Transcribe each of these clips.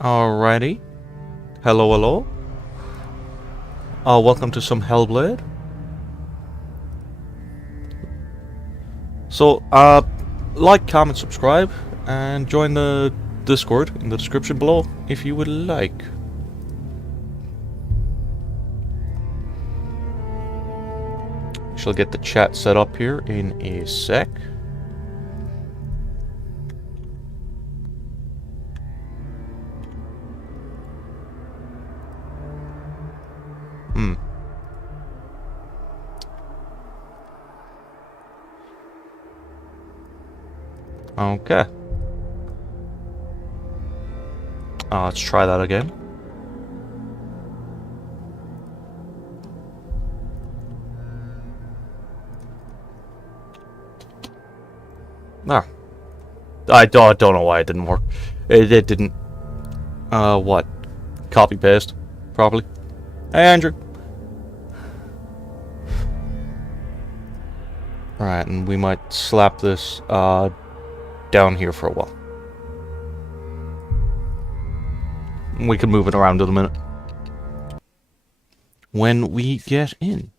Alrighty. Hello, hello. Welcome to some Hellblade. So, like, comment, subscribe, and join the Discord in the description below if you would like. Shall get the chat set up here in a sec. Okay. Let's try that again. Ah. I don't know why it didn't work. It didn't, what? Copy paste properly. Hey, Andrew. Right, and we might slap this, down here for a while. We can move it around in a minute. When we get in.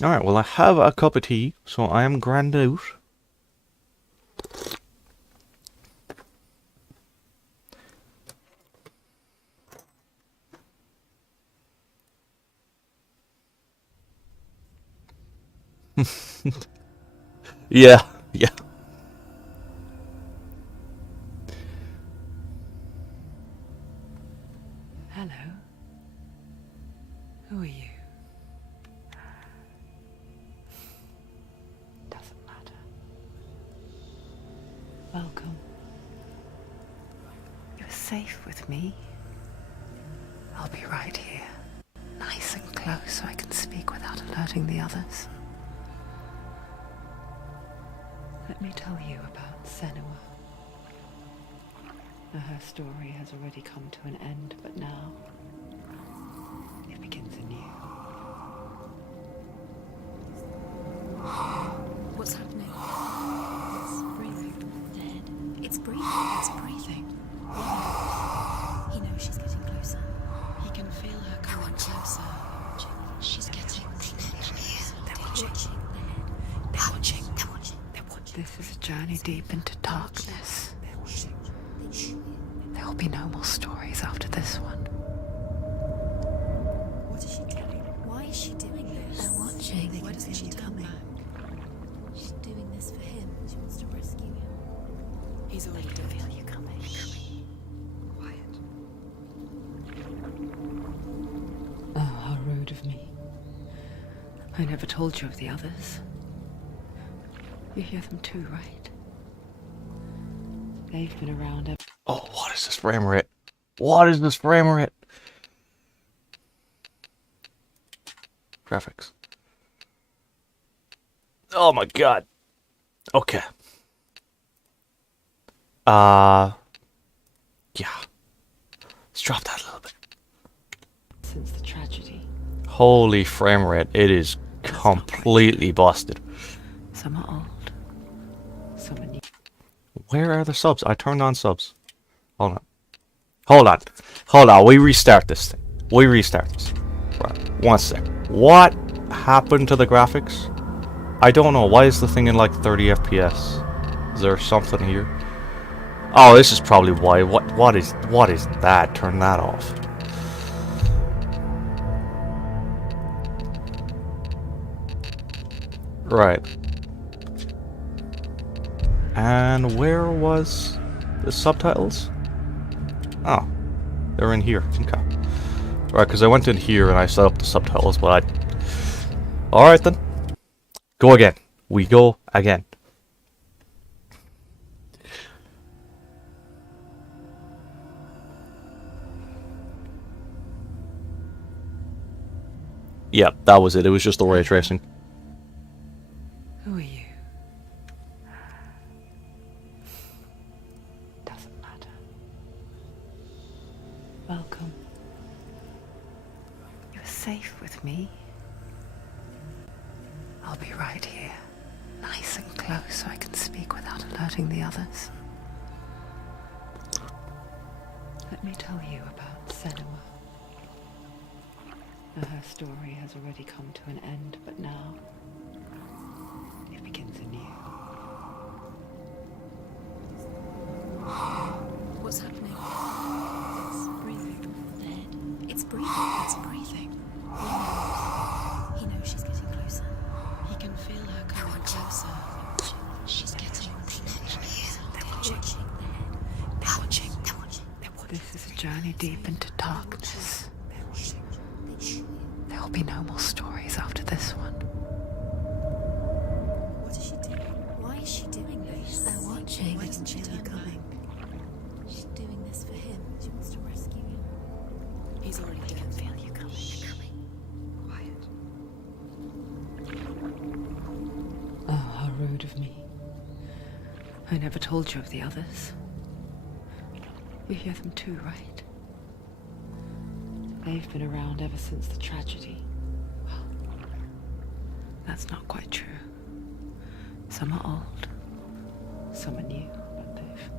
Alright, well I have a cup of tea, so I am grand out. Yeah. Hello. Who are you? Doesn't matter. Welcome. You're safe with me. I'll be right here. Nice and close so I can speak without alerting the others. Let me tell you about Senua. Her story has already come to an end, but now it begins anew. What's happening? It's breathing. Dead. It's breathing. It's breathing. He knows she's getting closer. He can feel her coming closer. She's getting closer. They're watching. They're watching. They're watching. They're watching. This is a journey deep into darkness. There will be no more stories after this one. What is she doing? Why is she doing this? They're watching. Why doesn't she turn back? She's doing this for him. She wants to rescue him. He's already done. Feel you coming. Quiet. Oh, how rude of me. I never told you of the others. You hear them too, right? They've been around. Oh, what is this frame rate? What is this frame rate? Graphics. Oh my god. Okay. Yeah. Let's drop that a little bit. Since the tragedy. Holy frame rate. It is completely busted. Some are old. Some are new. Where are the subs? I turned on subs. Hold on. Hold on. We restart this thing. Right. 1 sec. What happened to the graphics? I don't know. Why is the thing in like 30 FPS? Is there something here? Oh, this is probably why. What is that? Turn that off. Right. And where was the subtitles? Oh, they're in here. Okay. Right, because I went in here and I set up the subtitles, but I... Alright then. Go again. We go again. Yep, that was it. It was just the ray tracing. Who are you? Doesn't matter. Welcome. safe with me. I'll be right here, nice and close so I can speak without alerting the others. Let me tell you about Senua. Her story has already come to an end, but now it begins anew. What's happening? It's breathing. Dead. It's breathing. It's breathing. He knows she's getting closer. He can feel her coming closer. She's getting closer. They're watching. They're watching. They're watching. They're watching. This is a journey deep into darkness. There will be no more stories after this one. What is she doing? Why is she doing this? They're watching. Why doesn't she turn coming? She's doing this for him. She wants to rescue him. He's already dead. I can feel you coming. You're coming. Quiet. Oh, how rude of me. I never told you of the others. You hear them too, right? They've been around ever since the tragedy. Well, that's not quite true. Some are old, some are new, but they've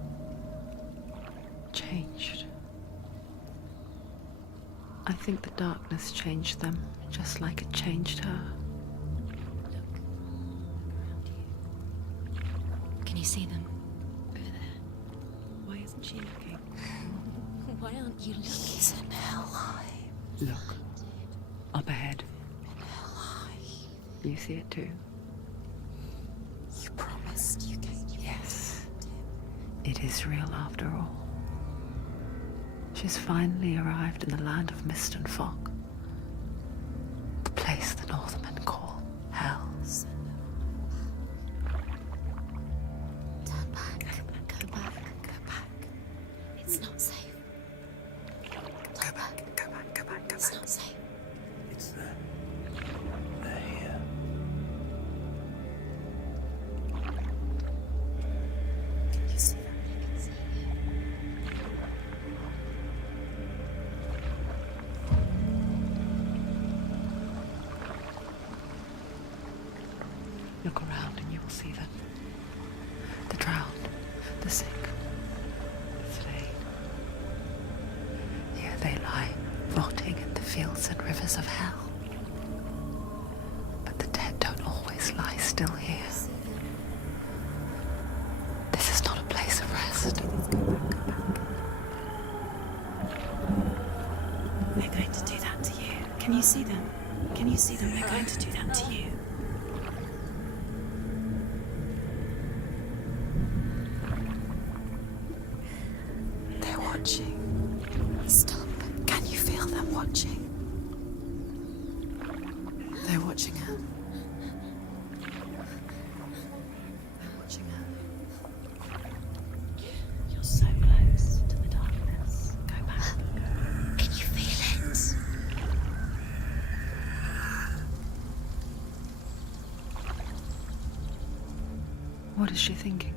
changed. I think the darkness changed them, just like it changed her. Can you see them? Over there. Why isn't she looking? Why aren't you looking? He's in Hellblade. Look, up ahead. You see it too? You promised you came. Yes. It is real after all. She's finally arrived in the land of mist and fog. The place the Northmen call Hell. Turn back. Go back. Go back. It's not safe. Go back. Go back. Go back. It's not safe. It's there. They're here. Can you see them? I can see you. Look around and you will see them. The drowned, the sick, the slain. Here they lie, rotting in the fields and rivers of hell. But the dead don't always lie still here. This is not a place of rest. They're going to do that to you. Can you see them? Can you see them? They're going to do that to you. They're watching. Stop. Can you feel them watching? They're watching her. They're watching her. You're so close to the darkness. Go back. Can you feel it? What is she thinking?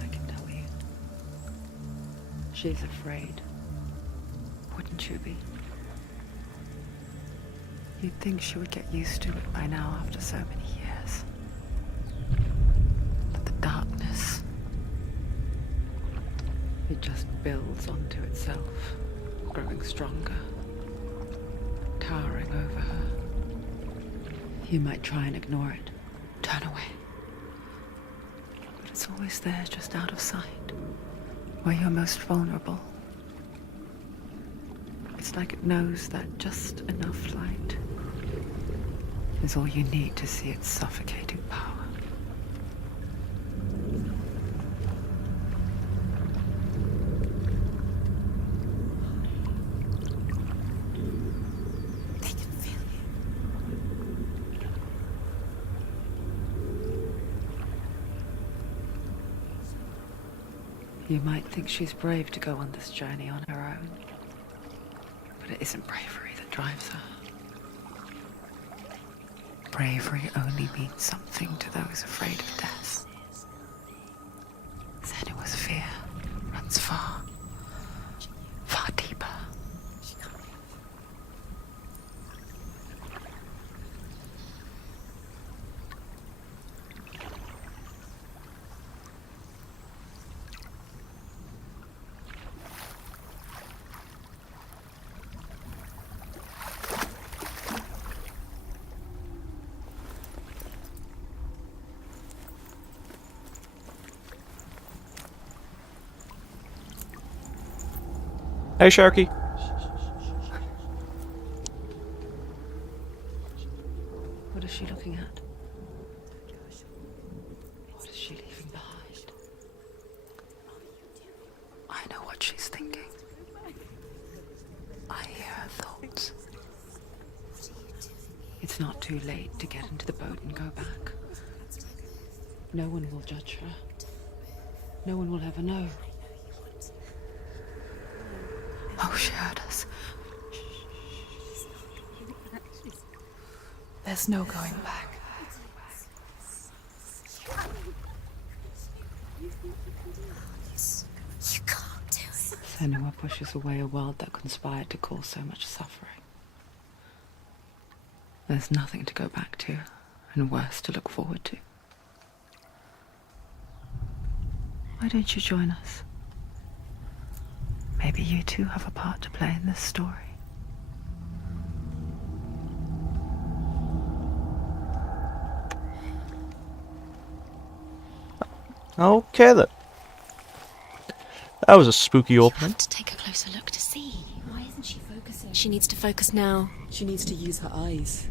I can tell you. She's afraid. Wouldn't you be? You'd think she would get used to it by now after so many years. But the darkness, it just builds onto itself, growing stronger, towering over her. You might try and ignore it, turn away. But it's always there, just out of sight, where you're most vulnerable. It's like it knows that just enough light is all you need to see its suffocating power. They can feel you. You might think she's brave to go on this journey on her own, but it isn't bravery that drives her. Bravery only means something to those afraid of death. Senua's fear runs far, far deeper. Hey, Sharky. What is she looking at? What is she leaving behind? I know what she's thinking. I hear her thoughts. It's not too late to get into the boat and go back. No one will judge her. No one will ever know. Oh, she heard us. There's no going back. You can't do it. Senua pushes away a world that conspired to cause so much suffering. There's nothing to go back to, and worse to look forward to. Why don't you join us? Maybe you too have a part to play in this story. Okay then. That was a spooky You opening. have to take a closer look to see. Why isn't she focusing? She needs to focus now. She needs to use her eyes.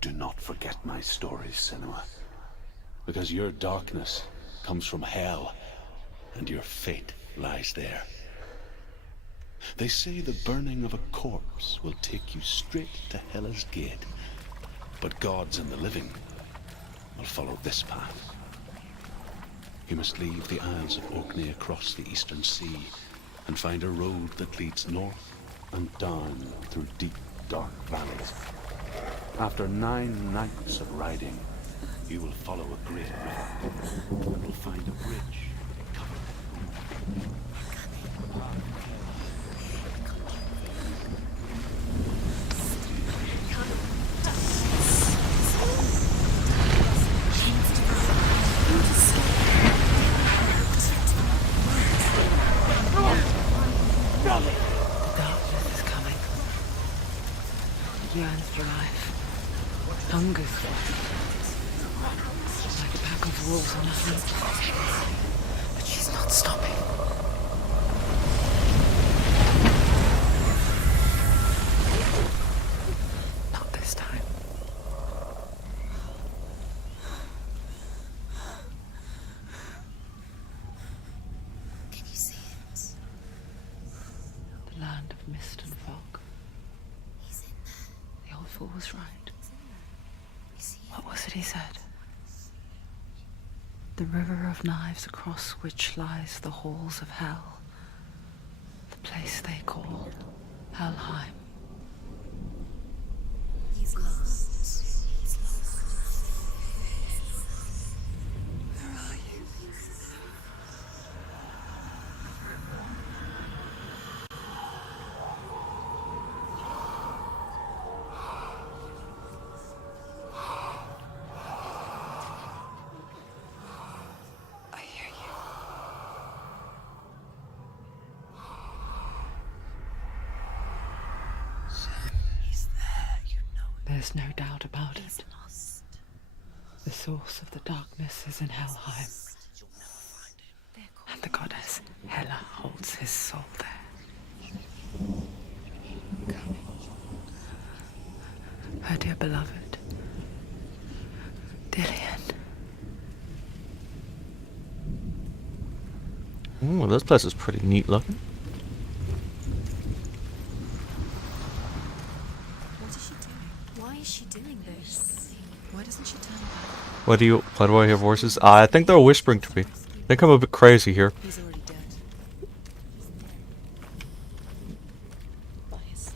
Do not forget my stories, Senua. Because your darkness comes from hell, and your fate lies there. They say the burning of a corpse will take you straight to Hela's gate, but gods and the living will follow this path. You must leave the Isles of Orkney across the eastern sea and find a road that leads north and down through deep, dark valleys. After 9 nights of riding, you will follow a great river and will find a bridge covered. Darkness is coming. Yearns for life. Hungers for it. Like a pack of wolves on a hunt. But she's not stopping. Not this time. Can you see it? The land of mist and fog. He's in there. The old fool was right. You see it? What was it he said? The river of knives across which lies the halls of hell. The place they call Helheim. He's lost. He's lost. Where are you? I hear you. He's there, you know. There's no doubt about He's it. lost. The source of the darkness is in Helheim. They're called And the goddess Hela holds his soul there. Her dear beloved, Dillian. Ooh, this place is pretty neat looking. What is she doing? Why is she doing this? Why doesn't she turn back? Why do I hear voices? I think they're whispering to me. I think I'm a bit crazy here. He's already dead. But his soul.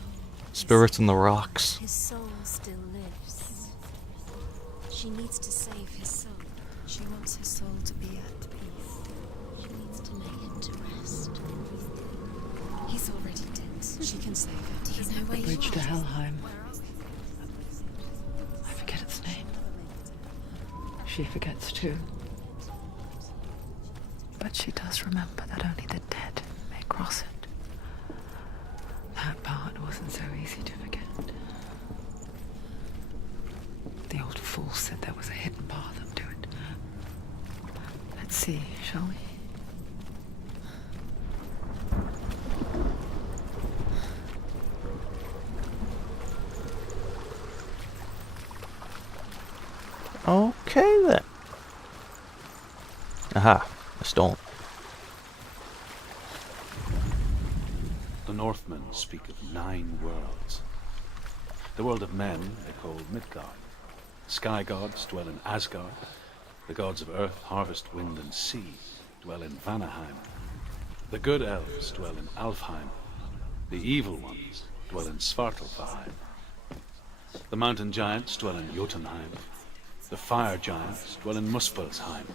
Spirits in the rocks. His soul still lives. She needs to save his soul. She wants his soul to be at peace. She needs to lay him to rest. He's already dead. She can save him. Do you know where you Bridge to are? Helheim. I forget its name. She forgets too. But she does remember that only the dead may cross it. That part wasn't so easy to forget. The old fool said there was a hidden path up to it. Let's see, shall we? Aha, a stone. The Northmen speak of 9 worlds. The world of men they call Midgard. Sky gods dwell in Asgard. The gods of earth, harvest, wind, and sea dwell in Vanaheim. The good elves dwell in Alfheim. The evil ones dwell in Svartalfheim. The mountain giants dwell in Jotunheim. The fire giants dwell in Muspelheim.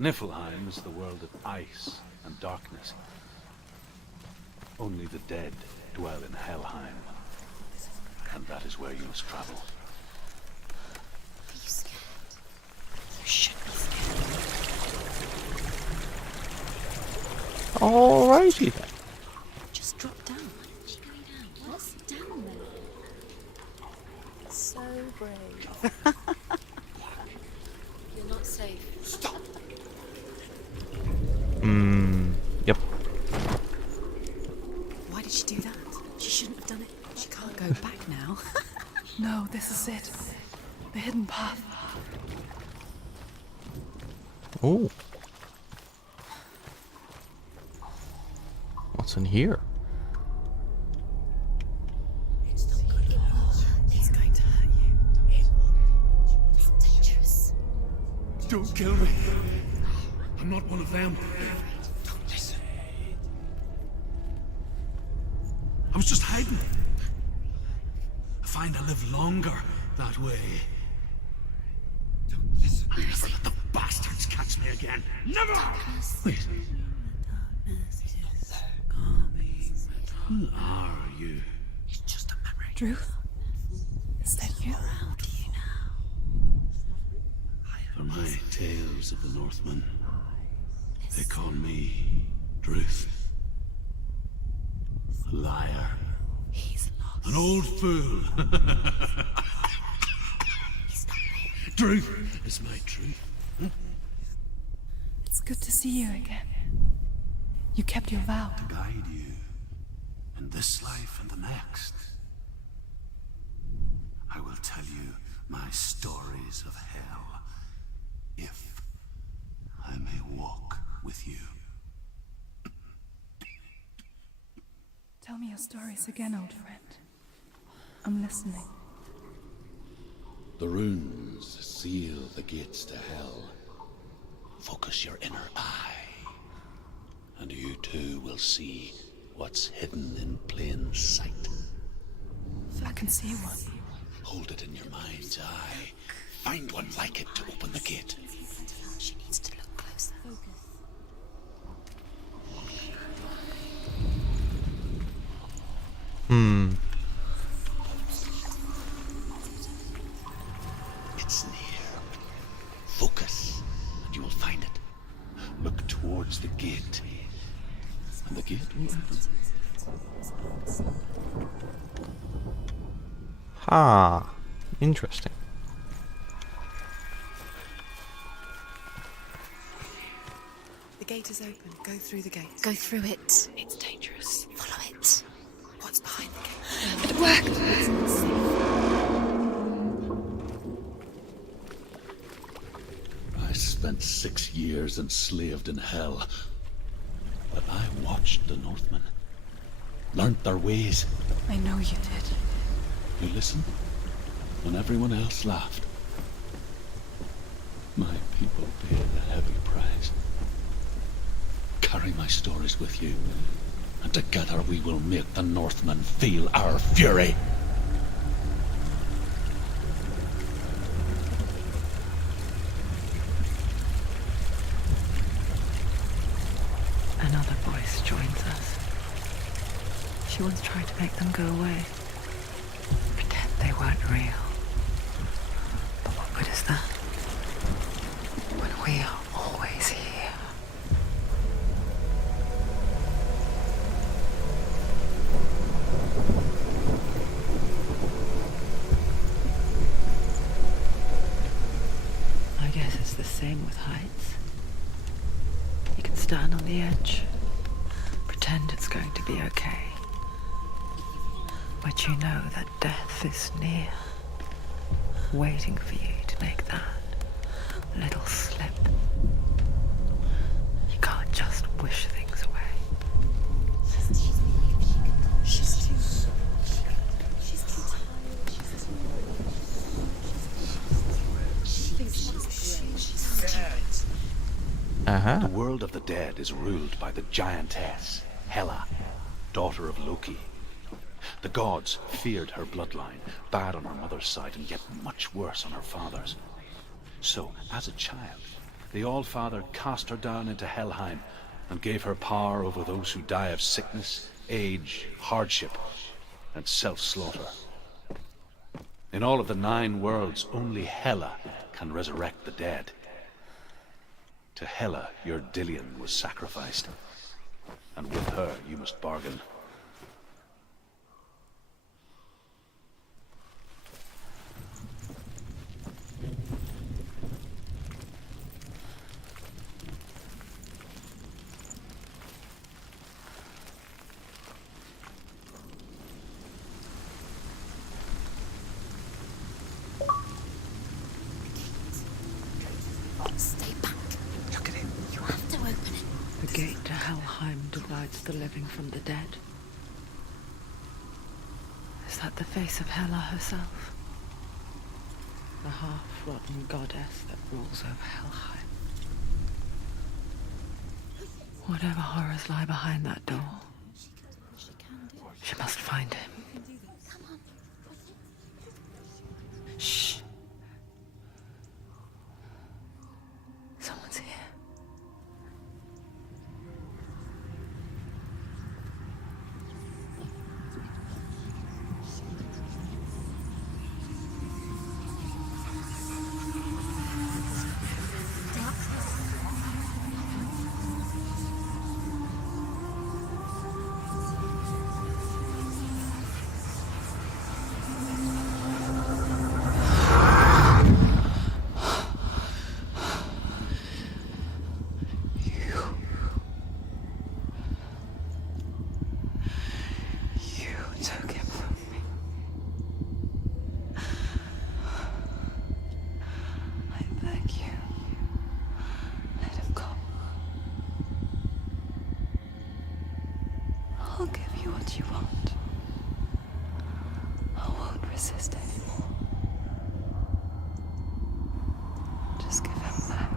Niflheim is the world of ice and darkness. Only the dead dwell in Helheim. And that is where you must travel. Are you scared? You should be scared. Alrighty then. Just drop down. Why don't you go down? What's down there? So brave. You're not safe. Stop! Yep. Why did she do that? She shouldn't have done it. She can't go back now. No, this is it. The hidden path. Oh. What's in here? It's not good. It's going to hurt you. It's dangerous. Don't kill me. I'm not one of them. Don't listen. I was just hiding. I find I live longer that way. Don't listen. I'm never let the bastards catch me again. Never! Wait. Who are you? It's just a memory. Druth? Is that you? How do you know? For my tales of the Northmen, they call me Druth. A liar. He's lost. An old fool. He's not there. Truth is my truth. It's good to see you again. You kept your vow. To guide you in this life and the next. I will tell you my stories of hell, if I may walk with you. Tell me your stories again, old friend. I'm listening. The runes seal the gates to hell. Focus your inner eye, and you too will see what's hidden in plain sight. I can see one. Hold it in your mind's eye. Find one like it to open the gate. She needs to look closer. It's near. Focus, and you will find it. Look towards the gate, and the gate will open. Ah, interesting. The gate is open. Go through the gate. Go through it. It's dangerous. Follow it. What's behind the gate? It worked. It's not safe. I spent 6 years enslaved in hell, but I watched the Northmen, learnt their ways. I know you did. You listened when everyone else laughed. My people paid a heavy price. Carry my stories with you, and together we will make the Northmen feel our fury. Another voice joins us. She once tried to make them go away. Pretend they weren't real. But what good is that? When we are always here. I guess it's the same with heights. You can stand on the edge, pretend it's going to be okay. But you know that death is near, waiting for you to make that little slip. Uh-huh. The world of the dead is ruled by the giantess, Hela, daughter of Loki. The gods feared her bloodline, bad on her mother's side and yet much worse on her father's. So, as a child, the Allfather cast her down into Helheim and gave her power over those who die of sickness, age, hardship, and self-slaughter. In all of the 9 worlds, only Hela can resurrect the dead. To Hela, your Dillion was sacrificed, and with her you must bargain. Stay back. Look at him. You have to open it. The gate to Helheim divides the living from the dead. Is that the face of Hela herself? The half-rotten goddess that rules over Helheim. Whatever horrors lie behind that door, she must find him. Shh. Someone's here. You took him from me. I beg you, let him go. I'll give you what you want. I won't resist anymore. Just give him back.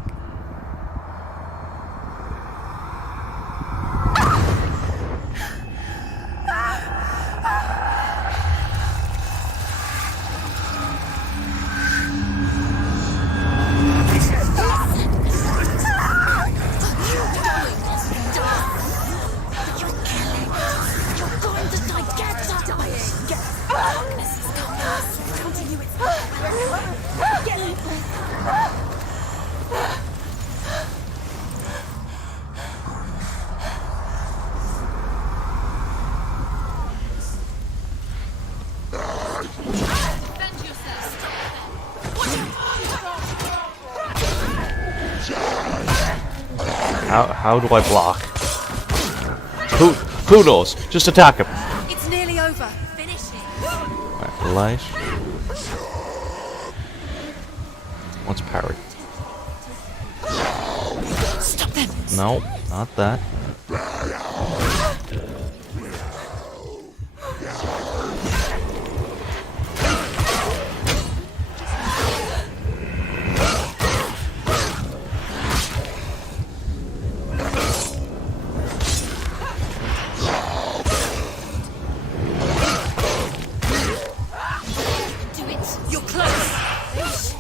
How do I block? Who knows? Just attack him. It's nearly over. Finish it. Right, light. What's parry? Stop them. No, not that. Do it. You're close.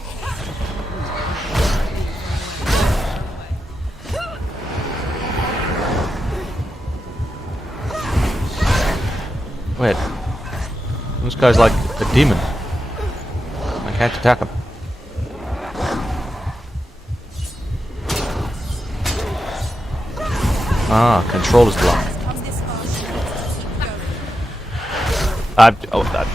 Wait. This guy's like a demon. I can't attack him. Ah, control is blocked. Oh, that.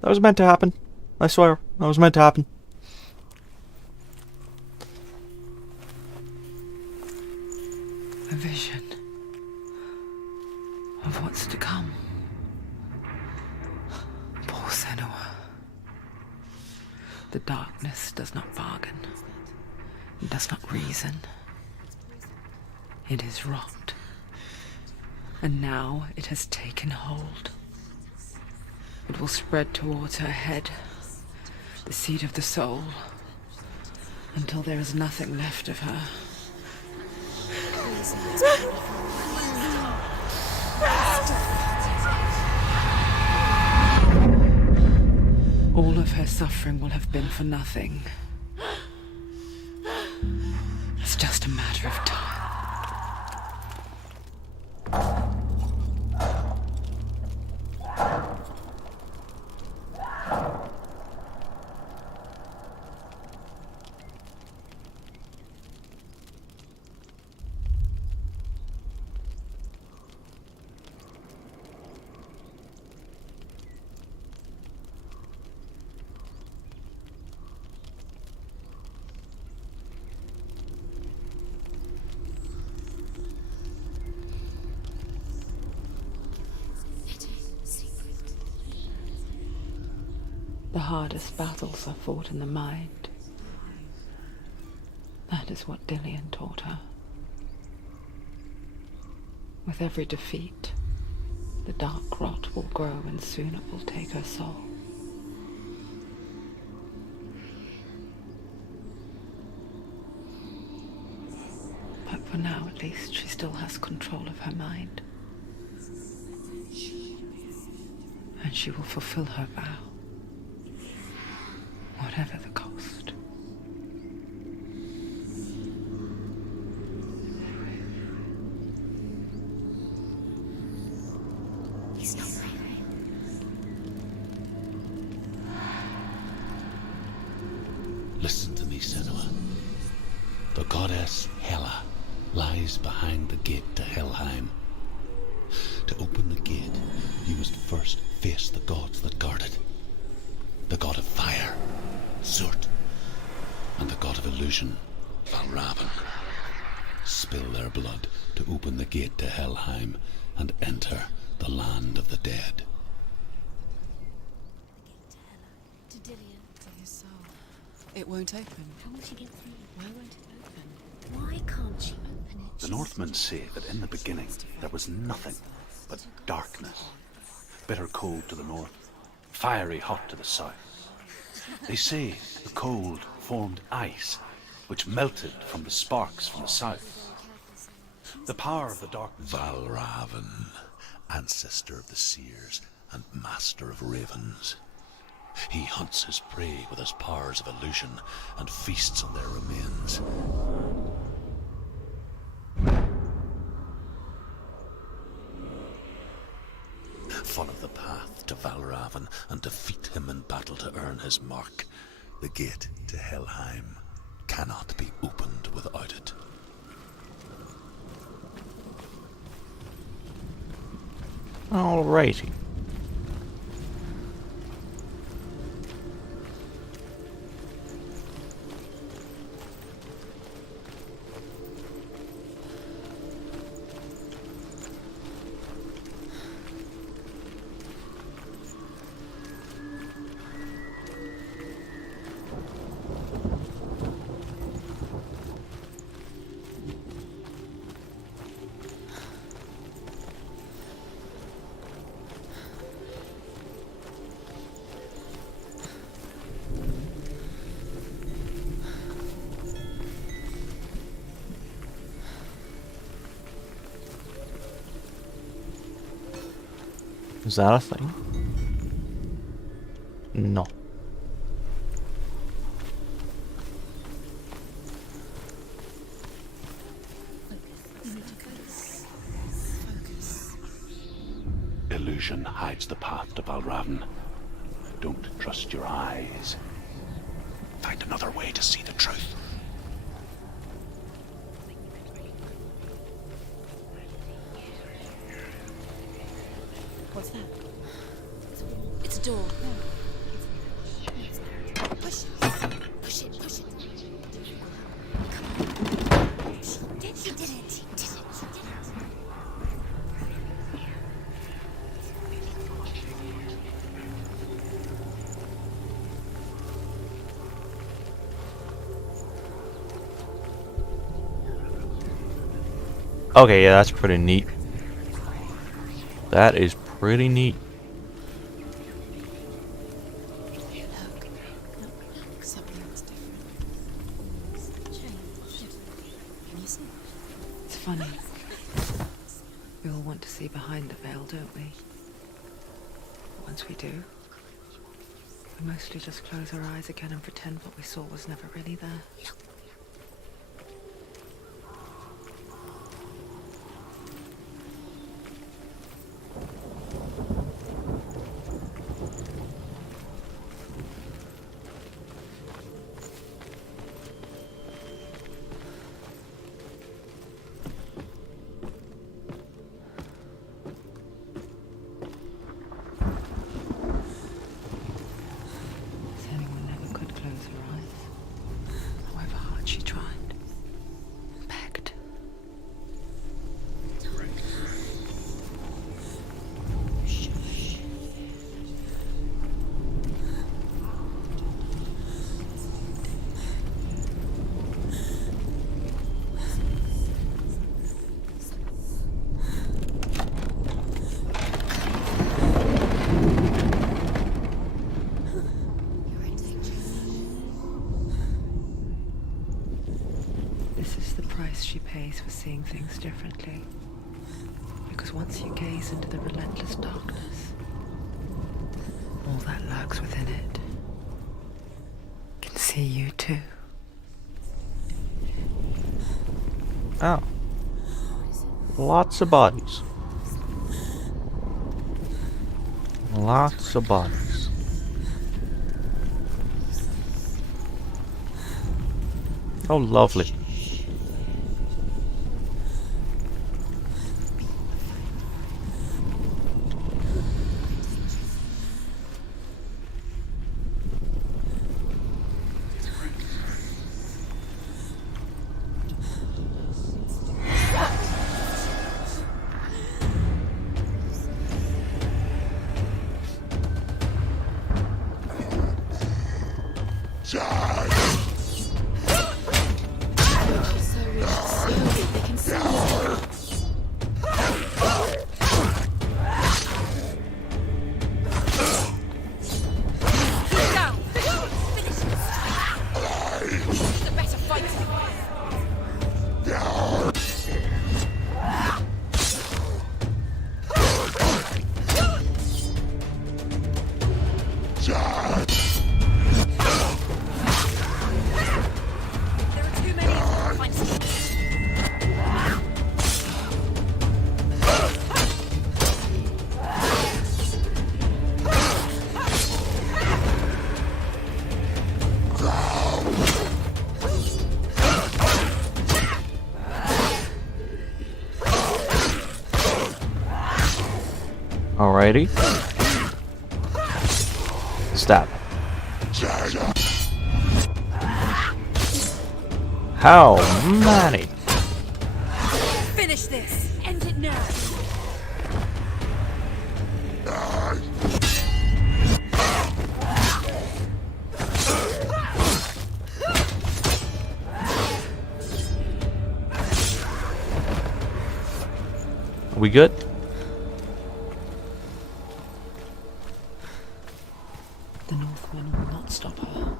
That was meant to happen. I swear. That was meant to happen. A vision of what's to come. Poor Senua. The darkness does not bargain. It does not reason. It is rot. And now it has taken hold. It will spread towards her head, the seat of the soul, until there is nothing left of her. All of her suffering will have been for nothing. It's just a matter of time. The hardest battles are fought in the mind. That is what Dillian taught her. With every defeat, the dark rot will grow and soon it will take her soul. But for now, at least, she still has control of her mind. And she will fulfill her vow. Whatever the cost. He's not right. Listen to me, Senua. The goddess Hela lies behind the gate to Helheim. To open the gate, you must first face the gods that guard it. The god of fire, Zurt, and the god of illusion, Valravan. Spill their blood to open the gate to Helheim and enter the land of the dead. To Dillian. To his soul. It won't open. How will she get through? Why won't it open? Why can't she open it? The Northmen say that in the beginning there was nothing but darkness. Bitter cold to the north, fiery hot to the south. They say the cold formed ice, which melted from the sparks from the south. The power of the darkness. Valravan, ancestor of the seers and master of ravens. He hunts his prey with his powers of illusion and feasts on their remains. Follow the path to Valravan and defeat him in battle to earn his mark. The gate to Helheim cannot be opened without it. Alrighty. Is that a thing? No. Illusion hides the path to Valravan. Don't trust your eyes. Find another way to see the truth. What's that? It's a door. Push it. Push it. Push it. Come on. She did it. She did it. Okay, yeah, that's pretty neat. That is pretty neat. Look, something looks different. Change. Can you see? It's funny. We all want to see behind the veil, don't we? Once we do, we mostly just close our eyes again and pretend what we saw was never really there. She tried. Begged. This is the price she pays for seeing things differently. Because once you gaze into the relentless darkness, all that lurks within it can see you too. Oh. Lots of bodies. Lots of bodies. Oh, lovely. They can see you. Keep down. Finish it. The better fight. There are too many. Find some. Alrighty. Stab. How many? Finish this. End it now. Are we good? The Northman will not stop her.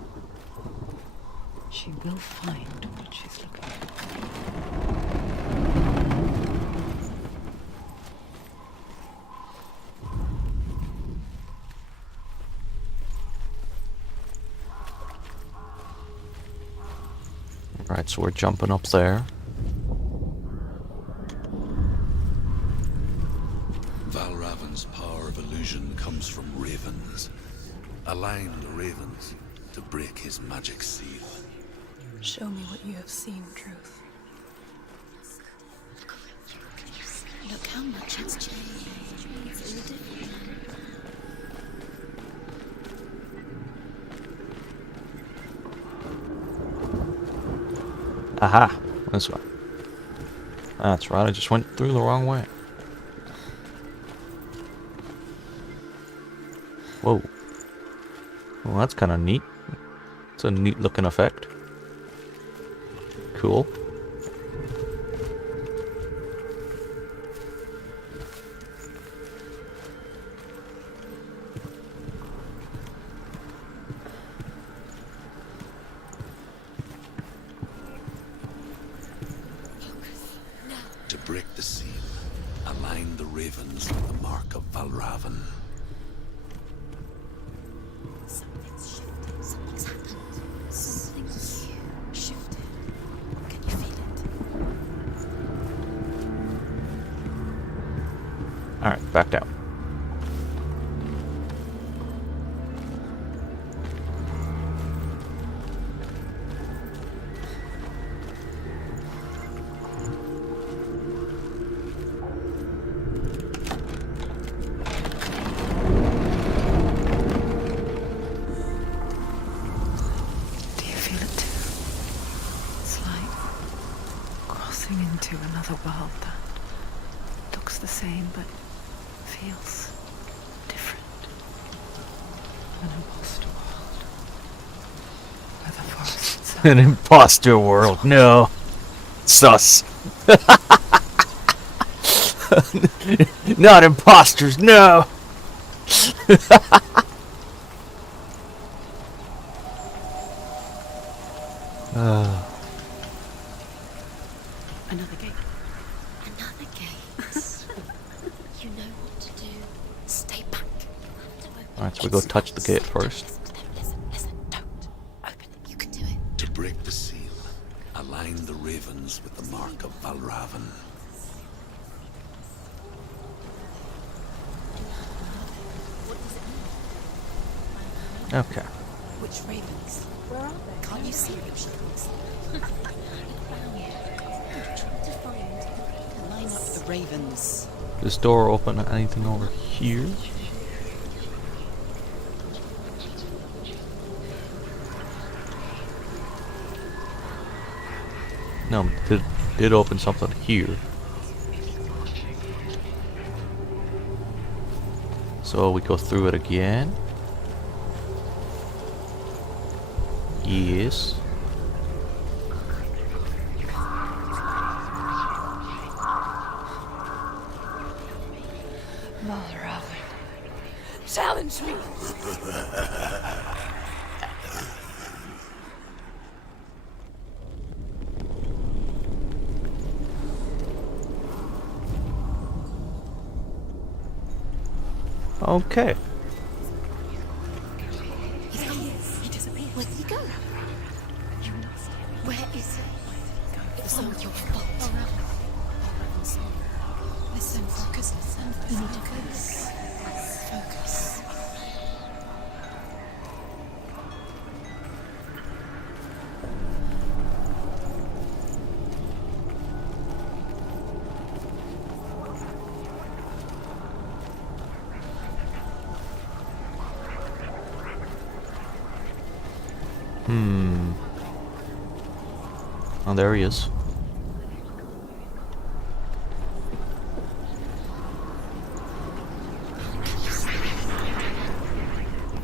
She will find what she's looking for. Right, so we're jumping up there. Valravan's power of illusion comes from ravens. Align the ravens to break his magic seal. Show me what you have seen, Truth. Look how much it's changed. It's all different. Aha! This way. That's right, I just went through the wrong way. Whoa. Well, that's kind of neat. It's a neat looking effect. Cool. break the seal, align the ravens with the mark of Valravan. Something's shifted. Something's happened. Something's shifted. Can you feel it? Alright, back down. Do you feel it too? It's like crossing into another world that looks the same but feels different. An imposter world. Where the forest itself An imposter world, no. Sus. Not imposters, no. Another gate. Another gate. You know what to do. Stay back. Alright, so we go touch the gate first. Listen to them. Listen. Don't. Open it. You can do it. To break the seal, align the ravens with the mark of Valravan. Okay. Which ravens? Where are they? Can't you see which ravens? Line up the ravens. This door open anything over here? No, did open something here. So we go through it again. Yes. Valravan. Challenge me! Okay. He disappeared. Where did he go? Where is he? It's all your fault. Listen, focus, listen. You need to focus. Focus. Oh, there he is.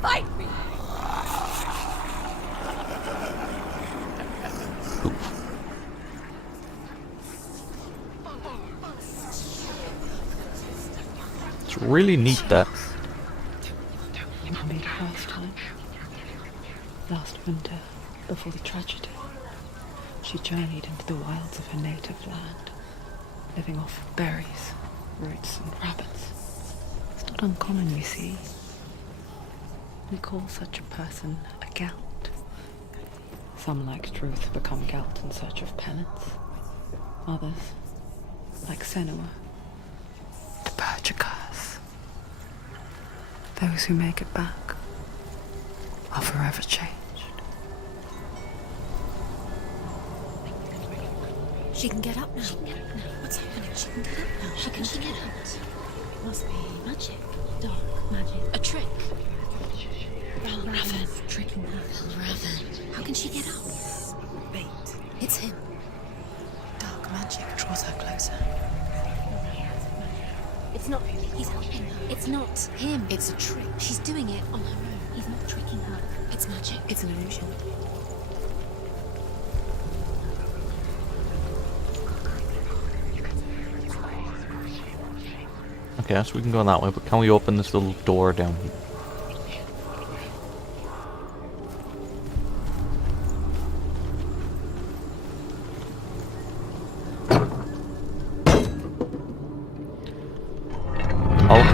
Fight me! It's really neat that. Maybe last time. Last winter, before the tragedy, she journeyed into the wilds of her native land, living off berries, roots, and rabbits. It's not uncommon, you see. We call such a person a Gelt. Some, like Truth, become Gelt in search of penance. Others, like Senua, to purge a curse. Those who make it back are forever changed. She can get up now. What's happening? She can get up now. How can she get out? Must be magic. Dark magic. A trick. Valravan. Tricking her. Valravan. How can she get up? Bait. It's him. Dark magic draws her closer. It's not him. He's helping her. It's not him. It's a trick. She's doing it on her own. He's not tricking her. It's magic. It's an illusion. Okay, so we can go that way, but can we open this little door down here?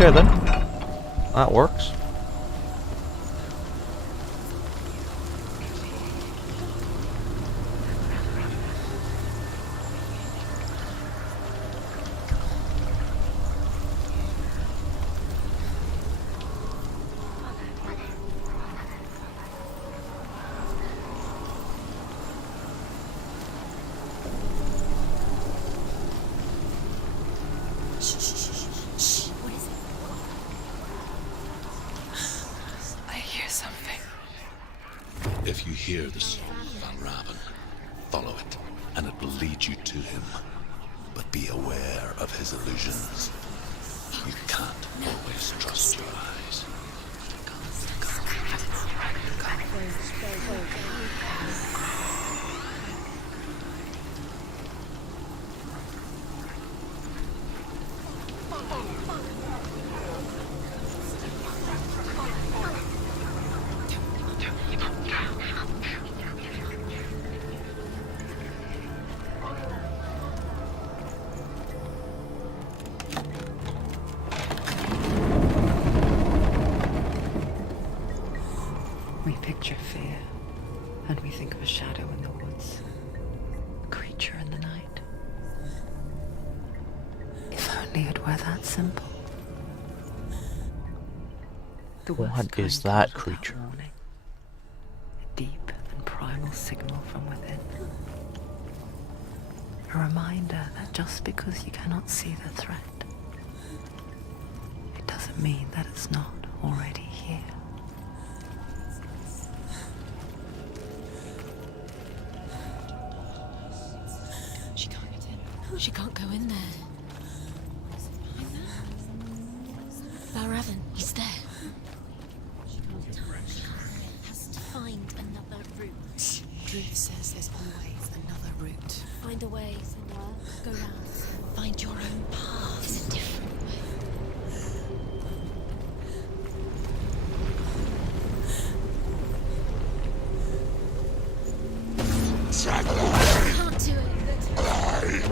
Okay then. That works. Shh, shh, shh, shh, shh. What is it? I hear something. If you hear the soul of Van Raven, follow it, and it will lead you to him. But be aware of his illusions. You can't always trust your eyes. We picture fear, and we think of a shadow in the woods, a creature in the night. If only it were that simple. The worst What kind is that comes without creature? warning. A deep and primal signal from within. A reminder that just because you cannot see the threat, it doesn't mean that it's not already here. She can't get in. She can't go in there. Valravan, he's there. Has to find another route. Druth says there's always another route. Find a way somewhere. Go round. Find your own path. There's a different way. Can't do it.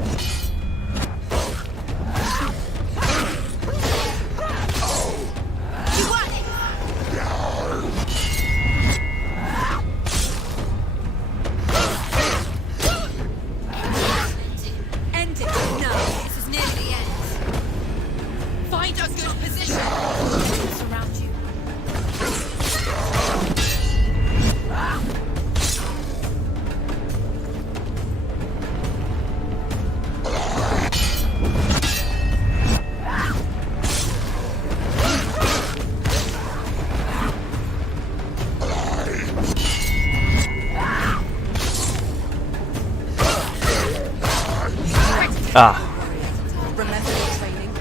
End it. No, this is near the end. Find a good position. Surround you. Ah, Remember your training.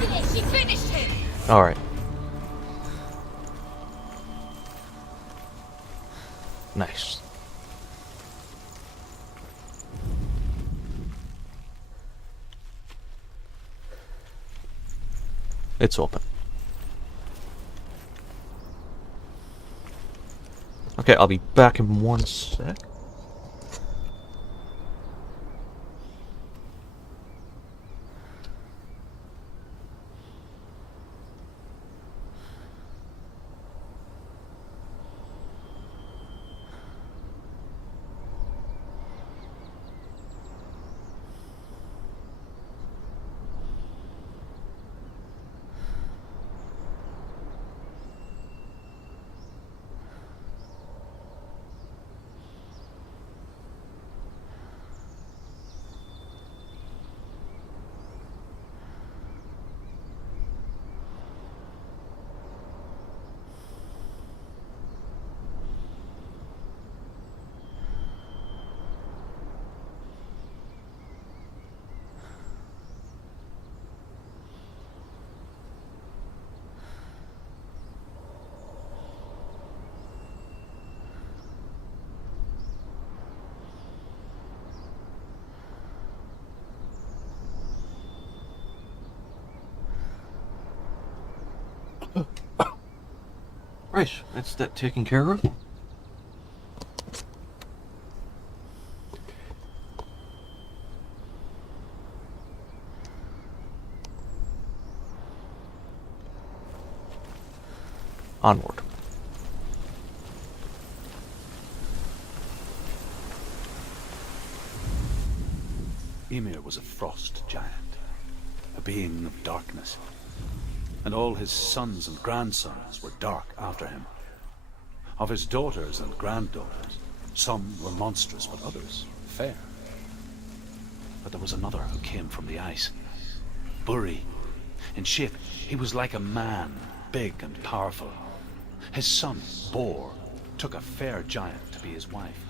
Did it? She finished him. alright. Nice. It's open. Okay, I'll be back in 1 sec. Right, that's that taken care of. Onward. Ymir was a frost giant, a being of darkness, and all his sons and grandsons were dark after him. Of his daughters and granddaughters, some were monstrous, but others fair. But there was another who came from the ice. Buri. In shape, he was like a man, big and powerful. His son, Bor, took a fair giant to be his wife,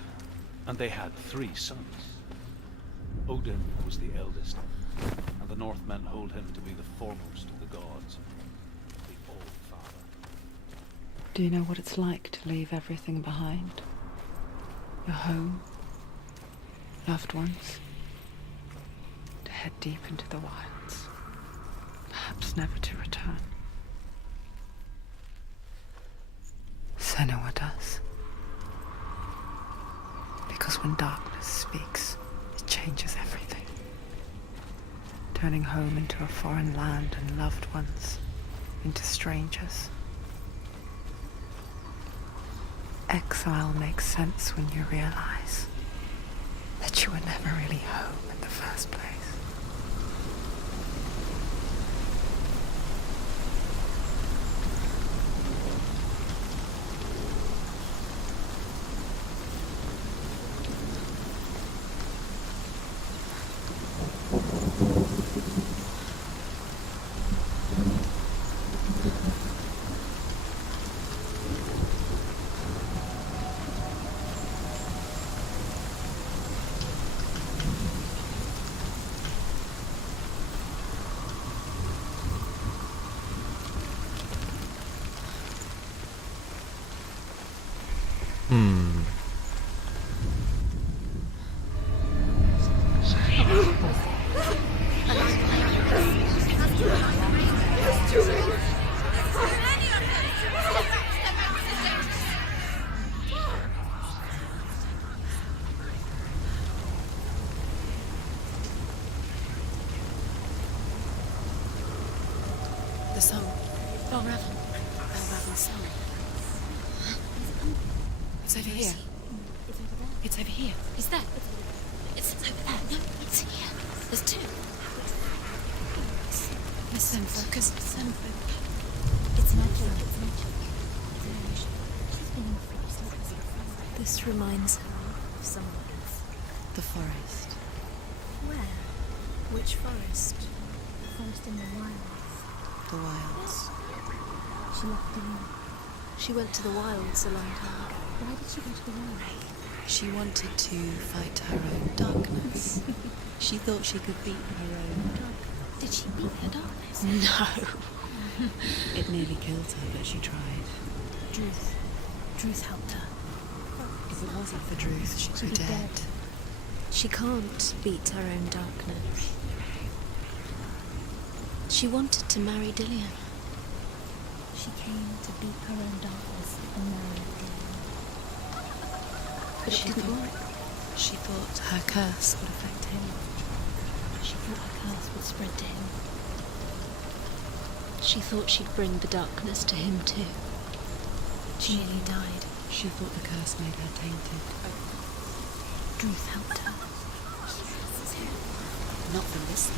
and they had 3 sons. Odin was the eldest, and the Northmen hold him to be the foremost of the gods, the All-Father. Do you know what it's like to leave everything behind? Your home, loved ones, to head deep into the wilds, perhaps never to return. Senua does. Because when darkness speaks, it changes everything, turning home into a foreign land and loved ones into strangers. Exile makes sense when you realize that you were never really home in the first place. The song. Balraven. Balraven's song. It's over here. It's over here. Is that? It's over there. No, it's here. There's 2. Listen, focus. Listen. It's magic. It's magic. She's been in frost. This reminds her of someone else. The forest. Where? Which forest? The forest in the wilds. The wilds. She left the room. She went to the wilds a long time ago. Why did she go to the wilds? She wanted to fight her own darkness. She thought she could beat her own darkness. Did she beat her darkness? No. It nearly killed her, but she tried. Druth helped her. If it wasn't for Druth, she'd be dead. She can't beat her own darkness. She wanted to marry Dillion. She came to beat her own darkness and marry Dillion. But it didn't work. She thought her curse would affect him. She thought her curse would spread to him. She thought she'd bring the darkness to him too. She nearly died. She thought the curse made her tainted. Druth helped her. Not from this side.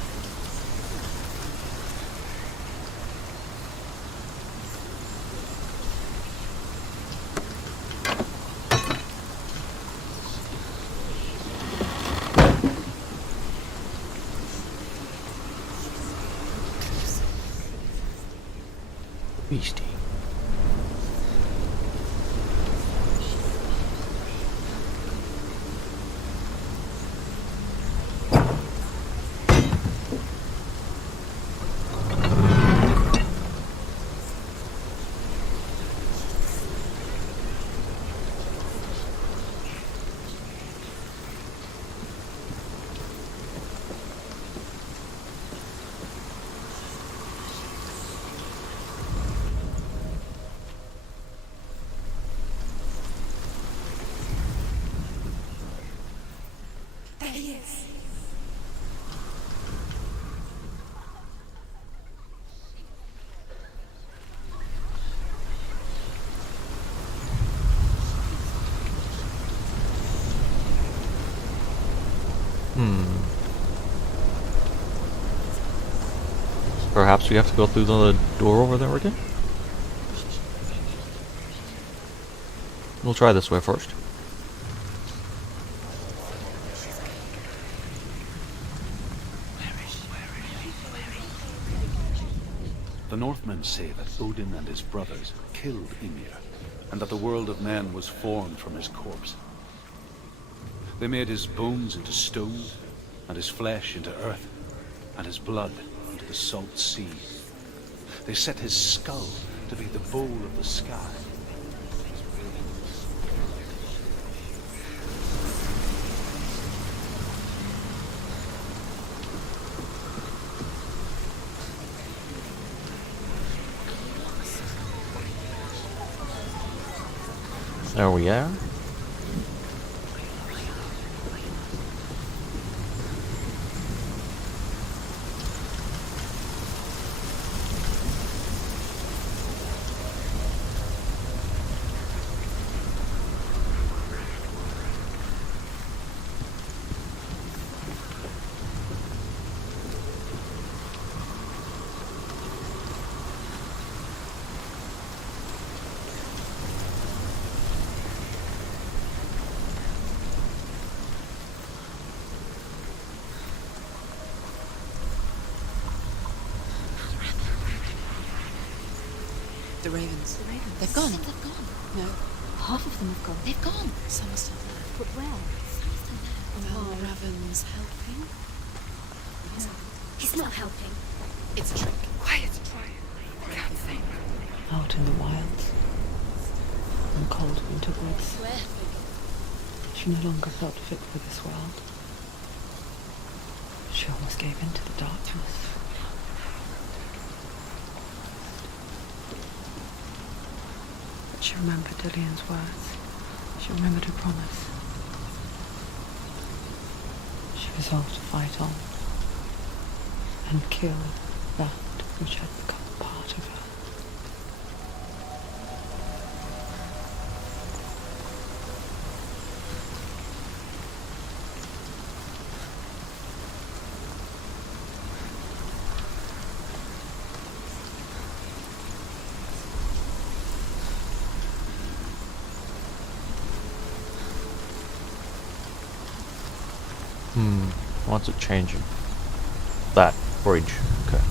Beastie. Perhaps we have to go through the door over there again? We'll try this way first. The Northmen say that Odin and his brothers killed Ymir, and that the world of men was formed from his corpse. They made his bones into stone, and his flesh into earth, and his blood into the salt sea. They set his skull to be the bowl of the sky. There we are. The ravens. They've gone. They've gone. No. Half of them have gone. They've gone. Some are still there. But where? Some are still there. Well, Raven's helping. He's not helping. It's a trick. Quiet. Can't think. Out in the wilds, in cold winter woods, Where? she no longer felt fit for this world. She almost gave in to the darkness. But she remembered Dillian's words. She remembered her promise. She resolved to fight on and kill that which had become part of her. What's it changing? That bridge. Okay.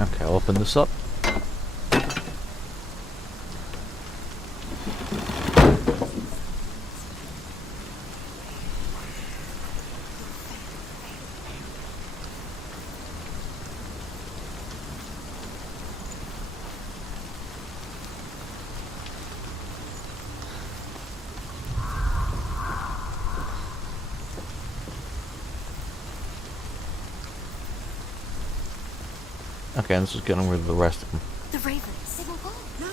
Okay, I'll open this up. Okay, this is getting rid of the rest of them. The ravens. They've all gone. No.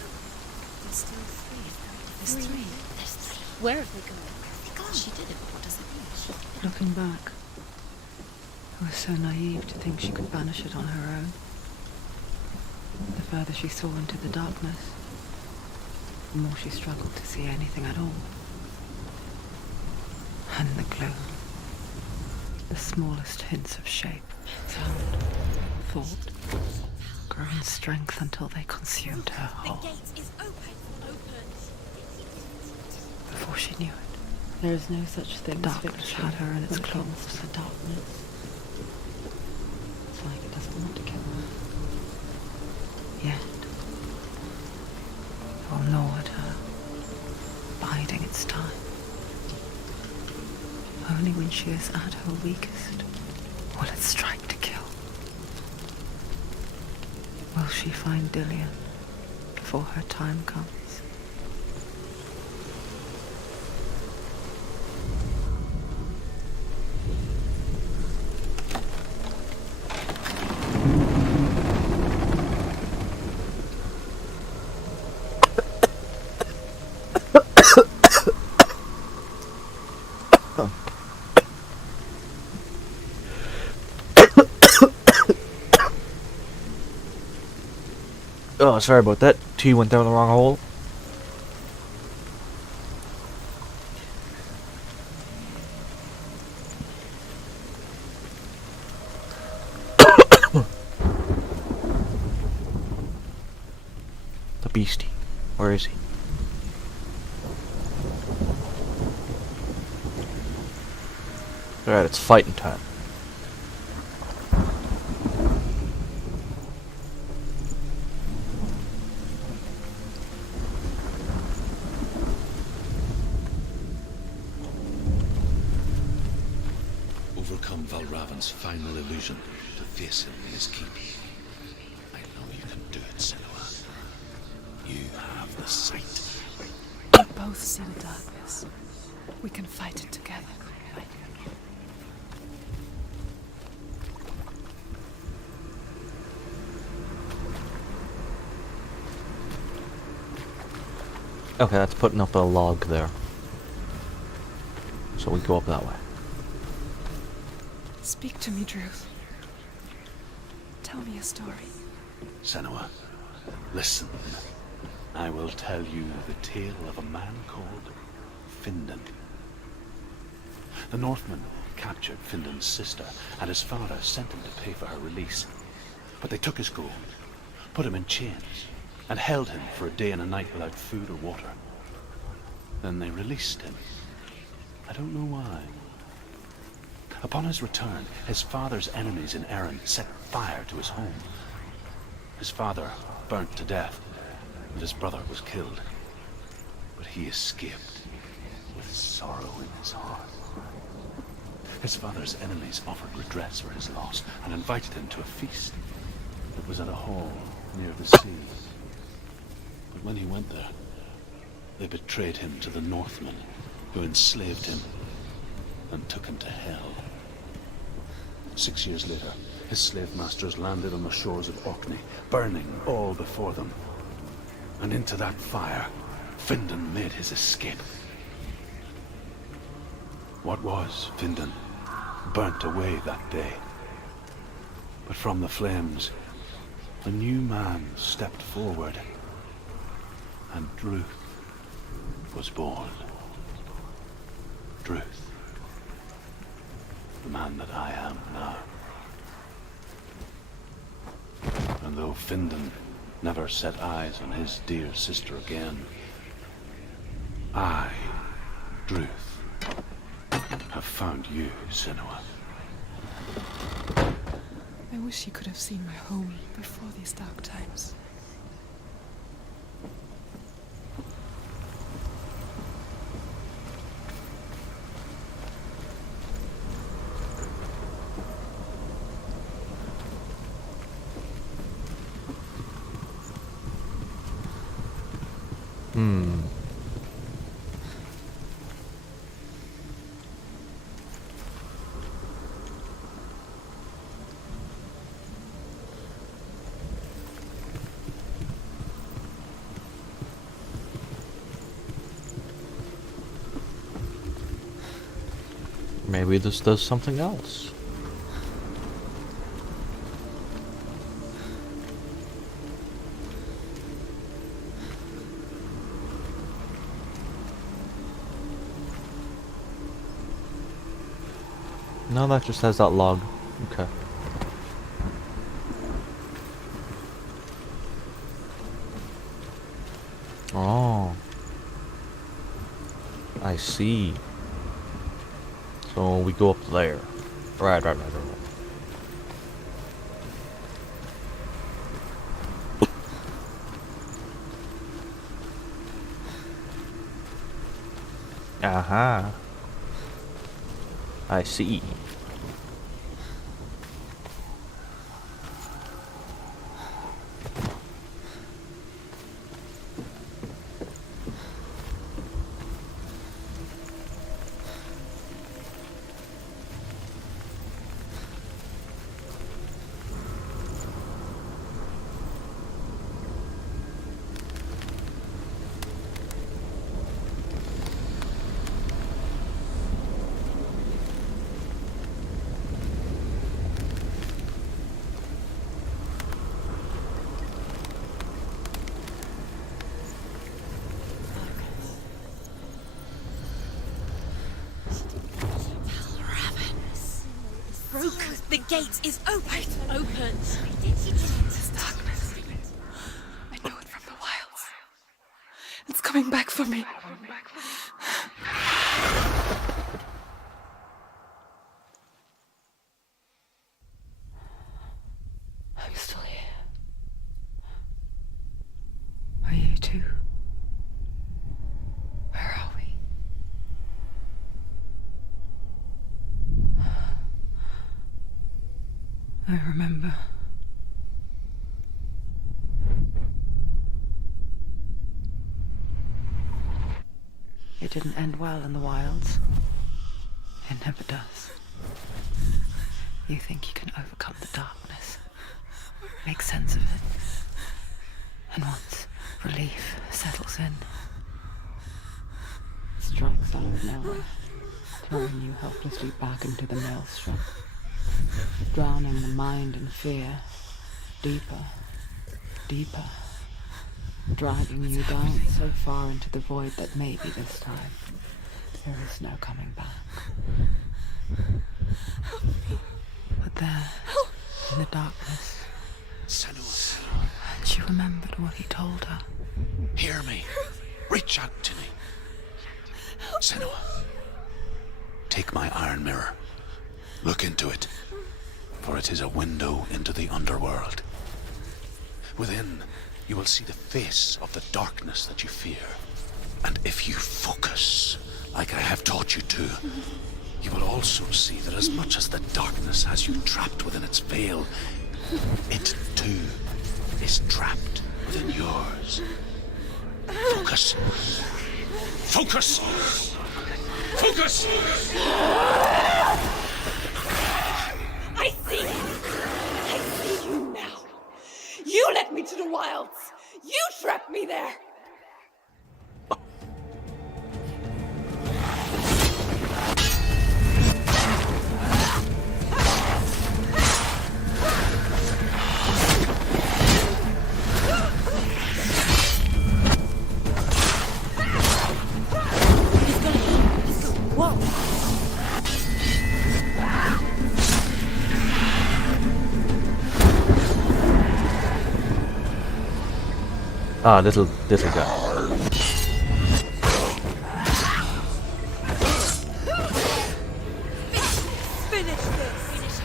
There's still three. There's three. There's three. Where have they gone? Where have they gone? She did it, but what does it mean? Looking back, I was so naive to think she could banish it on her own. The further she saw into the darkness, the more she struggled to see anything at all. And the gloom, the smallest hints of shape, sound, thought, grew in strength until they consumed her The whole. gate is open. Open. Before she knew it, there is no such thing. Darkness had her in its claws. The darkness. It's like it doesn't want to kill her. Yet, it will gnaw at her, biding its time. only when she is at her weakest will it strike to kill. Will she find Dillian before her time comes? Oh, sorry about that. Tea went down the wrong hole. The beastie. Where is he? Alright, it's fighting time. Overcome Valravan's final illusion to face him in his keep. I know you can do it, Senua. You have the sight. We both see the darkness. We can fight it together. Okay, that's putting up a log there. So we go up that way. Speak to me, Druth. Tell me a story. Senua, listen. I will tell you the tale of a man called Findan. The Northmen captured Findan's sister, and his father sent him to pay for her release. But they took his gold, put him in chains, and held him for a day and a night without food or water. Then they released him. I don't know why. Upon his return, his father's enemies in Erin set fire to his home. His father burnt to death, and his brother was killed. But he escaped with sorrow in his heart. His father's enemies offered redress for his loss and invited him to a feast. It was at a hall near the sea. But when he went there, they betrayed him to the Northmen, who enslaved him and took him to hell. 6 years later, his slave masters landed on the shores of Orkney, burning all before them. And into that fire, Findan made his escape. What was Findan burnt away that day. But from the flames, a new man stepped forward, and Druth was born. Druth. The man that I am now. And though Findan never set eyes on his dear sister again, I, Druth, have found you, Senua. I wish you could have seen my home before these dark times. Maybe this does something else. No, that just has that log. Okay. Oh. I see. So we go up there. Right. Aha. I see. The gate is open. Open. This darkness. I know it from the wilds. It's coming back for me. I'm still here. Are you too? Where are we? I remember. It didn't end well in the wilds. It never does. You think you can overcome the darkness, make sense of it, and once relief settles in, it strikes out of nowhere, throwing you helplessly back into the maelstrom, drowning the mind in fear, deeper, deeper, dragging you down so far into the void that maybe this time there is no coming back. But there, in the darkness, Senua, she remembered what he told her. hear me. Reach out to me. Senua, take my iron mirror. Look into it, for it is a window into the underworld. Within, you will see the face of the darkness that you fear. And if you focus, like I have taught you to, you will also see that as much as the darkness has you trapped within its veil, it too is trapped within yours. Focus. Focus! Focus! I see you! I see you now! You led me to the wilds! You trapped me there! Ah, little guy. Finish this!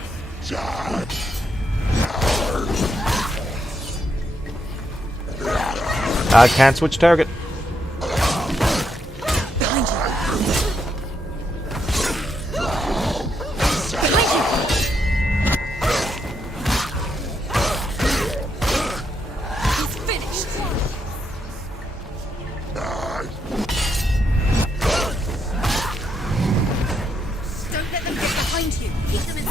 I can't switch target. He's finished! Don't let them get behind you! Keep them in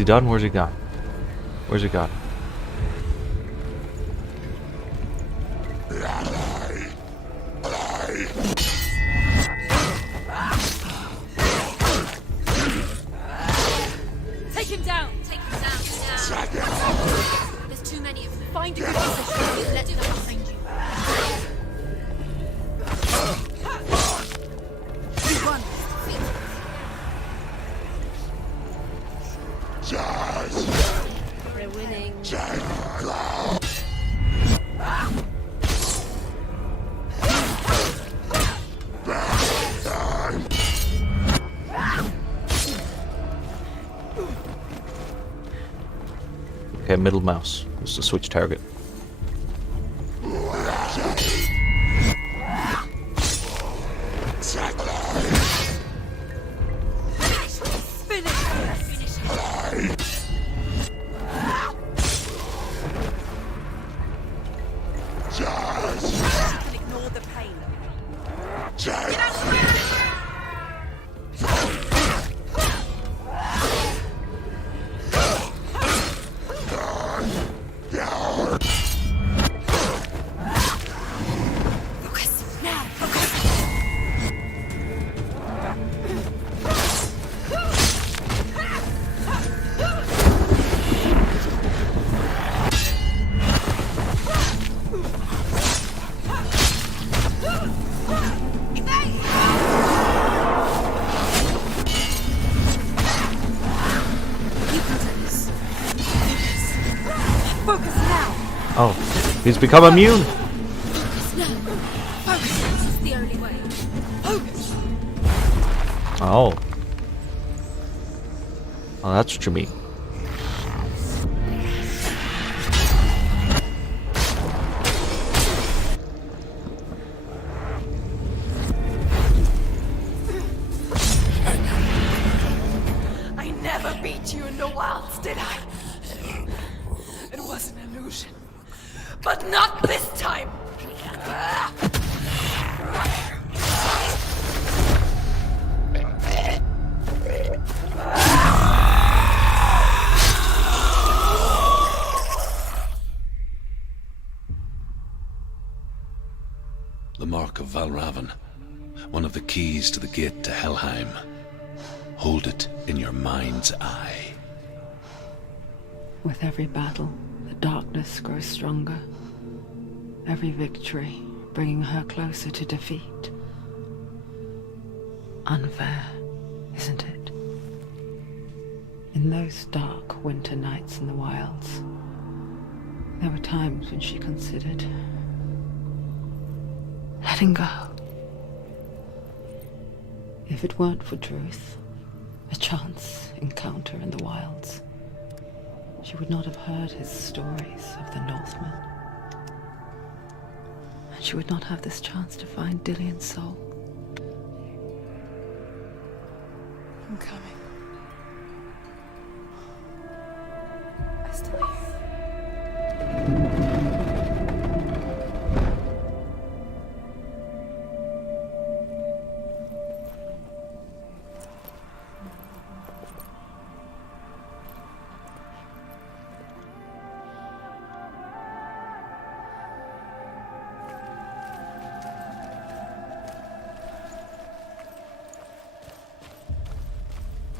he done? Where's he gone? Where's he gone? Take him down! Take him down! There's too many of them. Find a good position. Let them behind you. You won. We're winning. Okay, middle mouse. Just to switch target. Ignore the pain. Focus now. Focus. Focus now. Oh, he's become immune. No. Focus. This is the only way. Focus. Oh. Oh, that's what you mean. I never beat you in the wilds, did I? It was an illusion. But not this time! The Mark of Valravan, one of the keys to the gate to Helheim. Hold it in your mind's eye. With every battle, the darkness grows stronger. Every victory bringing her closer to defeat. Unfair, isn't it? In those dark winter nights in the wilds, there were times when she considered letting go. If it weren't for Truth, a chance encounter in the wilds, she would not have heard his stories of the Northmen. And she would not have this chance to find Dillion's soul. I'm coming. I still hear you.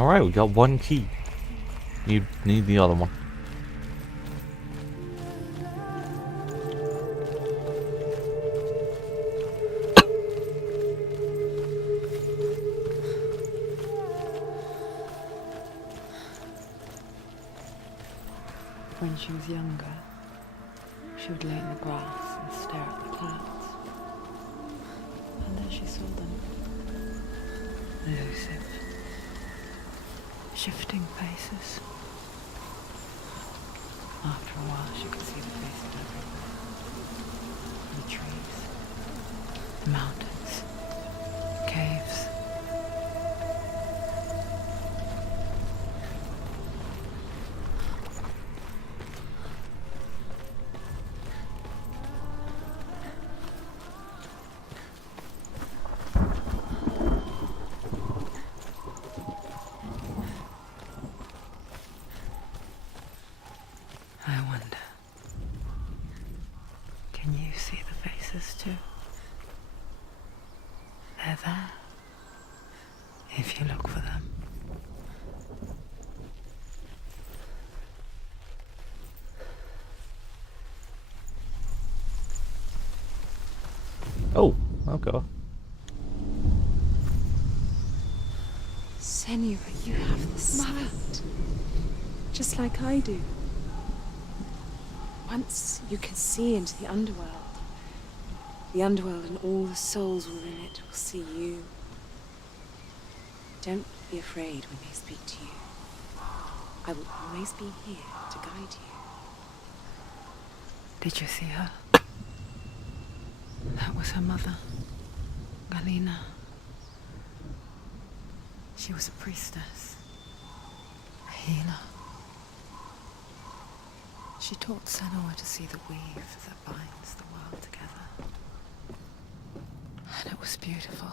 Alright, we got one key. You need the other one. When she was younger, she would lay in the grass and stare at the clouds. And there she saw them. Elusive. Shifting faces. After a while, she could see the faces everywhere. The trees, the mountains, caves. I wonder, can you see the faces too? They're there, if you look for them. Oh, okay. Senua, you have the sight. Just like I do. Once you can see into the underworld and all the souls within it will see you. Don't be afraid when they speak to you. I will always be here to guide you. Did you see her? That was her mother, Galina. She was a priestess, a healer. She taught Senua to see the weave that binds the world together. And it was beautiful.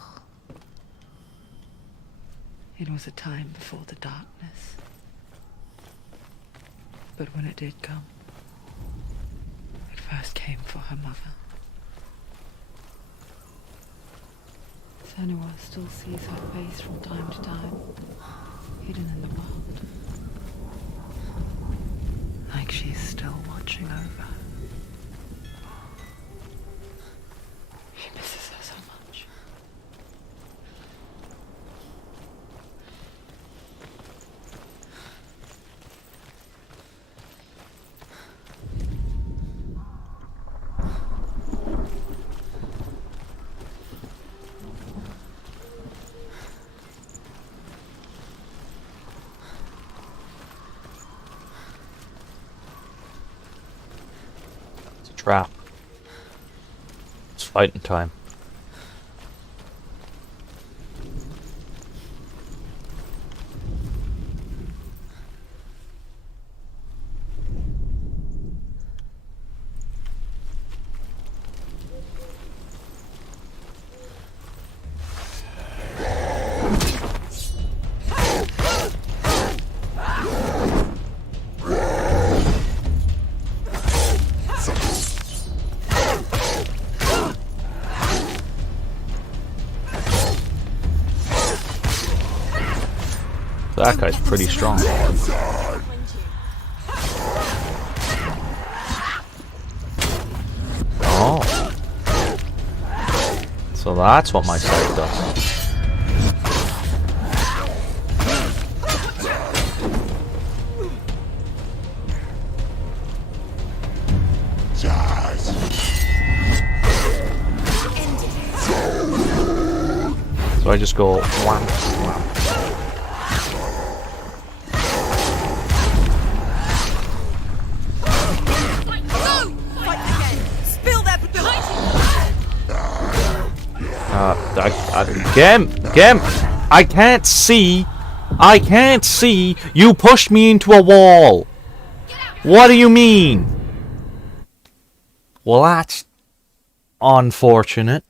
It was a time before the darkness. But when it did come, it first came for her mother. Senua still sees her face from time to time, hidden in the world. Like she's still watching over her. She misses her so much. Trap. It's fighting time. That guy's pretty strong. Oh. So that's what my sight does. So I just go wham, wham. Gem, I can't see. I can't see. You pushed me into a wall. What do you mean? Well, that's unfortunate.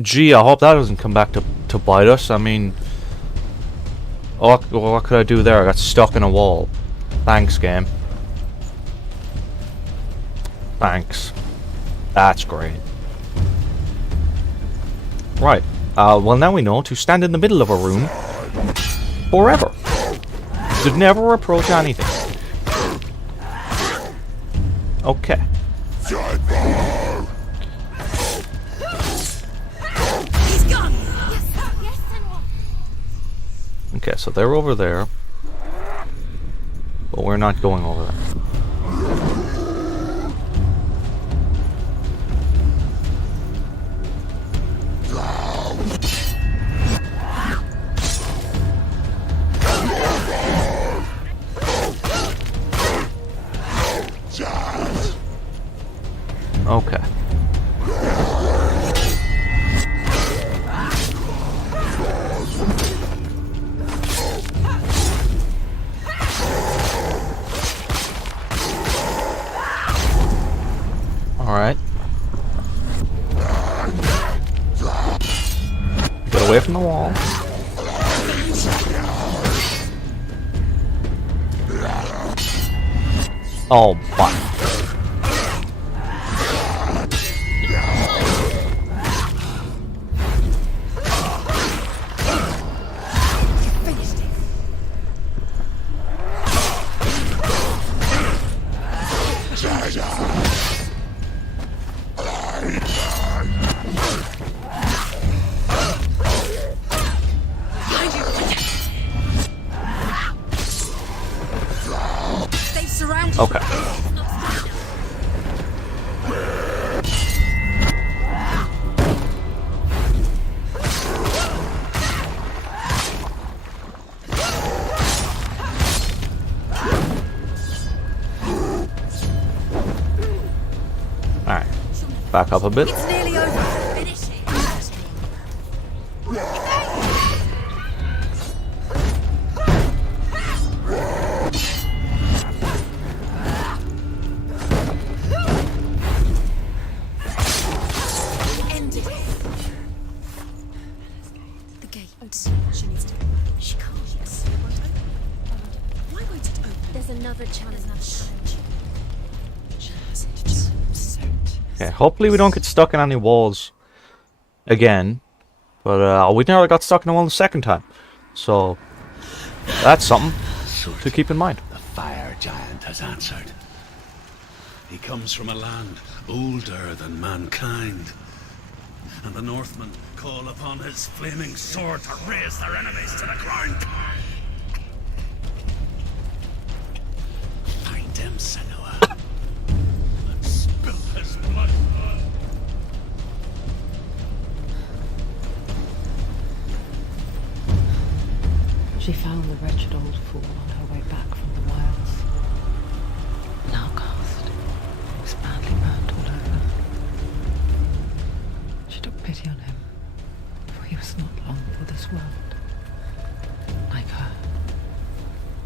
Gee, I hope that doesn't come back to bite us. I mean, what could I do there? I got stuck in a wall. Thanks, game. Thanks. That's great. Right. Well, now we know to stand in the middle of a room forever. To never approach anything. Okay. Okay, so they're over there. But we're not going over there. Okay. Alright. Get away from the wall. Oh my. They've surrounded Okay. Alright. Back up a bit. It's nearly over. Finish it. Ended it. The gate. She needs to. She can't. It won't open. Why won't it open? There's another challenge. Okay, hopefully we don't get stuck in any walls again. But we nearly got stuck in a wall the second time. So that's something to keep in mind. The fire giant has answered. He comes from a land older than mankind. And the Northmen call upon his flaming sword to raise their enemies to the ground. Find him, Senua. And spill his blood. She found the wretched old fool on her way back from the wilds. An outcast. He was badly burnt all over. She took pity on him, for he was not long for this world. Like her,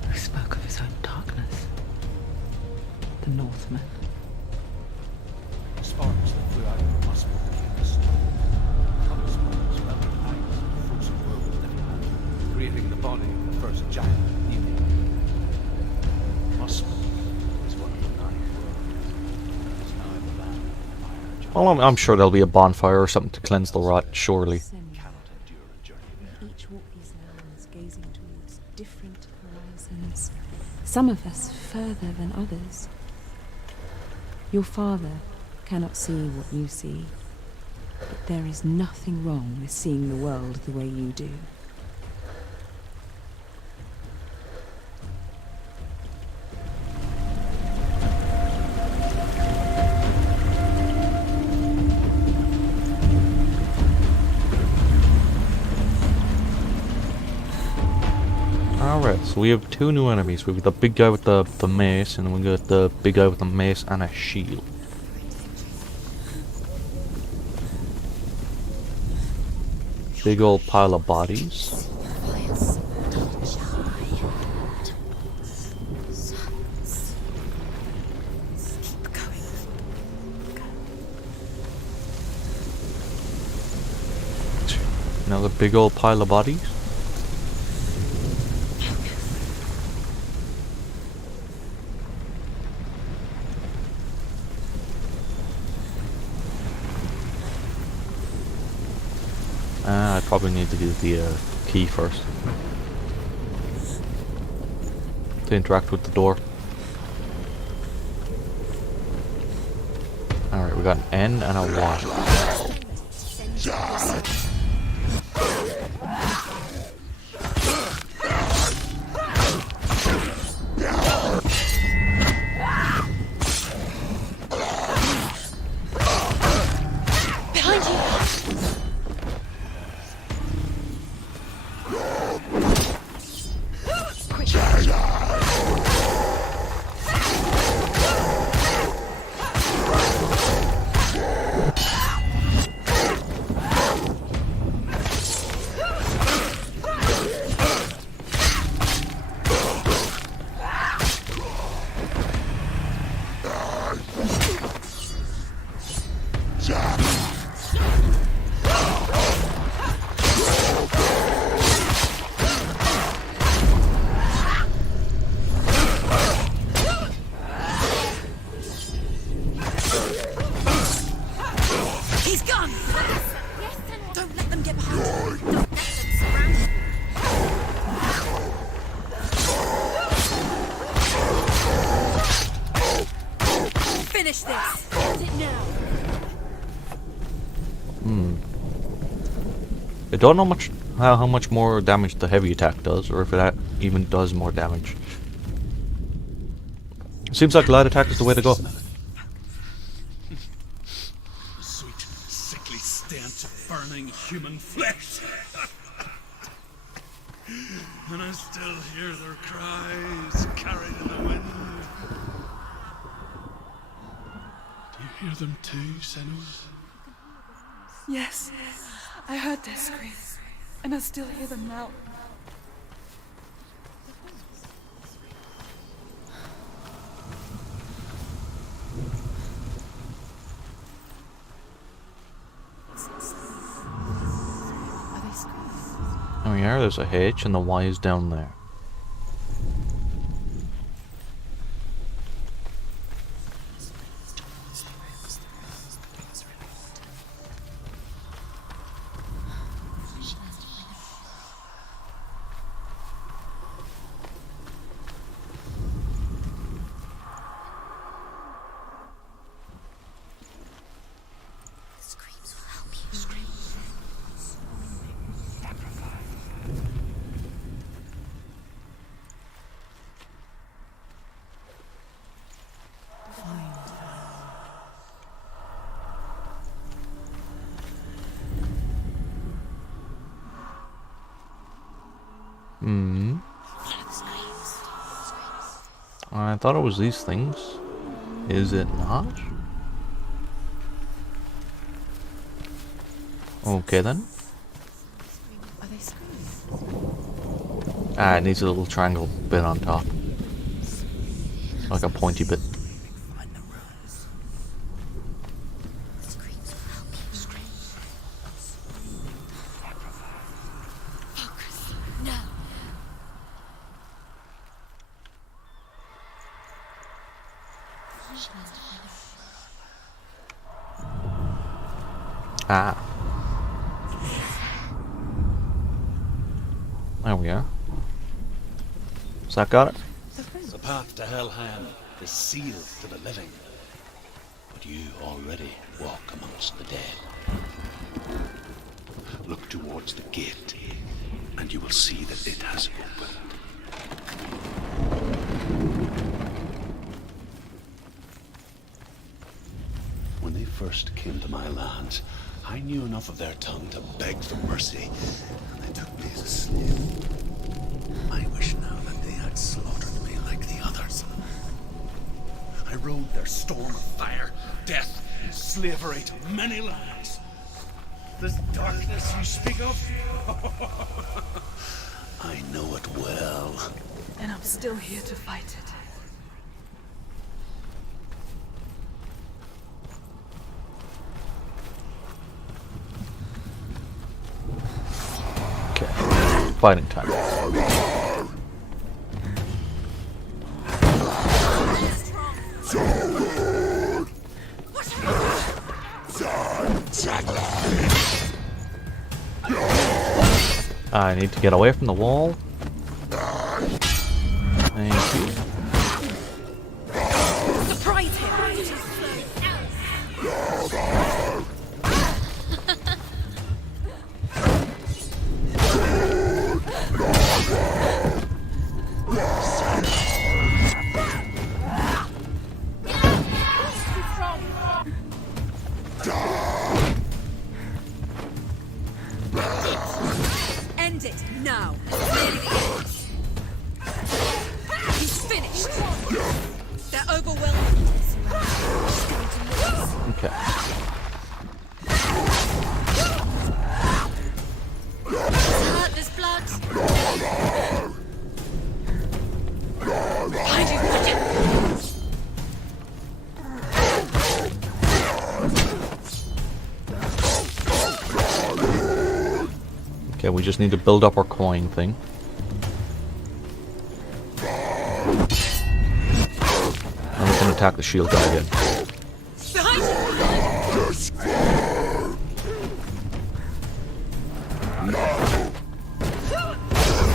who spoke of his own darkness. The Northmen. Sparks that flew out of the muscle became the snow. Other sparks fell in eyes and frozen world living, creating the body of the first giant Ymir. Muspel is one of the 9 worlds. It is now the land of the fire giant. Well, I'm sure there'll be a bonfire or something to cleanse the rot, surely. Cannot endure a journey there. Each walk these lands gazing towards different horizons. Some of us further than others. Your father cannot see what you see, but there is nothing wrong with seeing the world the way you do. Alright, so we have 2 new enemies. We've got the big guy with the mace, and then we got the big guy with the mace and a shield. Big old pile of bodies. Another big old pile of bodies. I probably need to get the key first to interact with the door. Alright, we got an N and a Y. finish this. End it now. I don't know how much more damage the heavy attack does, or if that even does more damage. Seems like light attack is the way to go. The sweet, sickly stench of burning human flesh. And I still hear their cries carried in the wind. Do you hear them too, Senua? Yes, I heard their screams, and I still hear them now. Oh yeah, there's a H and the Y is down there. Screams will help you. I thought it was these things. Is it not? Okay then. Are they screaming? Ah, it needs a little triangle bit on top. Like a pointy bit. Screams will help you. Focus. No. She needs to find a Ah. There we are. Has that got it? The path to Helheim is sealed to the living. But you already walk amongst the dead. Look towards the gate, and you will see that it has opened. When they first came to my lands, I knew enough of their tongue to beg for mercy, and they took me as a slave. I wish now that they had slaughtered me like the others. I rode their storm of fire, death, and slavery to many lands. This darkness you speak of, I know it well. And I'm still here to fight it. Okay. Fighting time. I need to get away from the wall. Thank you. surprise him. End it now. He's finished. They're overwhelming. She's going to lose. Okay. Hurt this blood. Hide you, Okay, we just need to build up our coin thing. And we can attack the shield guy again. behind you.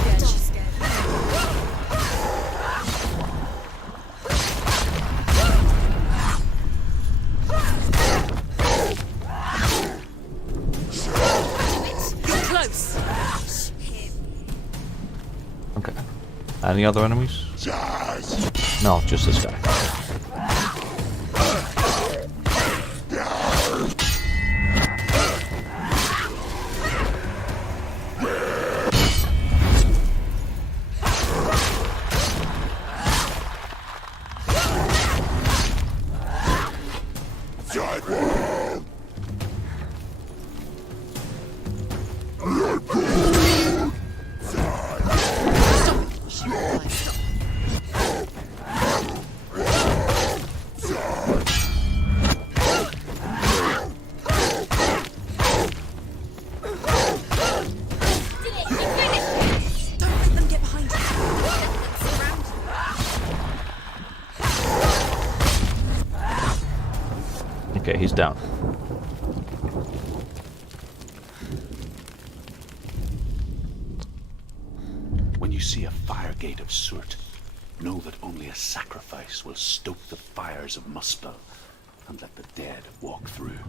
Yeah, she's scared. Any other enemies? No, just this guy. Okay, he's down. When you see a fire gate of Surt, know that only a sacrifice will stoke the fires of Muspel and let the dead walk through.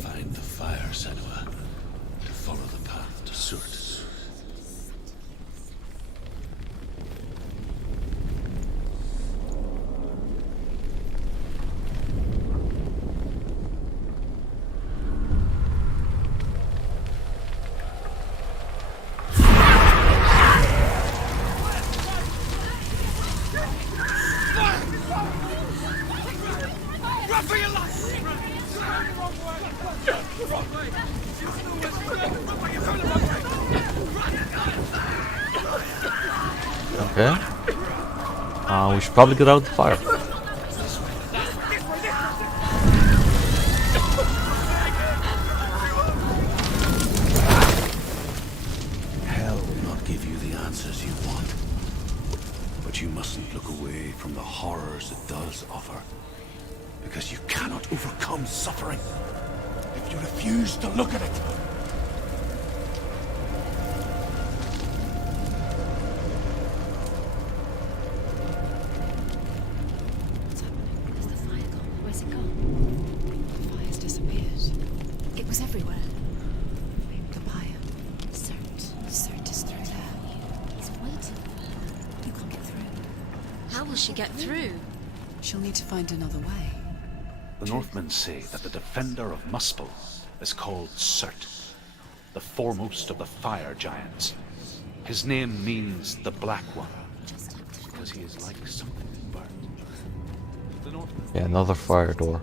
Find the fire, Senua, to follow the path to Surt. Okay. We should probably get out of the fire. Hell will not give you the answers you want. But you mustn't look away from the horrors it does offer. Because you cannot overcome suffering if you refuse to look at it. What's happening? Has the fire gone? Where's it gone? The fire's disappeared. It was everywhere. Kabaya. Cert is through there. He's waiting for her. You can't get through. How will she get through? She'll need to find another way. The Northmen say that the defender of Muspel is called Surt, the foremost of the fire giants. His name means the Black One, because he is like something burnt. The Northmen Yeah, another fire door.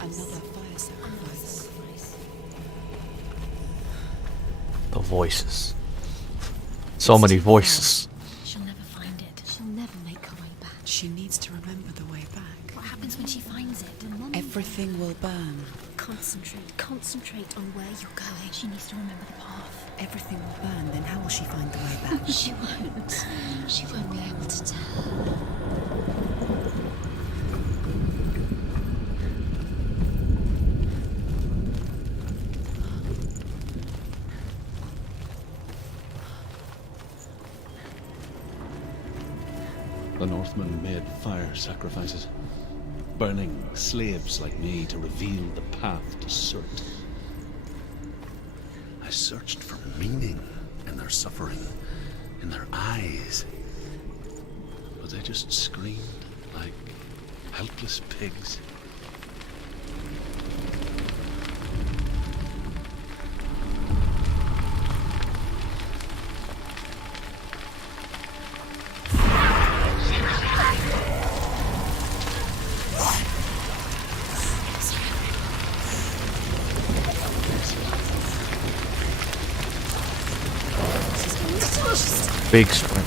Another fire sacrifice. The voices. So many voices. She'll never find it. She'll never make her way back. She needs to remember the way back. What happens when she finds it? Everything will burn. Concentrate on where you're going. She needs to remember the path. Everything will burn, then how will she find the way back? She won't. She won't be able to tell. The Northmen made fire sacrifices, burning slaves like me to reveal the path to Surt. I searched for meaning in their suffering, in their eyes. But they just screamed like helpless pigs. Big sprint.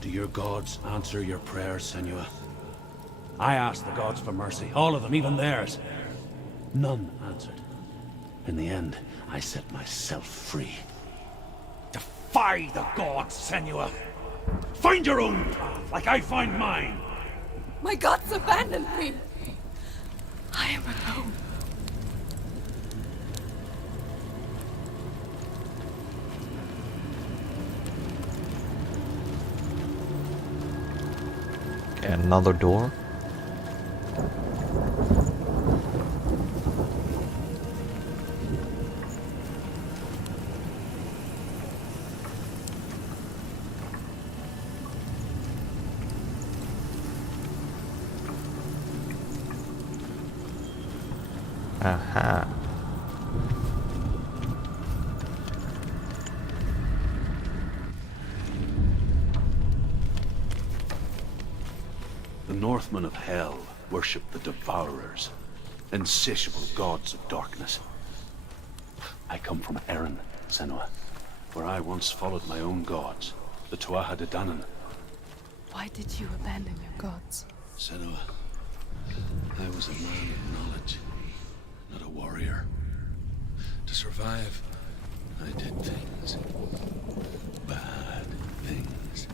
Do your gods answer your prayers, Senua? I asked the gods for mercy, all of them, even theirs. None answered. In the end, I set myself free. Defy the gods, Senua! Find your own path, like I find mine! My gods abandoned me! I am alone. And another door. Aha. The Northmen of Hell worship the Devourers, insatiable gods of darkness. I come from Erin, Senua, where I once followed my own gods, the Tuatha De Danann. Why did you abandon your gods? Senua, I was a man of knowledge, not a warrior. To survive, I did things. Bad things.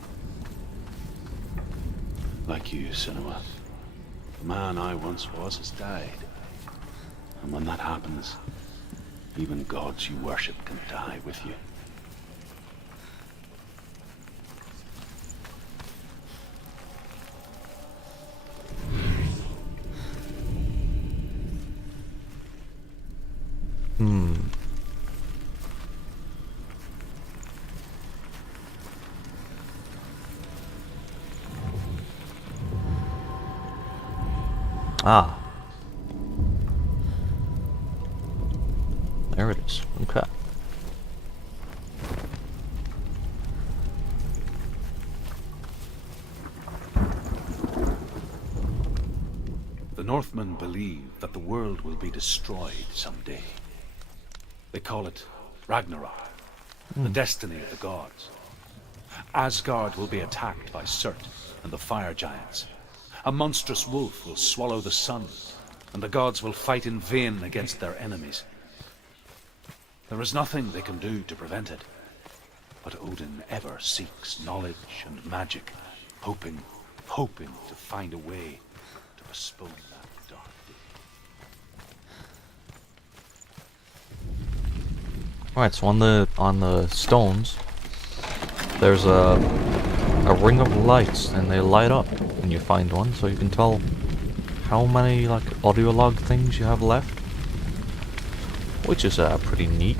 Like you, Senua. The man I once was has died. And when that happens, even gods you worship can die with you. Ah. There it is. Okay. The Northmen believe that the world will be destroyed someday. They call it Ragnarok, the destiny of the gods. Asgard will be attacked by Surt and the fire giants. A monstrous wolf will swallow the sun, and the gods will fight in vain against their enemies. There is nothing they can do to prevent it, but Odin ever seeks knowledge and magic, hoping to find a way to postpone that dark day. Alright, so on the stones there's a ring of lights, and they light up when you find one, so you can tell how many like audio log things you have left, which is pretty neat.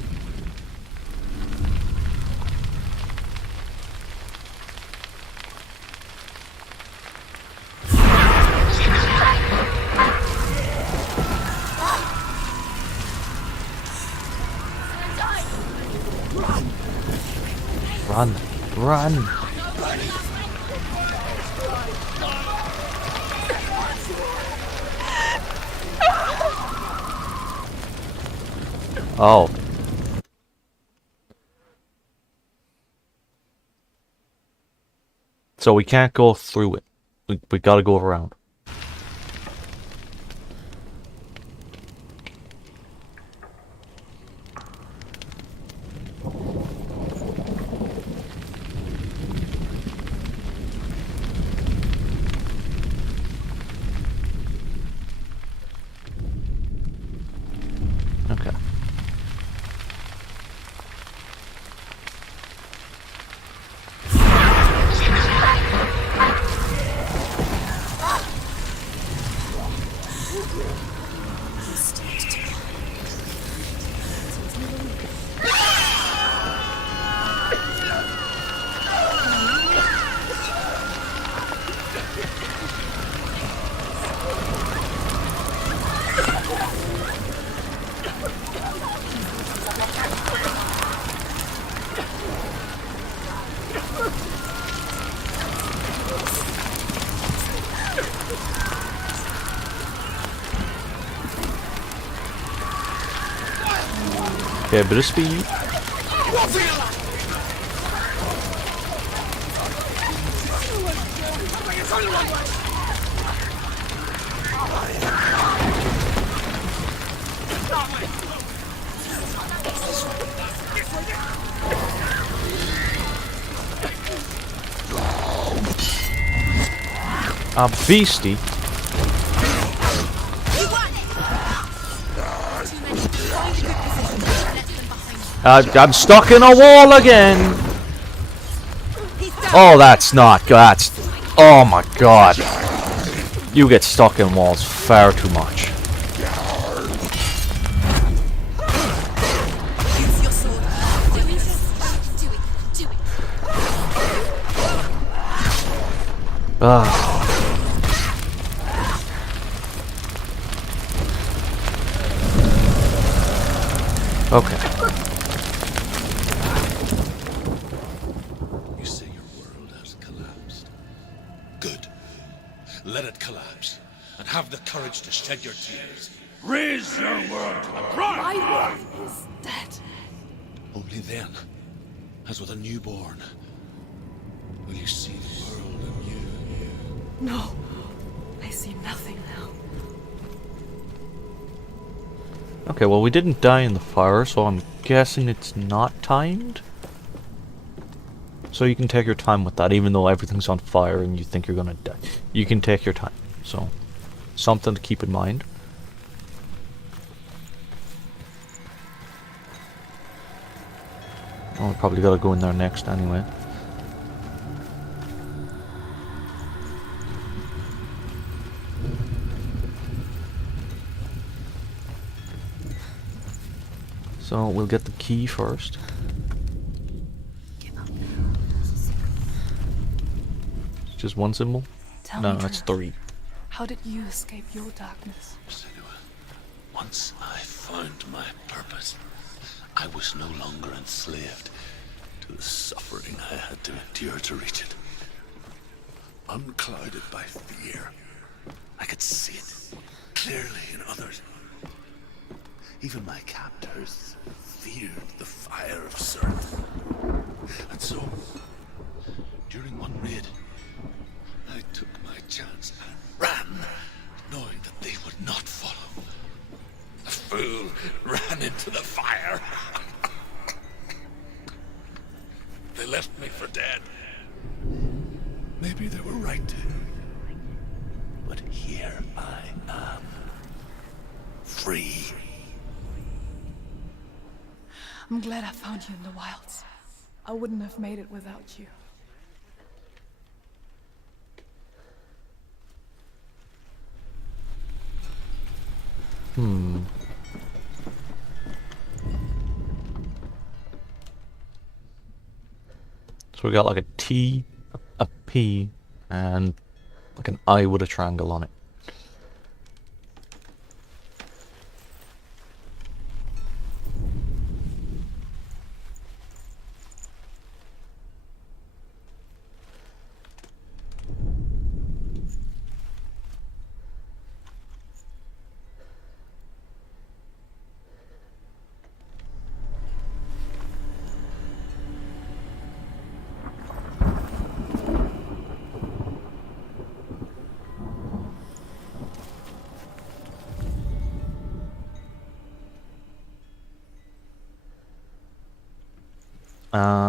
Run! Run! Oh. So we can't go through it. We gotta go around. Okay. Okay, a bit of speed. A beastie? I'm stuck in a wall again! Oh, that's not good. That's... Oh my god. You get stuck in walls far too much. Ah. Okay. You say your world has collapsed. Good. Let it collapse, and have the courage to shed your tears. Raise your world to the ground! My world is dead. Only then, as with a newborn, will you see the world anew. No, I see nothing now. Okay, well we didn't die in the fire, so I'm guessing it's not timed? So you can take your time with that, even though everything's on fire and you think you're gonna die. You can take your time, so... something to keep in mind. Oh, we probably gotta go in there next anyway. So we'll get the key first. It's just one symbol? Tell No, me that's truth. 3. How did you escape your darkness? Senua, once I found my purpose, I was no longer enslaved to the suffering I had to endure to reach it. Unclouded by fear, I could see it clearly in others. Even my captors feared the fire of Sirth. And so, during one raid, I took my chance and ran, knowing that they would not follow. The fool ran into the fire. They left me for dead. Maybe they were right to. But here I am. Free. I'm glad I found you in the wilds. I wouldn't have made it without you. So we got like a T, a P, and like an I with a triangle on it.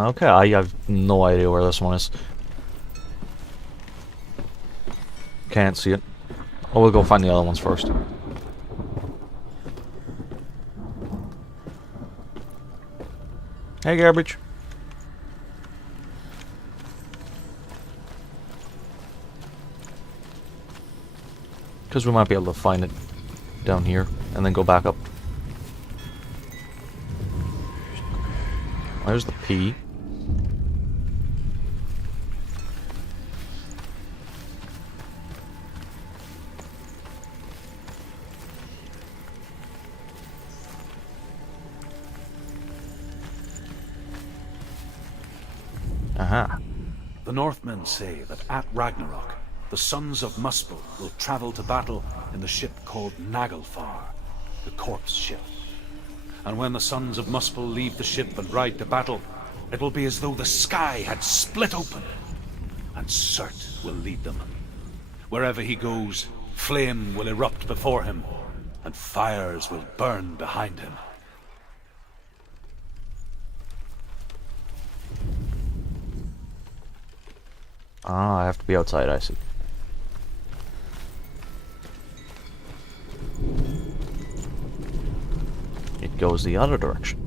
Okay, I have no idea where this one is. Can't see it. Oh, we'll go find the other ones first. Hey, garbage. Because we might be able to find it down here and then go back up. There's the P. Aha. The Northmen say that at Ragnarok, the sons of Muspel will travel to battle in the ship called Naglfar, the corpse ship. And when the sons of Muspel leave the ship and ride to battle, it will be as though the sky had split open, and Surt will lead them. Wherever he goes, flame will erupt before him, and fires will burn behind him. Ah, I have to be outside, I see. goes the other direction.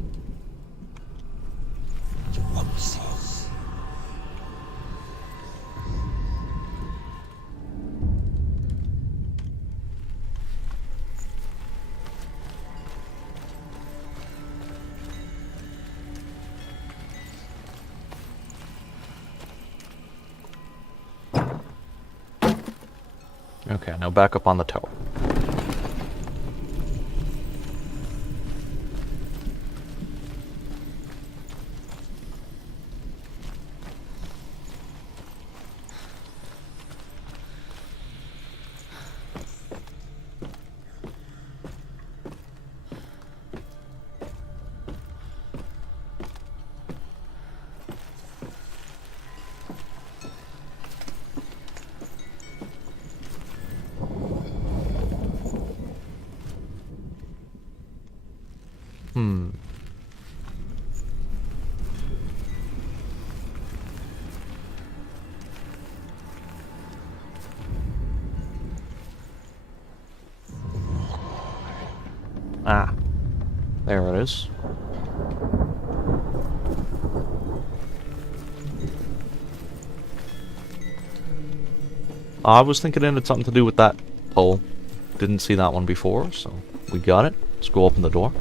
Okay, now back up on the tower. Ah, there it is. I was thinking it had something to do with that pole. Didn't see that one before, so we got it. Let's go open the door.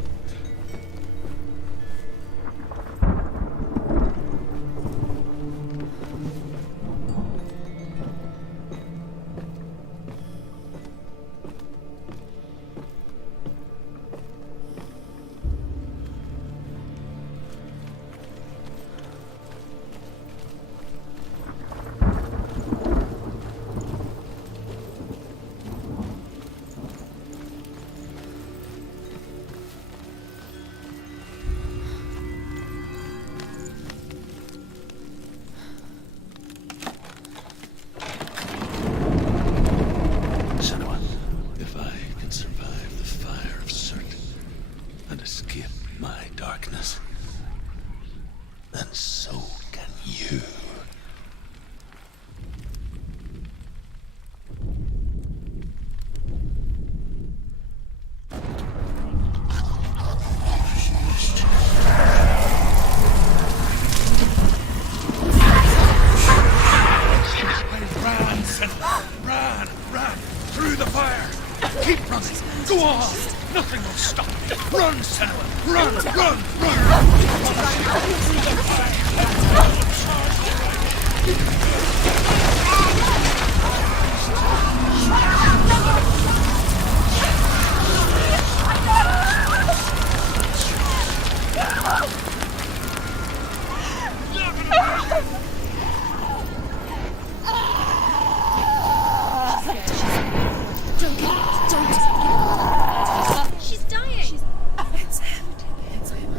If I can survive the fire of Cert and escape my darkness, then so can you. Run! Through the fire! Keep running! Go on! Nothing will stop me! Run, Senua! She's dying. It's him. It's him.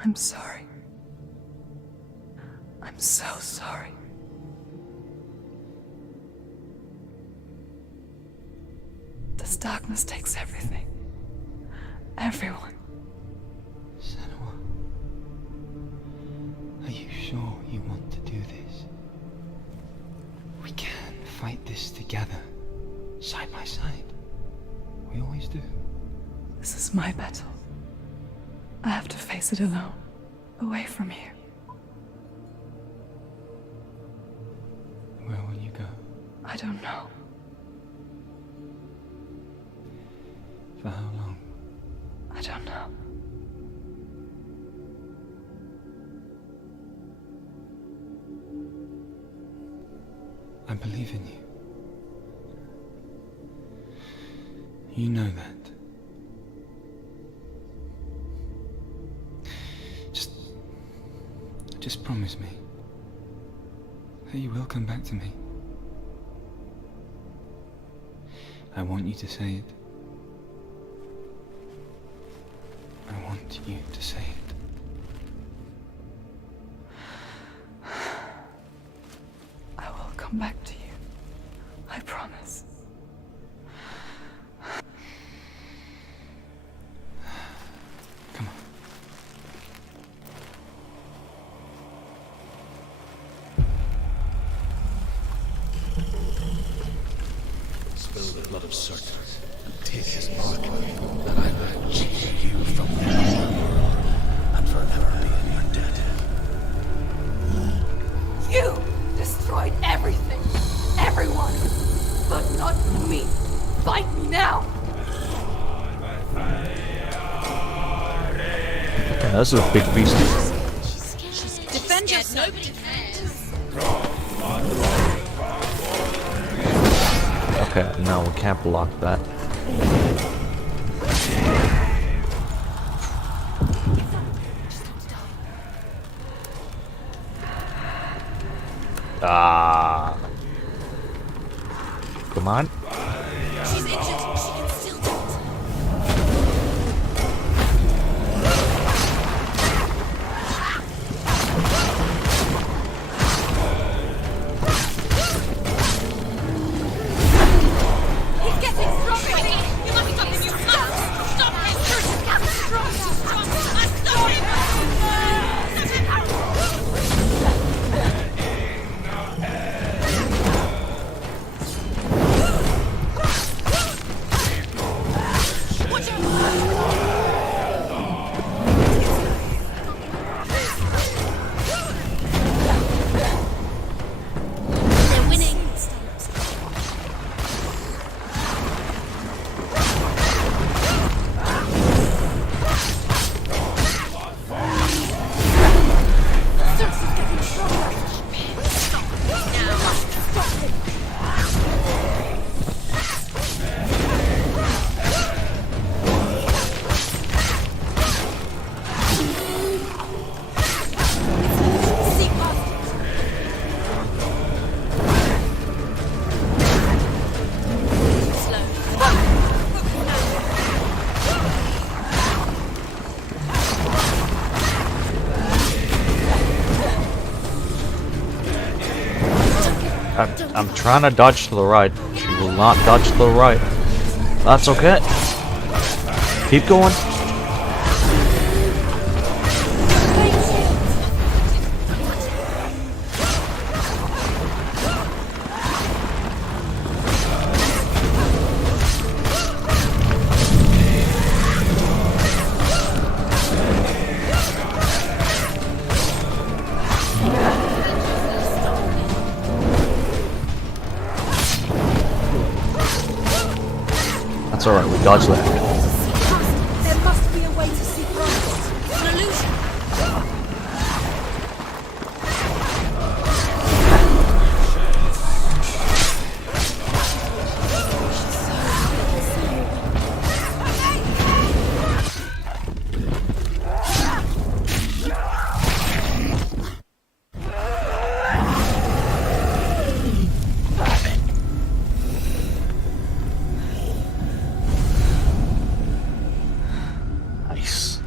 I'm sorry. I'm so sorry. This darkness takes everything. Everyone. Senua, are you sure you want to do this? We can fight this together, side by side. We always do. This is my battle. I have to face it alone, away from here. Where will you go? I don't know. For how long? I don't know. I believe in you. You know that. Just promise me that you will come back to me. I want you to say it. I want you to say it. come back to you. I promise. Come on. Spill the blood of Surt and take his mark, that I might cheer you from their world and forever be in your debt. You destroyed everything, everyone, but not me. Fight me now. Yeah, this is a big beast. Defend yourself. Nobody cares. Okay, no, we can't block that. Ah. Come on. She's injured. She can still do it. He's getting stronger. You must stop him. You must stop him. He's getting stronger. Stop him. Watch out. They're winning. Cersei's getting stronger. Now, stop him. See past it. Slow. I'm trying to dodge to the right. She will not dodge to the right. That's okay. Keep going. That's alright, we dodged that. There must be a way to see past it. It's an illusion. Nice.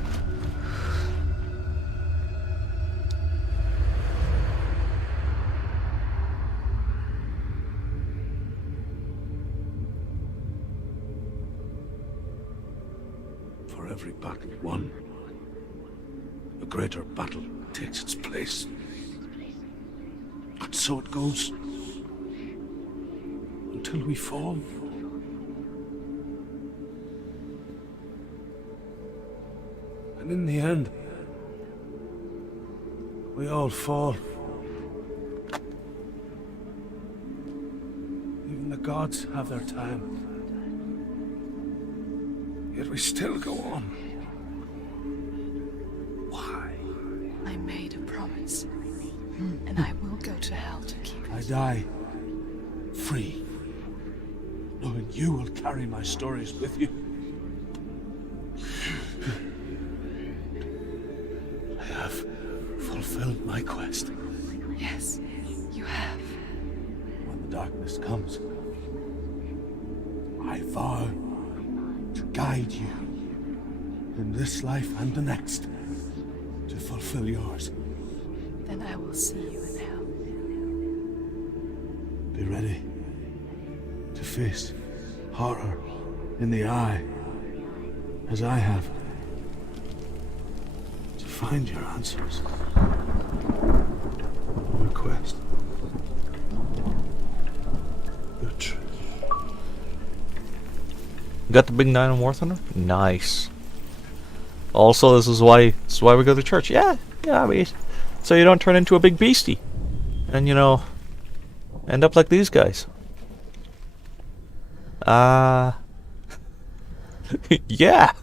For every battle won, a greater battle takes its place. And so it goes. Until we fall. And in the end, we all fall. Even the gods have their time. Yet we still go on. Why? I made a promise, and I will go to hell to keep it. I die free, knowing you will carry my stories with you. I have fulfilled my quest. Yes, you have. When the darkness comes, I vow to guide you in this life and the next to fulfill yours. Then I will see you in hell. Be ready to face horror in the eye, as I have. To find your answers. Your quest. Your truth. Got the big 9 on War Thunder? Nice. Also, this is why we go to church. Yeah, I mean, so you don't turn into a big beastie. And, you know, end up like these guys. Yeah.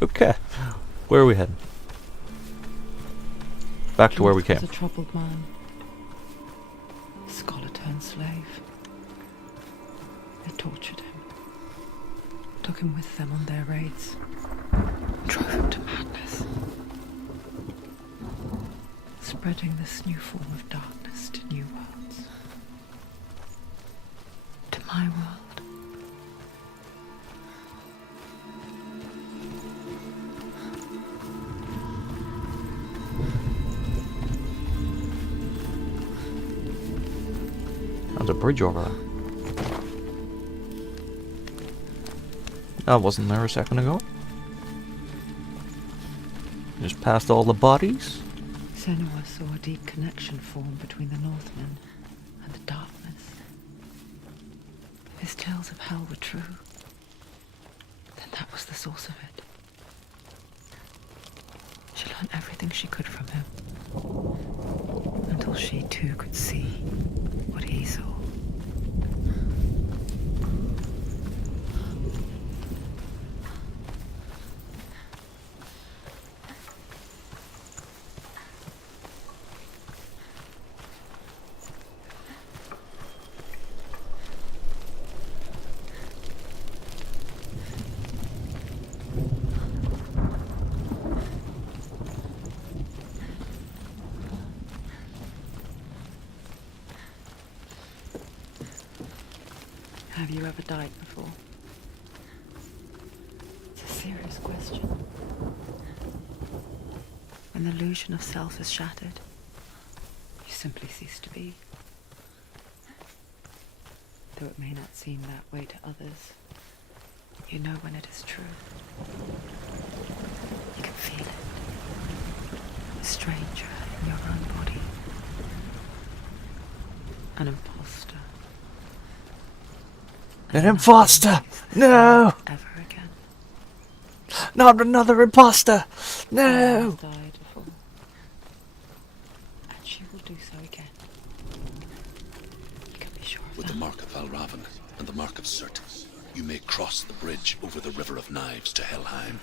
Okay. Where are we heading? Back to where we came. He was a troubled man. Scholar turned slave. They tortured him. Took him with them on their raids. Drove him to madness. Spreading this new form of darkness to new worlds. To my world. There's a bridge over there. That wasn't there a second ago. Just past all the bodies. Senua saw a deep connection form between the Northmen and the darkness. If his tales of hell were true, then that was the source of it. She learned everything she could from him, until she too could see what he saw. Have you ever died before? It's a serious question. When the illusion of self is shattered, you simply cease to be. Though it may not seem that way to others, you know when it is true. You can feel it. A stranger in your own body. An imposter. An imposter! No! Ever again. Not another imposter! I No! have died before. And she will do so again. You can be sure of With that. the mark of Valravan and the mark of Surt, you may cross the bridge over the River of Knives to Helheim.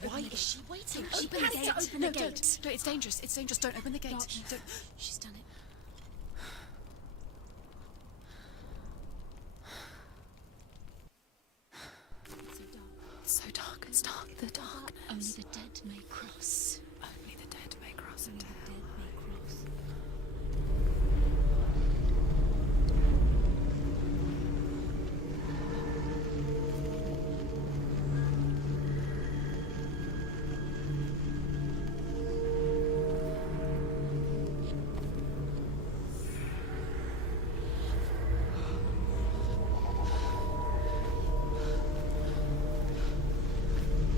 Why is she waiting? She Open the has gate. to open No, the gate. don't. No, it's dangerous. It's dangerous. Don't open the gate. Don't. She's done it. It's so dark. It's dark. The darkness. Only the dead may cross. Only the dead may cross into hell.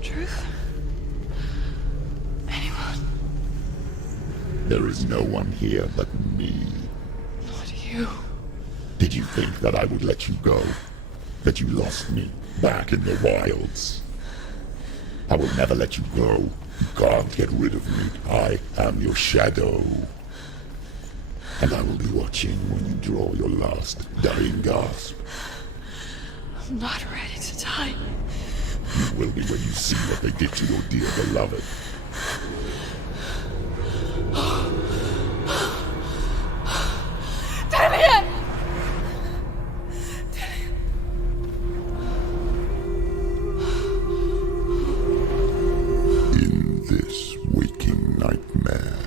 Truth? Anyone? There is no one here but me. Not you. Did you think that I would let you go? That you lost me back in the wilds? I will never let you go. You can't get rid of me. I am your shadow. And I will be watching when you draw your last dying gasp. I'm not ready to die. You will be when you see what they did to your dear beloved. Dillion! In this waking nightmare,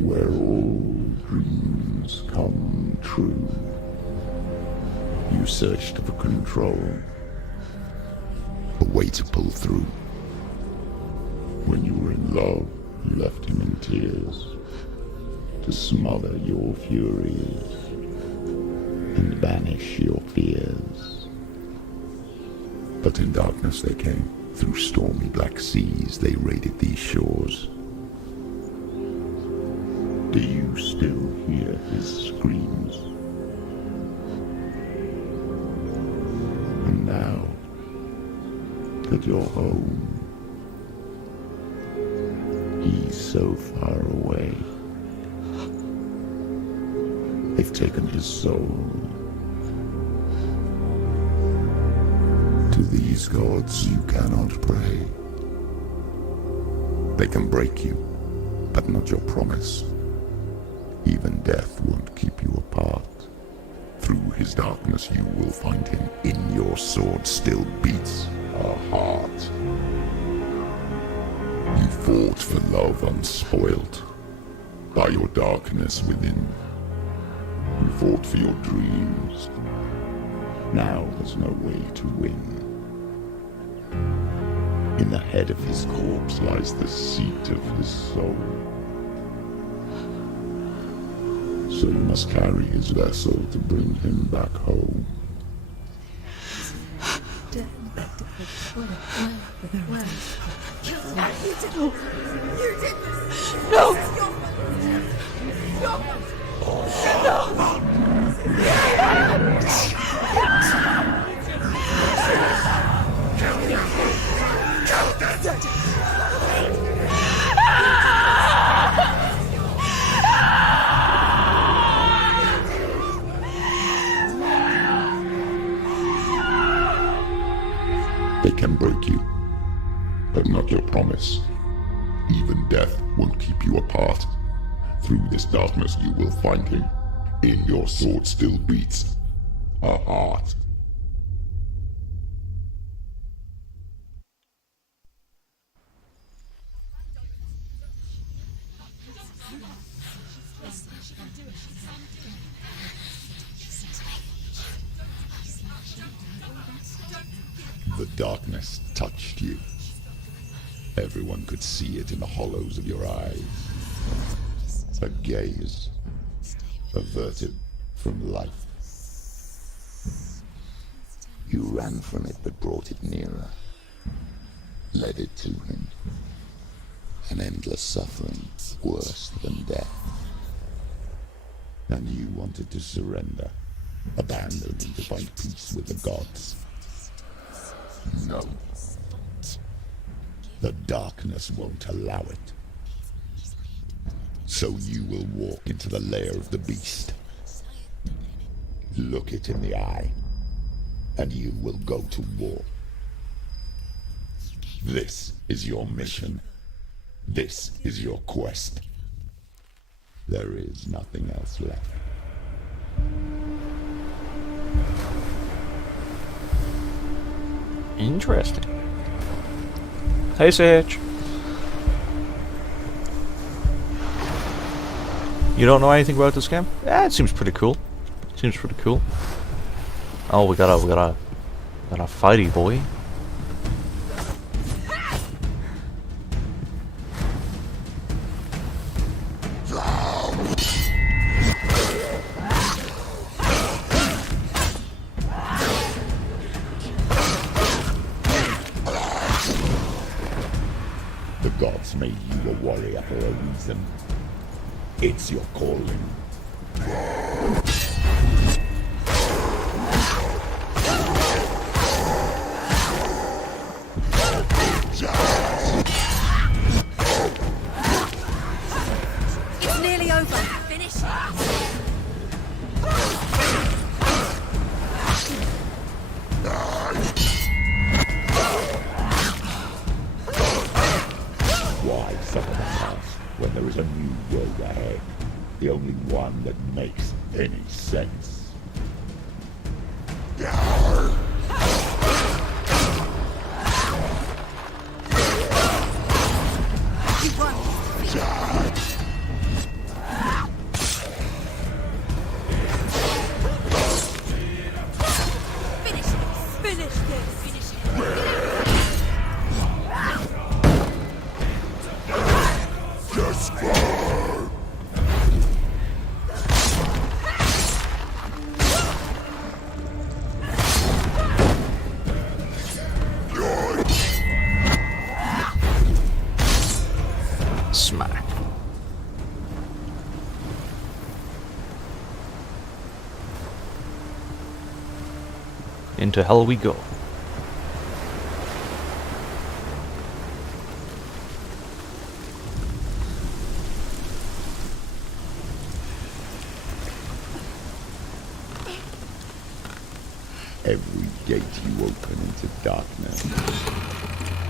where all dreams come true, you searched for control. way to pull through. When you were in love, you left him in tears to smother your furies and banish your fears. But in darkness they came, through stormy black seas they raided these shores. Do you still hear his screams? And now that you're home, he's so far away. They've taken his soul. To these gods you cannot pray. They can break you, but not your promise. Even death won't keep you apart. Through his darkness you will find him. In your sword still beats a heart. You fought for love unspoilt by your darkness within. You fought for your dreams. Now there's no way to win. In the head of his corpse lies the seat of his soul. So you must carry his vessel to bring him back home. You did this! No! They can break you, but not your promise. Even death won't keep you apart. Through this darkness you will find him. In your sword still beats a heart. The darkness touched you. Everyone could see it in the hollows of your eyes. A gaze averted from life. You ran from it but brought it nearer. Led it to him. An endless suffering, worse than death. And you wanted to surrender, abandon him to find peace with the gods. No. The darkness won't allow it. So you will walk into the lair of the beast. Look it in the eye, and you will go to war. This is your mission. This is your quest. There is nothing else left. Interesting. Hey, Sage. You don't know anything about this game? Yeah, it seems pretty cool. Seems pretty cool. Oh, we got a fighty boy. The gods made you a warrior for a reason. It's your calling. It's nearly over. Finish it. Why suffer the past when there is a new world ahead? The only one that makes any sense. You won. Finish this. Finish this. Finish it. Smack. Into hell we go. Every gate you open into darkness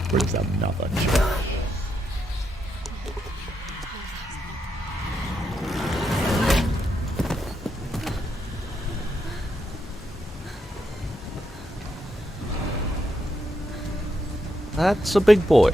brings another challenge. That's a big boy.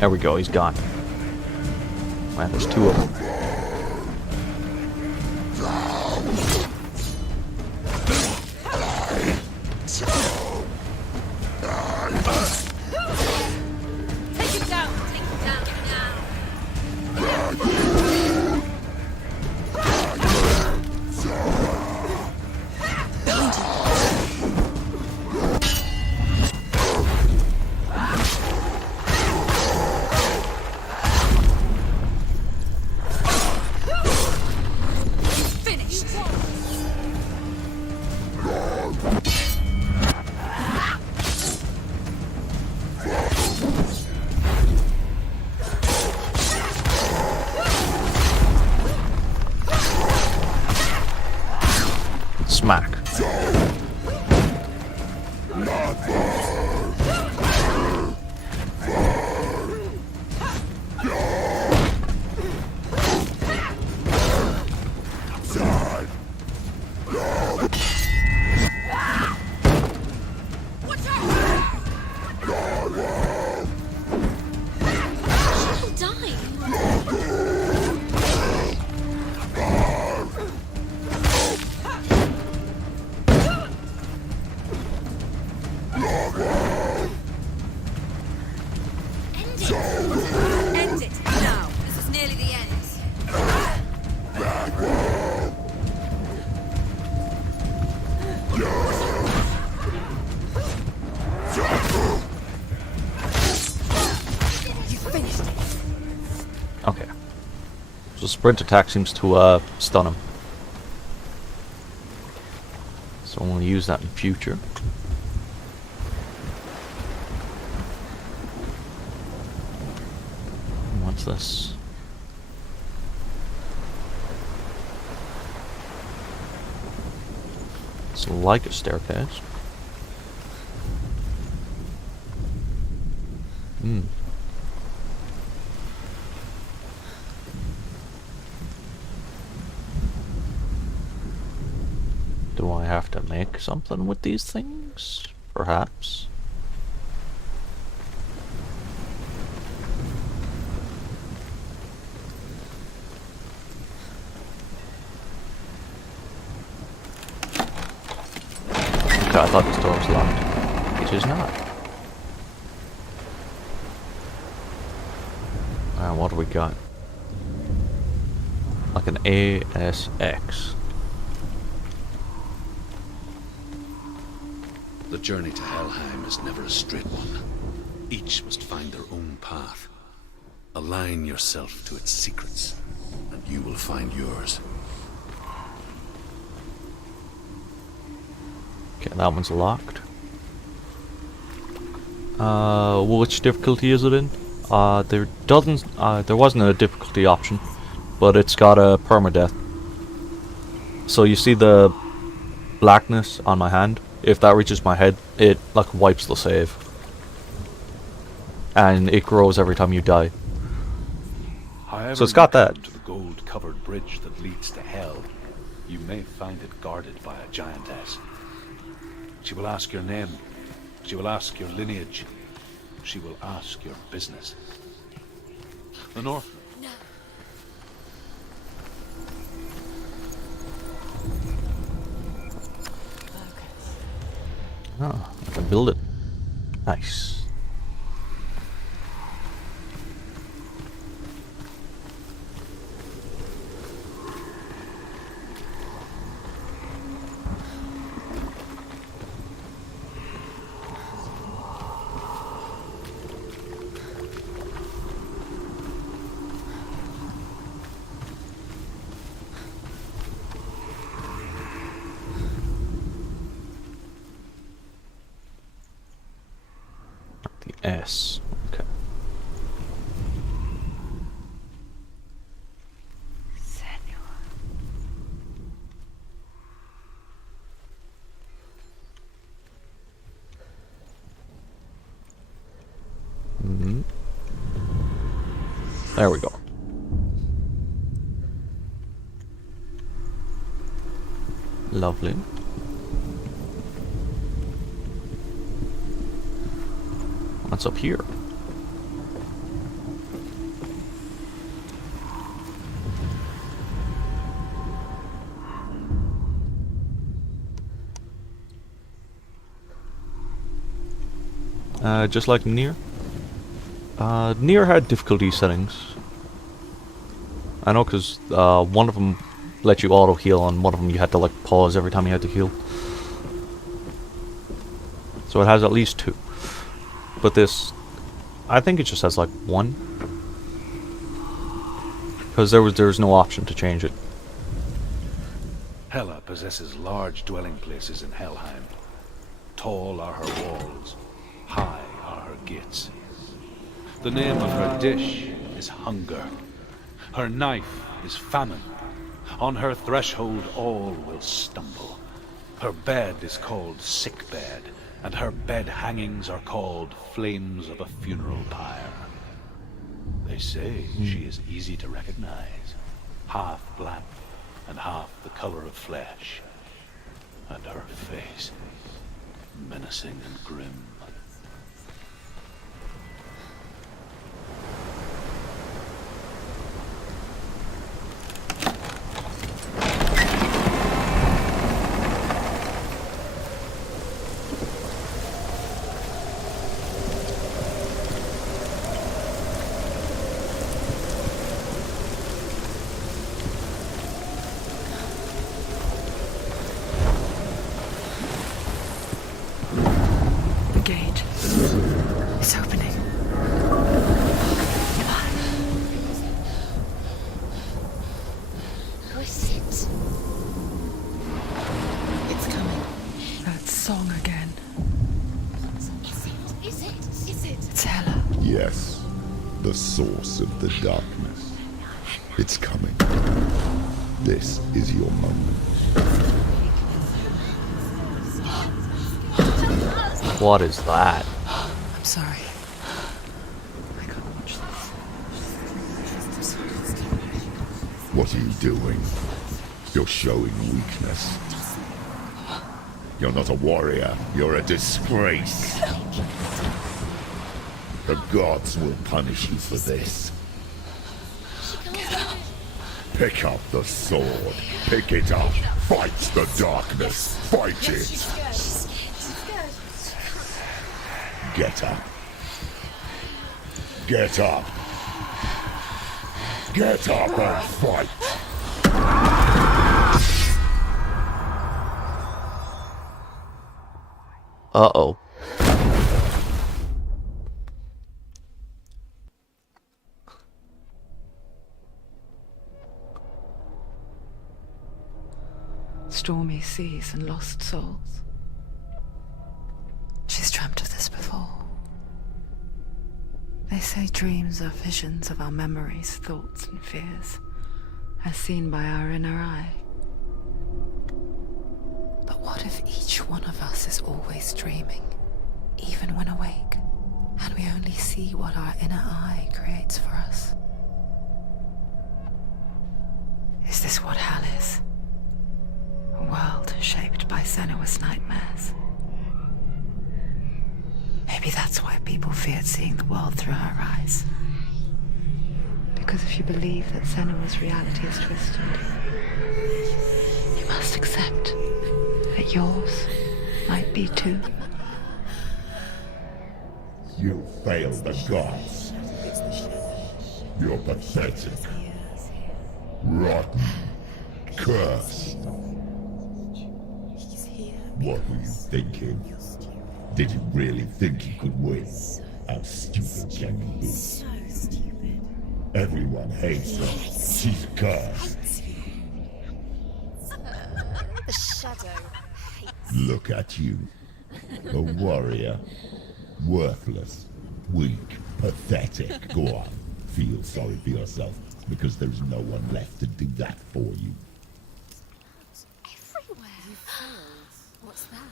There we go, he's gone. Man, there's two of them. Take him down! Take him down now! Smack. End it now! This is nearly the end. You finished it. Okay. So sprint attack seems to stun him. So I'm going to use that in future. What's this? It's like a staircase. Hmm. Do I have to make something with these things? Perhaps. Okay, I thought this door was locked. It is not. What do we got? Like an ASX. The journey to Helheim is never a straight one. Each must find their own path. Align yourself to its secrets, and you will find yours. Okay, that one's locked. Which difficulty is it in? There wasn't a difficulty option, but it's got a permadeath. So you see the blackness on my hand? If that reaches my head, it like wipes the save. And it grows every time you die. However, So it's got you that. come to the gold-covered bridge that leads to hell, you may find it guarded by a giantess. She will ask your name. She will ask your lineage. She will ask your business. The North. Oh, I can build it. Nice. S. Okay. Mm-hmm. There we go. Lovely. What's up here? Just like Nier. Nier had difficulty settings. I know, because one of them let you auto heal, and one of them you had to like pause every time you had to heal. So it has at least 2. But this, I think it just has like 1, because there's no option to change it. Hela possesses large dwelling places in Helheim. Tall are her walls, high are her gates. The name of her dish is hunger. Her knife is famine. On her threshold all will stumble. Her bed is called sick bed, and her bed hangings are called flames of a funeral pyre. They say she is easy to recognize, half black and half the color of flesh, and her face menacing and grim. The gate is opening. Who is it? It's coming. That song again. Is it? Is it? Is it? It's Hela. Yes, the source of the darkness. It's coming. This is your moment. What is that? I'm sorry. I can't watch this. What are you doing? You're showing weakness. You're not a warrior. You're a disgrace. The gods will punish you for this. Pick up the sword. Pick it up. Fight the darkness. Fight it. Get up. Get up. Get up and fight. Uh-oh. Stormy seas and lost souls. They say dreams are visions of our memories, thoughts, and fears, as seen by our inner eye. But what if each one of us is always dreaming, even when awake, and we only see what our inner eye creates for us? Is this what hell is? A world shaped by Senua's nightmares? Maybe that's why people feared seeing the world through her eyes. Because if you believe that Senua's reality is twisted, you must accept that yours might be too. You failed the gods. You're pathetic. Rotten. Cursed. What were you thinking? Did you really think you could win? How stupid can you be? So stupid. Everyone hates her. She's cursed. The shadow hates. Look at you. A warrior. Worthless. Weak. Pathetic. Go on. Feel sorry for yourself, because there's no one left to do that for you. Everywhere. You failed. What's that?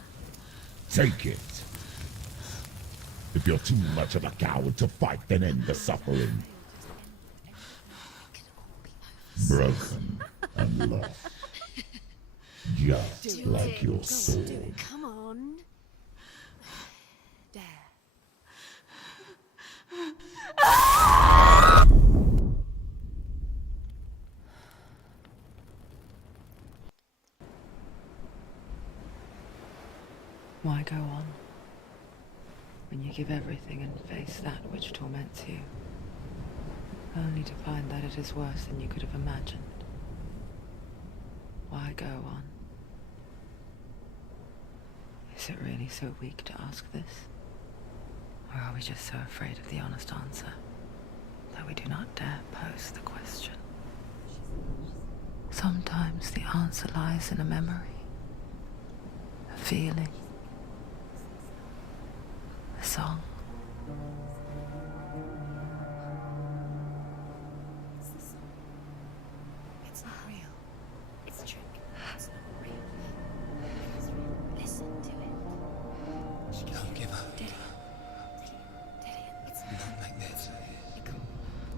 Take it. If you're too much of a coward to fight, then end the suffering. Broken and lost. Just like your sword. Come on. Dare. Why go on when you give everything and face that which torments you, only to find that it is worse than you could have imagined? Why go on? Is it really so weak to ask this? Or are we just so afraid of the honest answer that we do not dare pose the question? Sometimes the answer lies in a memory, a feeling, a song. It's not real. It's a trick. It's not real. It is real. Listen to it. She Don't give up. Dillian. It's Not like this.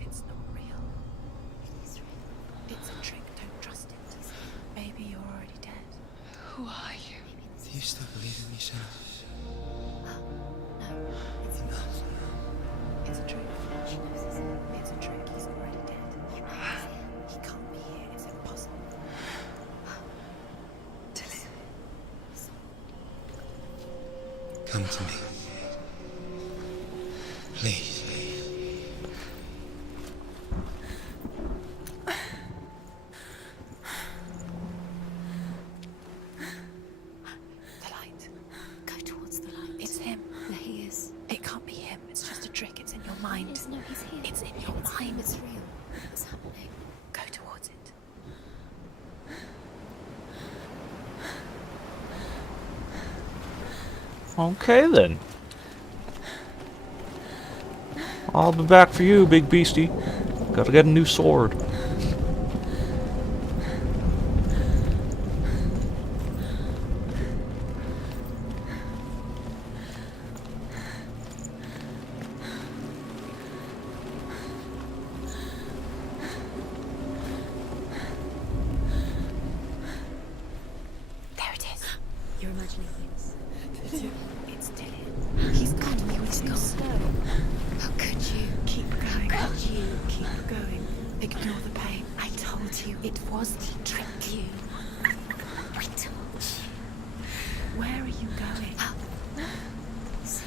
It's not real. It is real. It's a trick. Don't trust it. Baby, you're already dead. Who are you? Do you still believe in me, Senua? No, it's not. It's a trick. She knows this. It's a trick. He's already dead. He can't be here. It's impossible. Come to me. Please. The light. Go towards the light. It's him. There he is. It can't be him. It's just a trick. It's in your mind. No, he's here. It's in your mind. It's real. What's happening? Go towards it. Okay then. I'll be back for you, big beastie. Gotta get a new sword. There it is. You're imagining things. It's Dillian. He's got to be with you. How could you keep going? How could you keep going? Ignore the pain. I told you it was to trick you. I told you. Where are you going? Up. See,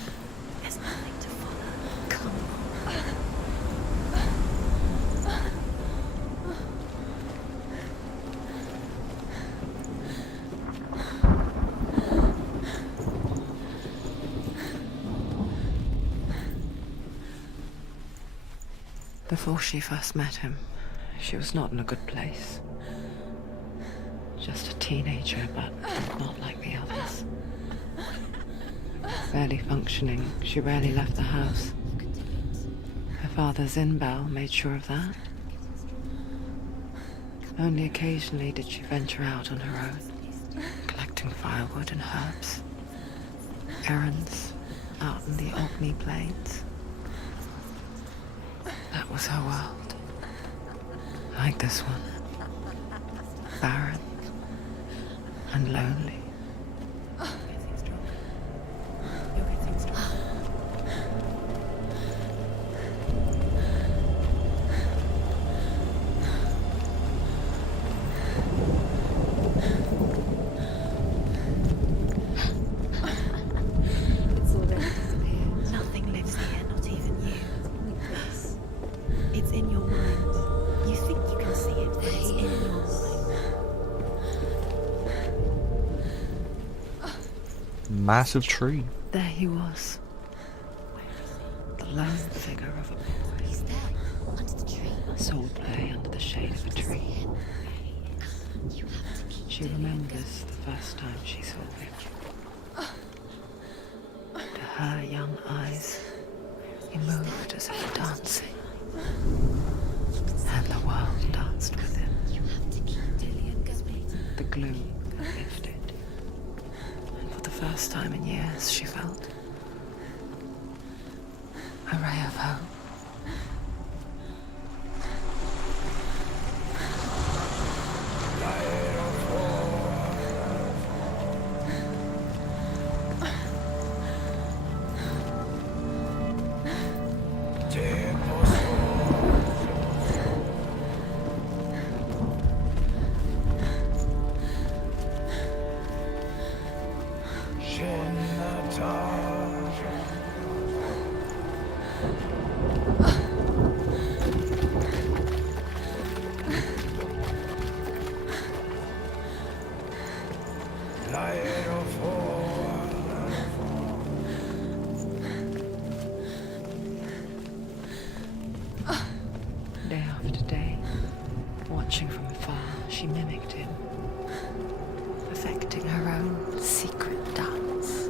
there's nothing to follow. Come on. Before she first met him, she was not in a good place. Just a teenager, but not like the others. Barely functioning, she rarely left the house. Father Zinbal made sure of that. Only occasionally did she venture out on her own, collecting firewood and herbs. Errands out in the Orkney Plains. That was her world. Like this one. Barren and lonely. Nothing lives here, not even you. It's in your mind. You think you can see it, but it's in your mind. Massive tree. There he was. The lone figure of a boy. He's there, under the tree. Sword play under the shade of a tree. She remembers the first time she saw him. To her young eyes, he moved as if dancing. And the world danced with him. The gloom lifted. And for the first time in years, she felt a ray of hope. Day after day, watching from afar, she mimicked him, perfecting her own secret dance,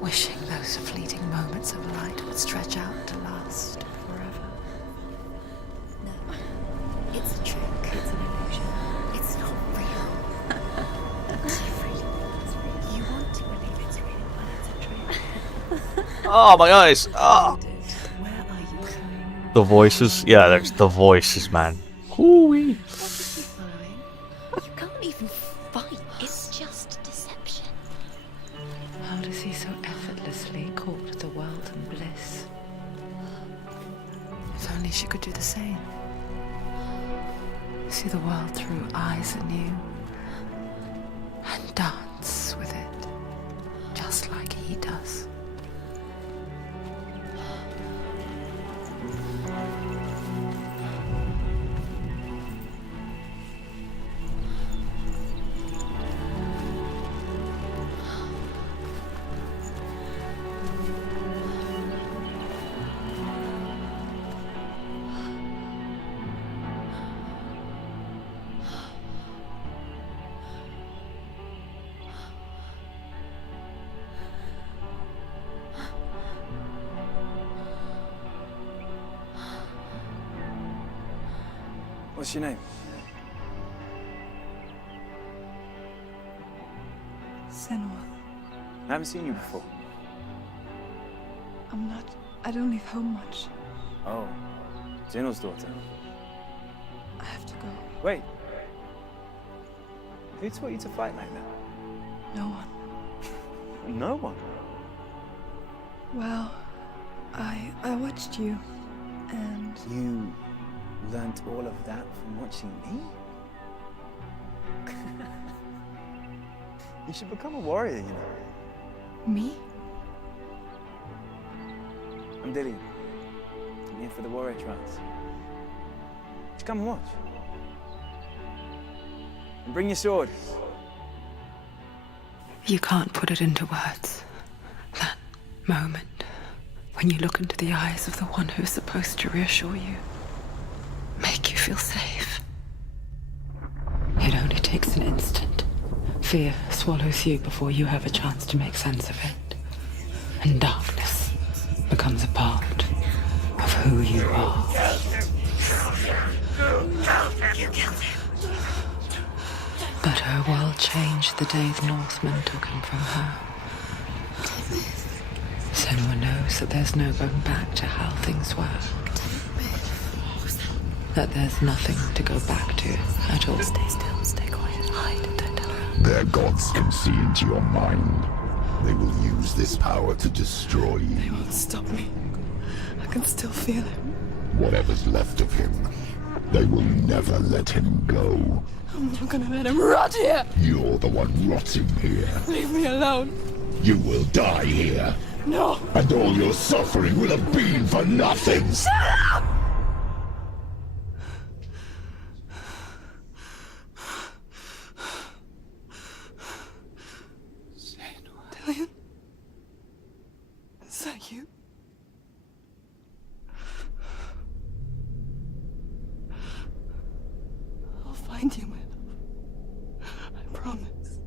wishing those fleeting moments of light would stretch out to last forever. No, it's a trick. It's an illusion. It's not real. It's real. You want to believe it's real when it's a trick. Oh, my eyes! Oh. Where are you going? The voices? Yeah, there's the voices, man. Hoo-wee. What is he following? You can't even fight. It's just deception. How does he so effortlessly court the world and bliss? If only she could do the same. See the world through eyes anew and dance with it, just like he does. What's your name? Senua. I haven't seen you before. I don't leave home much. Oh, Zeno's daughter. I have to go. Wait. Who taught you to fight like that? No one. No one? Well, I watched you, and... You learnt all of that from watching me? You should become a warrior, you know. Me? I'm Dillian. I'm here for the warrior trials. Just come and watch. And bring your sword. You can't put it into words. That moment when you look into the eyes of the one who's supposed to reassure you, make you feel safe. It only takes an instant. Fear swallows you before you have a chance to make sense of it. And darkness becomes a part who you are. You killed him. But her world changed the day the Northmen took him from her. Senua knows that there's no going back to how things were. That there's nothing to go back to at all. Stay still, stay quiet, hide, don't tell her. Their gods can see into your mind. They will use this power to destroy you. They won't stop me. I can still feel him. Whatever's left of him, they will never let him go. I'm not gonna let him rot here. You're the one rotting here. Leave me alone. You will die here. No. And all your suffering will have been for nothing. Shut up! Dillion? Is that you? I'll find you, my love. I promise.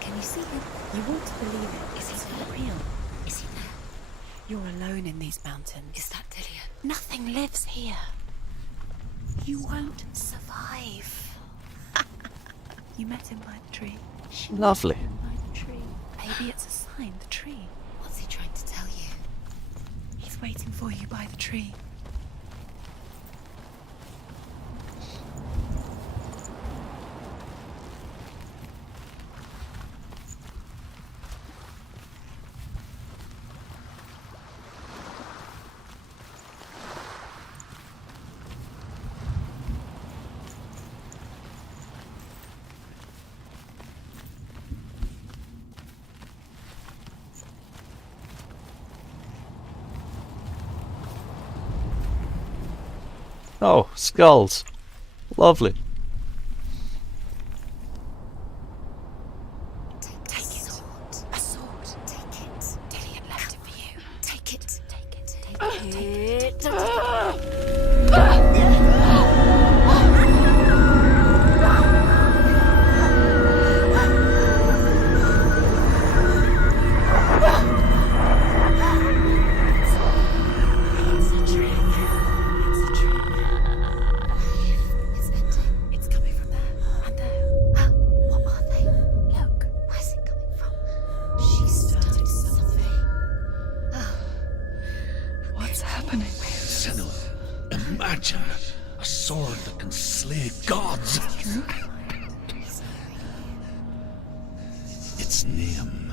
Can you see him? You want to believe it. Is he for real? Is he there? You're alone in these mountains. Is that Dillion? Nothing lives here. You won't survive. You met him by the tree. Lovely. By the tree. Maybe it's a sign, the tree. What's he trying to tell you? He's waiting for you by the tree. Oh, skulls. Lovely. Take it. A sword. Take it. Dillion left it for you. Take it. Take it. Take it. Imagine a sword that can slay gods. Its name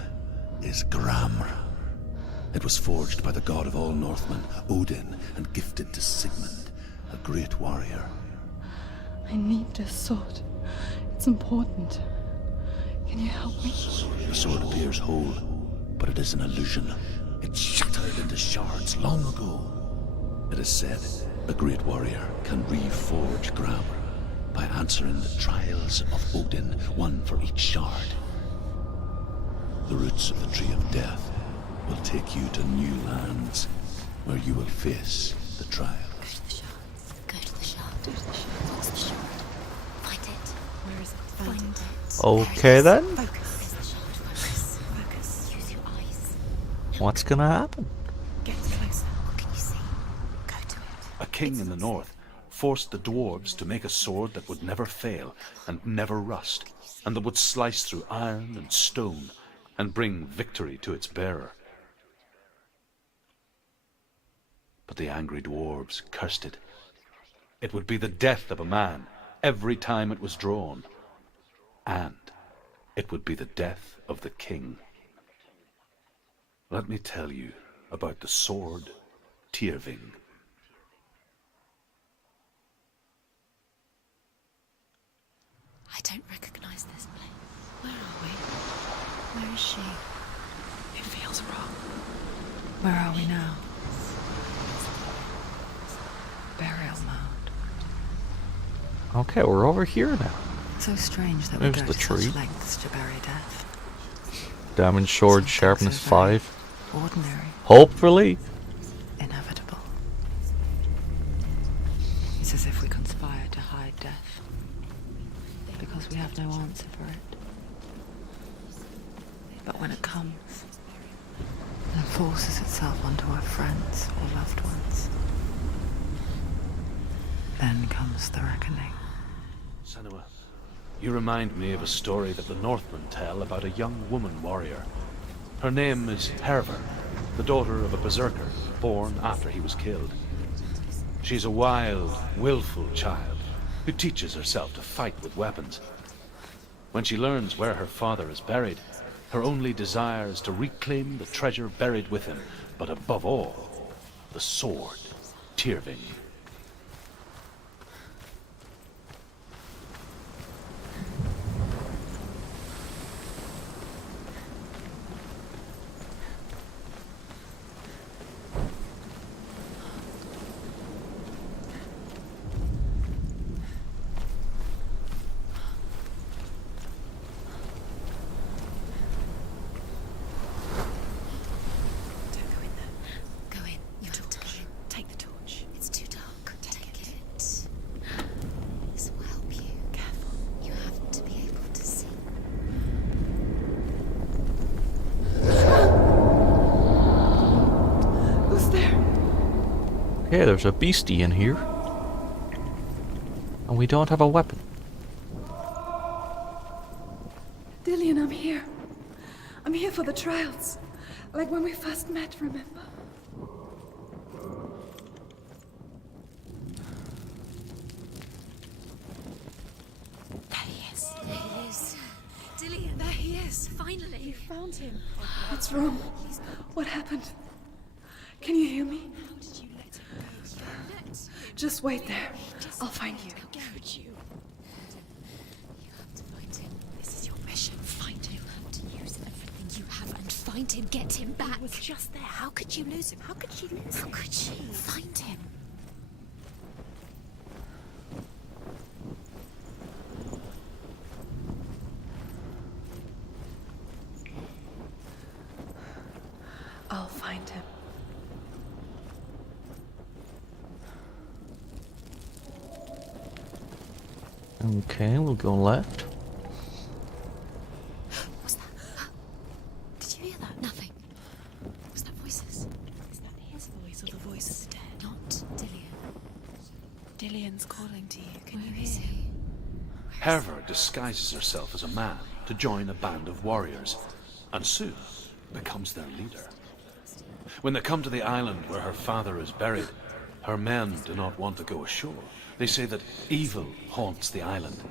is Gramr. It was forged by the god of all Northmen, Odin, and gifted to Sigmund, a great warrior. I need this sword. It's important. Can you help me? The sword appears whole, but it is an illusion. It shattered into shards long ago. It is said a great warrior can reforge Gramr by answering the trials of Odin, one for each shard. The roots of the Tree of Death will take you to new lands where you will face the trial. Go to the shard. What's the shard? Find it. Where is it? Find it. Okay then. Focus. There's the shard. Focus. Use your eyes. What's gonna happen? Get closer. What can you see? Go to it. A king in the north forced the dwarves to make a sword that would never fail and never rust, and that would slice through iron and stone and bring victory to its bearer. But the angry dwarves cursed it. It would be the death of a man every time it was drawn, and it would be the death of the king. Let me tell you about the sword Tyrving. I don't recognize this place. Where are we? Where is she? It feels wrong. Where are we now? Burial mound. Okay, we're over here now. So strange that we There's go the to tree. such lengths to bury death. Damage sword, Something sharpness so very 5. Ordinary. Hopefully. In conspire to hide death. Because we have no answer for it. But when it comes, and forces itself onto our friends or loved ones, then comes the reckoning. Senua, you remind me of a story that the Northmen tell about a young woman warrior. Her name is Herver, the daughter of a berserker, born after he was killed. She's a wild, willful child who teaches herself to fight with weapons. When she learns where her father is buried, her only desire is to reclaim the treasure buried with him, but above all, the sword, Tyrving. Okay, there's a beastie in here. And we don't have a weapon. Dillian, I'm here. I'm here for the trials. Like when we first met, remember? There he is. There he is. Dillian, there he is. Finally. You found him. What's wrong? What happened? Can you hear me? How did you let him go? Just wait there. I'll find you. How could you? You have to find him. This is your mission. Find him. You have to use everything you have and find him. Get him back. He was just there. How could you lose him? How could you lose him? How could you? Find him. I'll find him. Okay, we'll go left. What's that? Did you hear that? Nothing. Was that voices? Is that his voice or the voice of the dead? Not Dillian. Dillian's calling to you. Can you hear him? Herver disguises herself as a man to join a band of warriors, and soon becomes their leader. When they come to the island where her father is buried, her men do not want to go ashore. They say that evil haunts the island,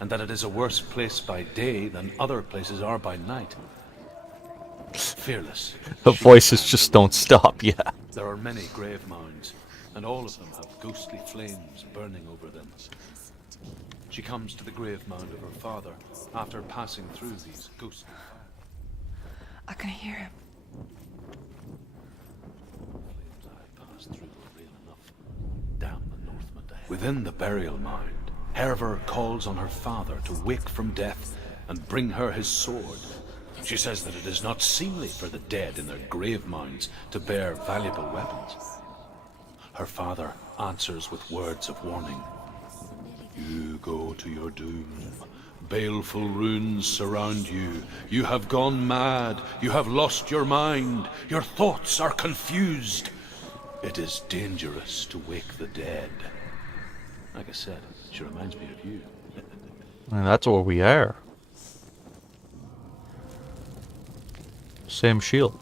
and that it is a worse place by day than other places are by night. Fearless. The voices just don't stop, yeah. There are many grave mounds, and all of them have ghostly flames burning over them. She comes to the grave mound of her father after passing through these ghostly fires. I can hear him. Within the burial mound, Herver calls on her father to wake from death and bring her his sword. She says that it is not seemly for the dead in their grave mounds to bear valuable weapons. Her father answers with words of warning. You go to your doom. Baleful runes surround you. You have gone mad. You have lost your mind. Your thoughts are confused. It is dangerous to wake the dead. Like I said, she reminds me of you. And that's where we are. Same shield.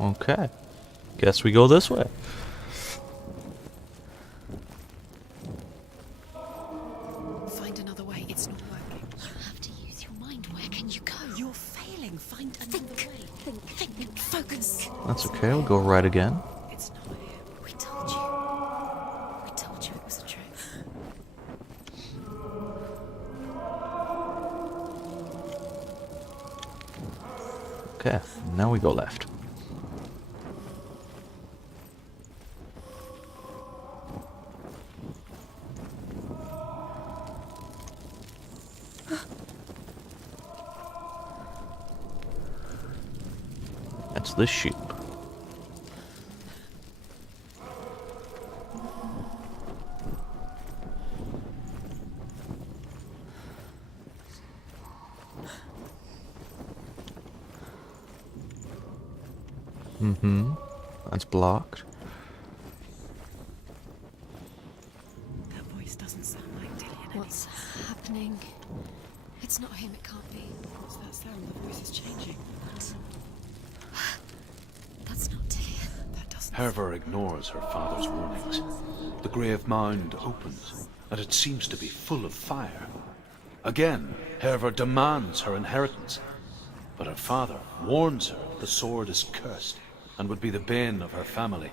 Okay. Guess we go this way. Find another way. It's not working. You have to use your mind. Where can you go? You're failing. Find another way. Think. Focus. That's okay, we'll go right again. It's not here. We told you. We told you it was a trick. Okay, now we go left. That's this sheep. Mm-hmm. That's blocked. That voice doesn't sound like Dillian. What's happening? It's not him, it can't be. What's that sound? The voice is changing. What? That's not Dillian. That doesn't. Herver ignores her father's warnings. The grave mound opens, and it seems to be full of fire. Again, Herver demands her inheritance, but her father warns her the sword is cursed and would be the bane of her family.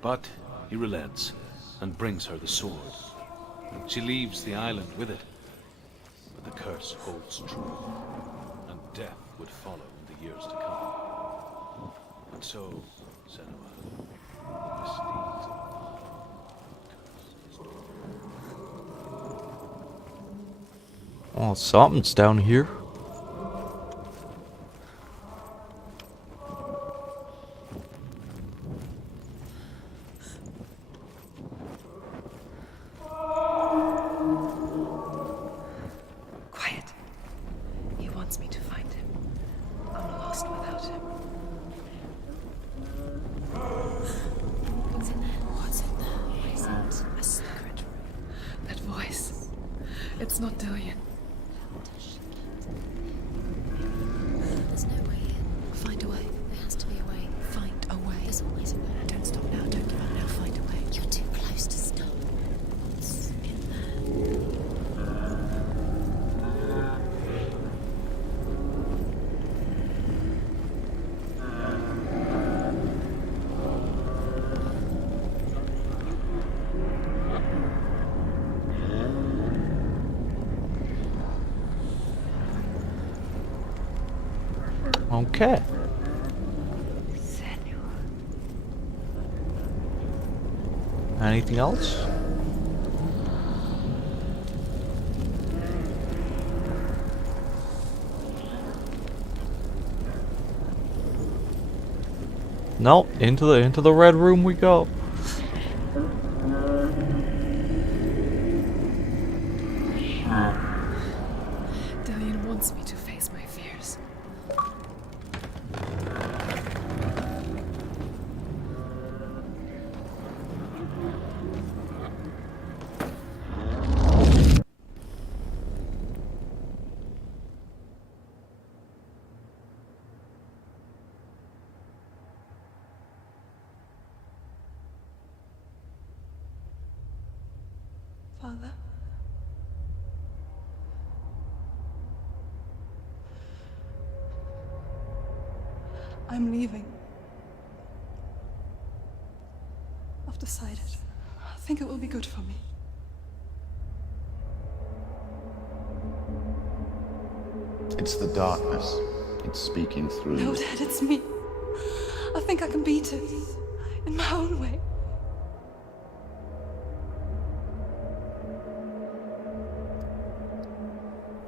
But he relents and brings her the sword. She leaves the island with it, but the curse holds true, and death would follow in the years to come. And so, Senua, the misdeeds of Oh, something's down here. Quiet. He wants me to find him. I'm lost without him. What's in there? What's in there? What is it? A secret room. That voice. It's not Dillian. There's no way in. Find a way. There has to be a way. Find a way. There's always a way. Don't stop now. Don't give up now. Find a way. You're too close to stop. What's in there? Okay. Anything else? No, into the red room we go. Dillian wants me to face my fears. Father? I'm leaving. I've decided. I think it will be good for me. It's the darkness. It's speaking through No, you. Dad, it's me. I think I can beat it. In my own way.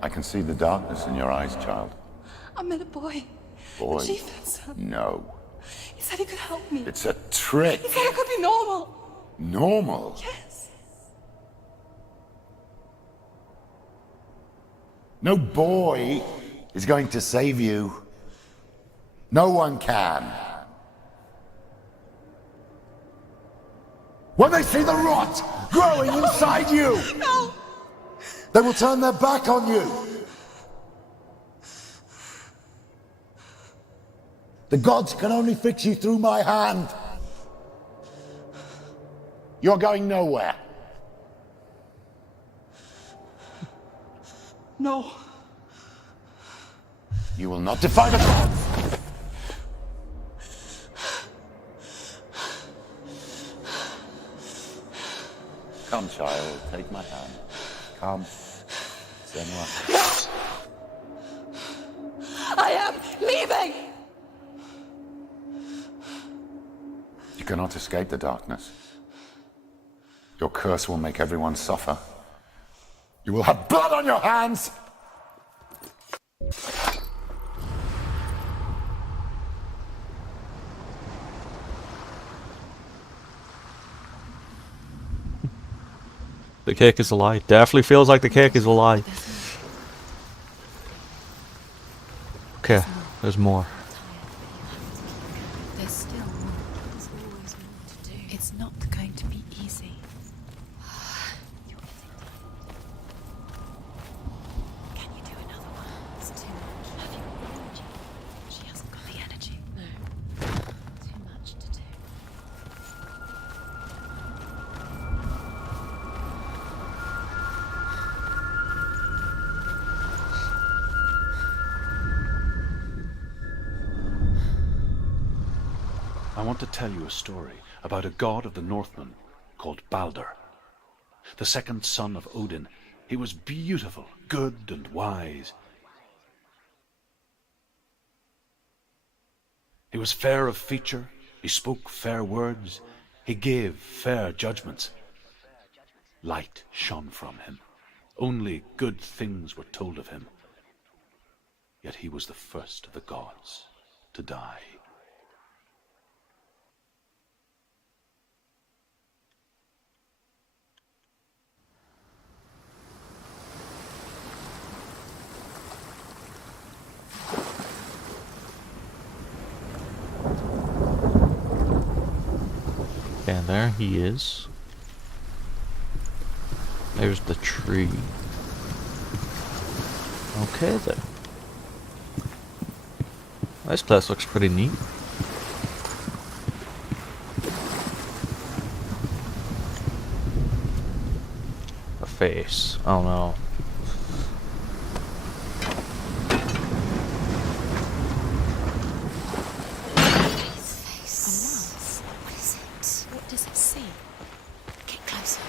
I can see the darkness in your eyes, child. I met a boy. Boy. The chief had some. No. He said he could help me. It's a trick. He said I could be normal. Normal? Yes. No boy is going to save you. No one can. When they see the rot growing inside you, No. they will turn their back on you. The gods can only fix you through my hand. You're going nowhere. No. You will not defy the gods. Come, child, take my hand. Come. Senua. I am leaving! You cannot escape the darkness. Your curse will make everyone suffer. You will have blood on your hands! The cake is a lie. Definitely feels like the cake is a lie. Okay, there's more. easy. Can you do another one? It's too much. Have you got the energy? She hasn't got the energy. No. Too much to do. I want to tell you a story about a god of the Northmen called Balder. The second son of Odin. He was beautiful, good, and wise. He was fair of feature, he spoke fair words, he gave fair judgments. Light shone from him. Only good things were told of him. Yet he was the first of the gods to die. And there he is. There's the tree. Okay then. This place looks pretty neat. A face. Oh no. What does it see? Get closer.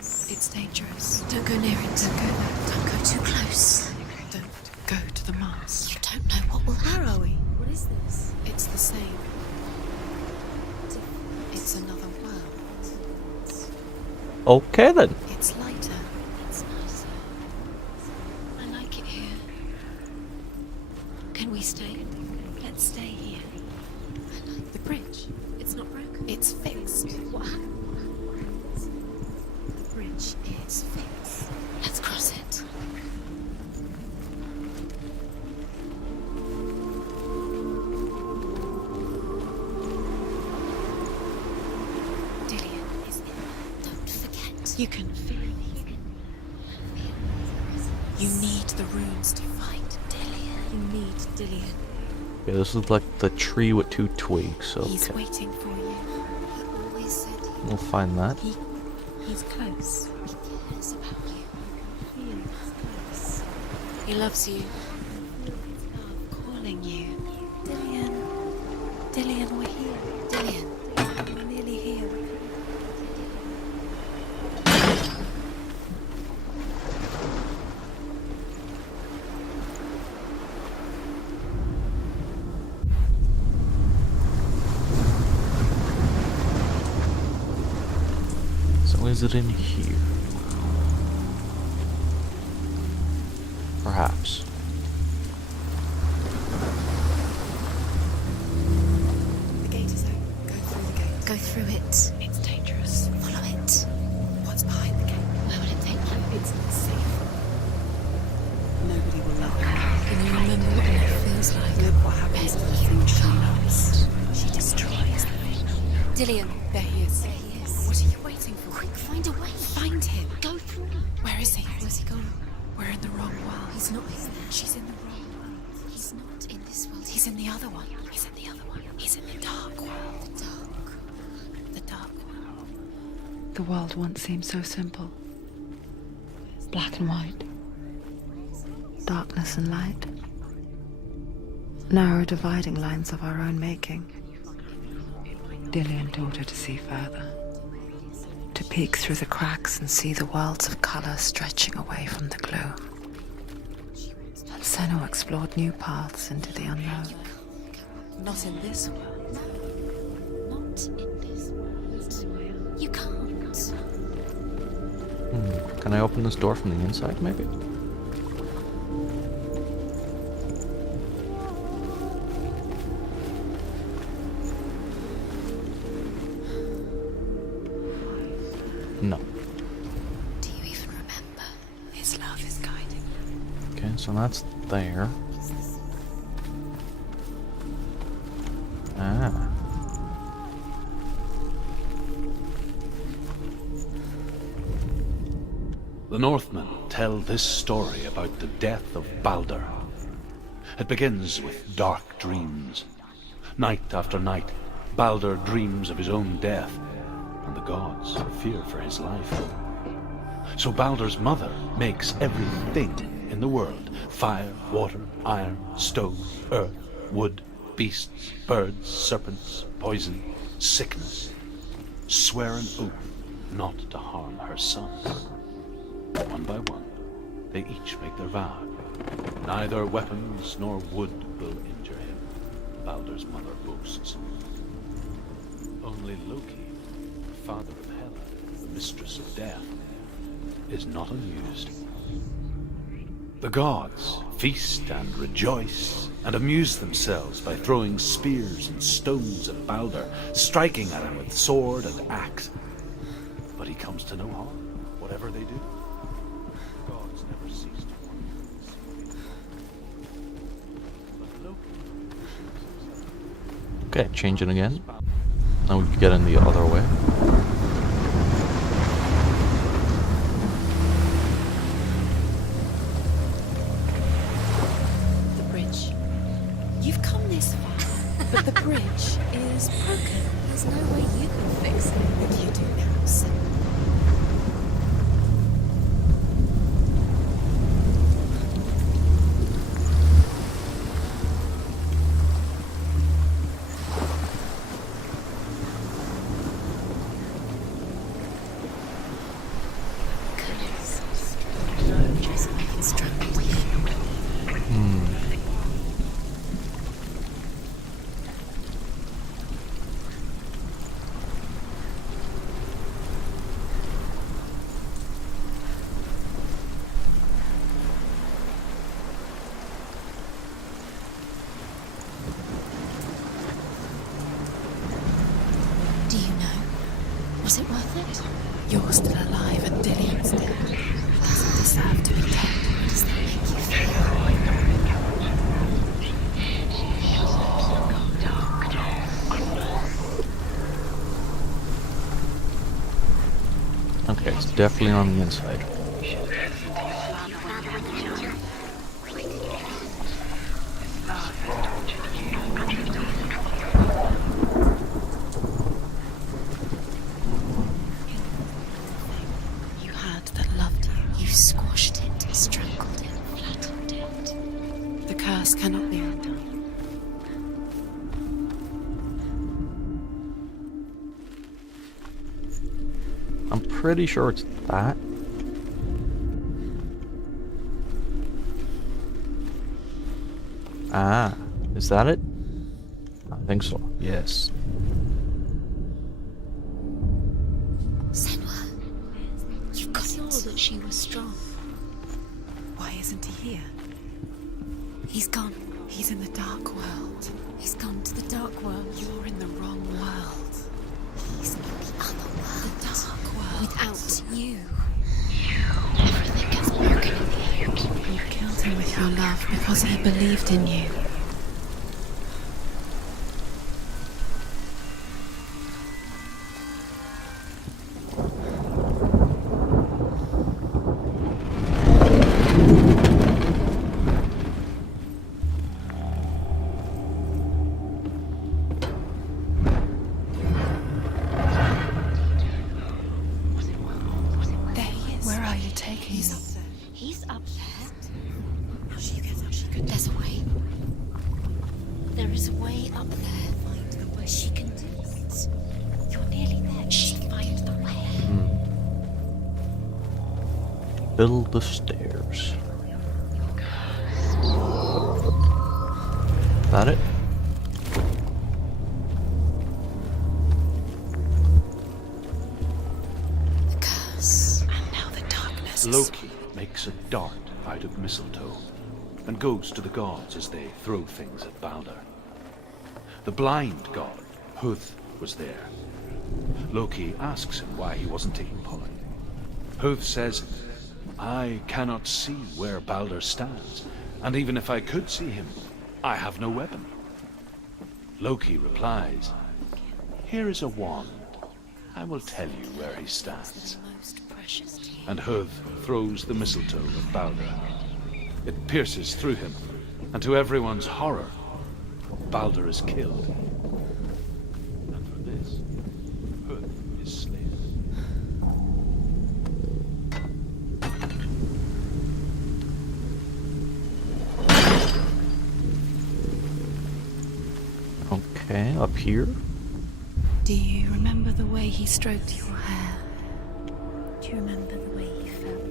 It's dangerous. Don't go near it. Don't go there. Don't go too close. Don't go to the mast. You don't know what will happen. Where are we? What is this? It's the same. It's another world. Okay then. It's lighter. It's nicer. I like it here. Can we stay? Let's stay here. I like the bridge. It's not broken. It's fixed. What happened? The bridge is fixed. Let's cross it. Dillian is in there. Don't forget. You can feel it. You need the runes to fight Dillian. You need Dillian. Yeah, this is like the tree with two twigs. Okay. He's waiting for you. He always said We'll find that. he's close. He cares about you. He feels close. He loves you. Love calling you. Dillian. Dillian, we're here. Dillian, we're nearly here. So is it in here? Perhaps. The gate is open. Go through the gate. Go through it. It's dangerous. Follow it. What's behind the gate? Where will it take you? It's not safe. Nobody will love her. Can you remember what love feels like? Look what happens to the things she loves. She destroys them. Dillian, there he is. There he is. What are you waiting for? Quick, find a way. Find him. Go through. Where is he? Where's he gone? We're in the wrong world. He's not in there. She's in the wrong world. He's not in this world. He's in the other one. He's in the other one. He's in the dark world. The dark. The dark world. The world once seemed so simple. Black and white. Darkness and light. Narrow dividing lines of our own making. Dillian taught her to see further. To peek through the cracks and see the worlds of colour stretching away from the gloom. And Senua explored new paths into the unknown. Not in this world. No. Not in this world. You can't. Can I open this door from the inside, maybe? No. Do you even remember? His love is guiding you. Okay, so that's there. Ah. The Northmen tell this story about the death of Balder. It begins with dark dreams. Night after night, Balder dreams of his own death, and the gods fear for his life. So Balder's mother makes everything in the world: fire, water, iron, stone, earth, wood, beasts, birds, serpents, poison, sickness, swear an oath not to harm her sons. One by one, they each make their vow. Neither weapons nor wood will injure him, Balder's mother boasts. Only Loki, the father of Hela, the mistress of death, is not amused. The gods feast and rejoice and amuse themselves by throwing spears and stones at Balder, striking at him with sword and axe. But he comes to no harm, whatever they do. The gods never cease to wonder. But Loki... Okay, changing again. Now we can get in the other way. The bridge. You've come this far, but the bridge is broken. There's no way you can fix it. What do you do now, Sam? Do you know? Was it worth it? You're still alive and Dillian's dead. He doesn't deserve to be dead. How does that make you feel? Okay, it's definitely on the inside. You had that loved you. You squashed it, strangled it, flattened it. The curse cannot be undone. I'm pretty sure it's that. Ah, is that it? I think so, yes. Senwa, you've got it. Saw that she was strong. Why isn't he here? He's gone. He's in the dark world. He's gone to the dark world. You're in the wrong world. He's in the other world. The dark world. Without you. Everything gets broken in the end. You killed him with your love because he believed in you. Where are you taking me? He's up there. How do you get up? There's a way. There is a way up there. Find the way. She can do it. You're nearly there. She find the way. Build the stairs. That it? The curse. And now the darkness. Loki makes a dart out of mistletoe and goes to the gods as they throw things at Balder. The blind god, Huth, was there. Loki asks him why he wasn't taking part. Huth says, I cannot see where Balder stands, and even if I could see him, I have no weapon. Loki replies, here is a wand. I will tell you where he stands. Most precious to you. And Huv throws the mistletoe at Balder. It pierces through him, and to everyone's horror, Balder is killed. And for this, Huv is slain. Okay, up here. Do you remember the way he stroked your hair? Do you remember the way he felt?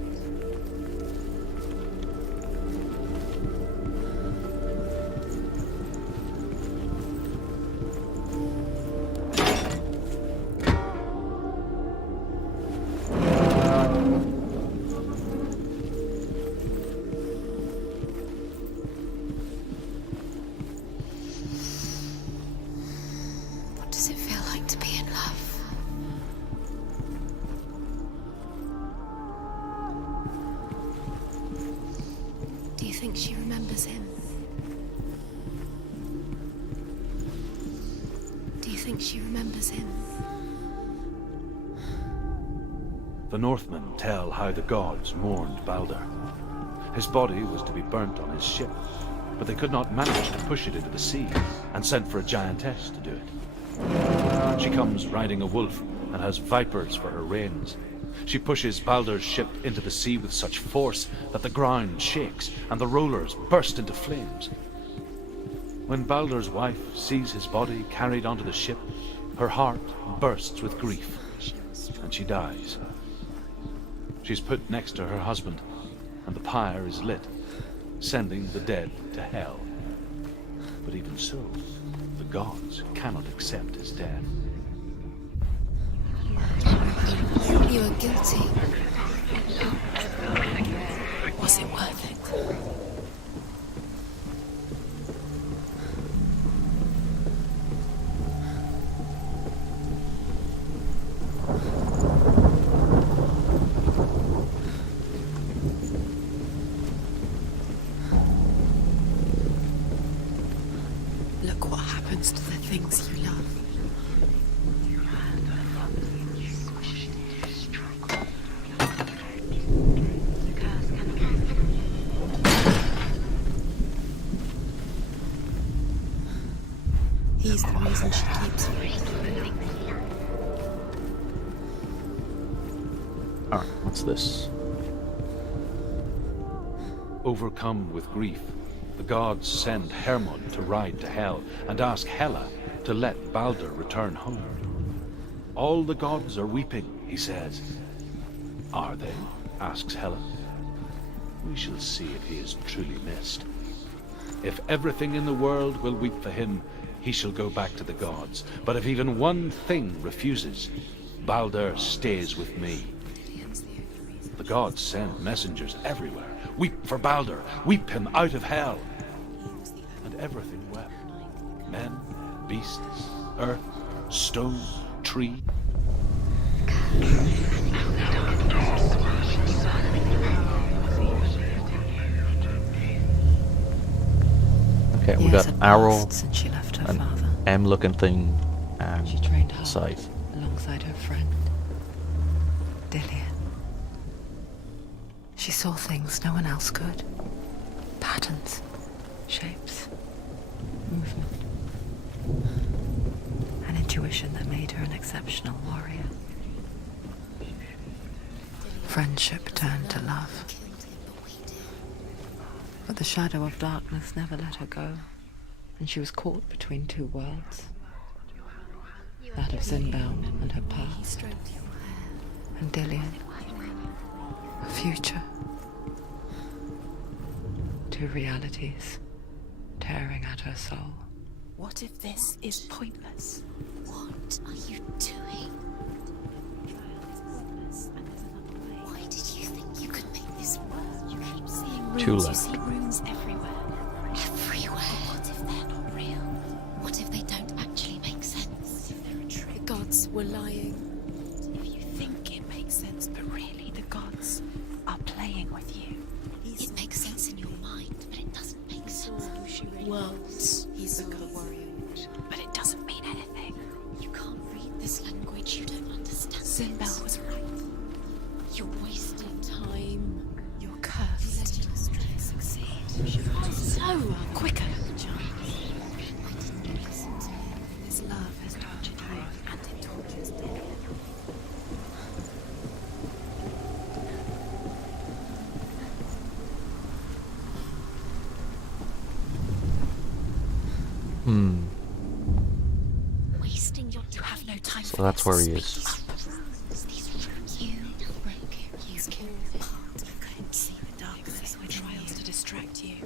What does it feel like to be in love? Do you think she remembers him? Do you think she remembers him? The Northmen tell how the gods mourned Balder. His body was to be burnt on his ship, but they could not manage to push it into the sea, and sent for a giantess to do it. She comes riding a wolf and has vipers for her reins. She pushes Balder's ship into the sea with such force that the ground shakes and the rollers burst into flames. When Balder's wife sees his body carried onto the ship, her heart bursts with grief, and she dies. She's put next to her husband, and the pyre is lit, sending the dead to hell. But even so, the gods cannot accept his death. You are guilty. Was it worth it? Look what happens to the things you love. He's the reason she keeps me. Alright, what's this? Overcome with grief, the gods send Hermod to ride to Hell and ask Hela to let Balder return home. All the gods are weeping, he says. Are they? Asks Hela. We shall see if he is truly missed. If everything in the world will weep for him, he shall go back to the gods. But if even one thing refuses, Balder stays with me. The gods send messengers everywhere. Weep for Balder, weep him out of hell. And everything wept. Men, beasts, earth, stone, tree. Okay, we got arrow, an M-looking thing, and She trained hard scythe. alongside her friend, Dillian. She saw things no one else could. Patterns, shapes, movement. An intuition that made her an exceptional warrior. Friendship turned to love. But the shadow of darkness never let her go, and she was caught between two worlds. That of Zinbound and her past, and Dillian, a future. Two realities tearing at her soul. What if this is pointless? What are you doing? Why did you think you could make this work? You keep seeing runes. Too You late. see runes everywhere. Everywhere. But what if they're not real? What if they don't actually make sense? They're a trick. The gods were lying. If you think it makes sense, but really the gods are playing with you. It makes sense in your mind, but it doesn't make sense. Worlds. He's a warrior. But it doesn't mean anything. You can't read this language. You don't understand. Zinbel was right. You're wasting time. You're cursed. You let your strength succeed. So quicker. I didn't listen to him. This love has tortured you, and it tortures Dillian. Wasting your time. You have no time So for that's this. where he is. You broke it. You killed part. You couldn't see the darkness with trials to distract you.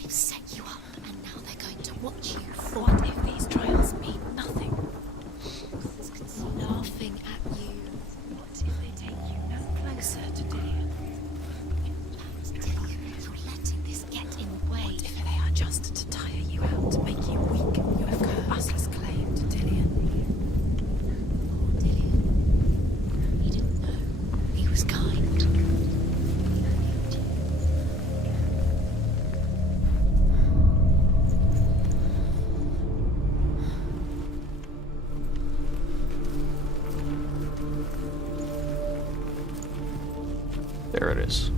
They've set you up, and now they're going to watch you. What if these trials mean nothing? Laughing at you. What if they take you no closer to Dillian? Dillian, you're letting this get in the way. What if they are just to tire you out, to make you weak? You have Useless claim to Dillian. Poor Dillian. He didn't know. He was kind. There it is.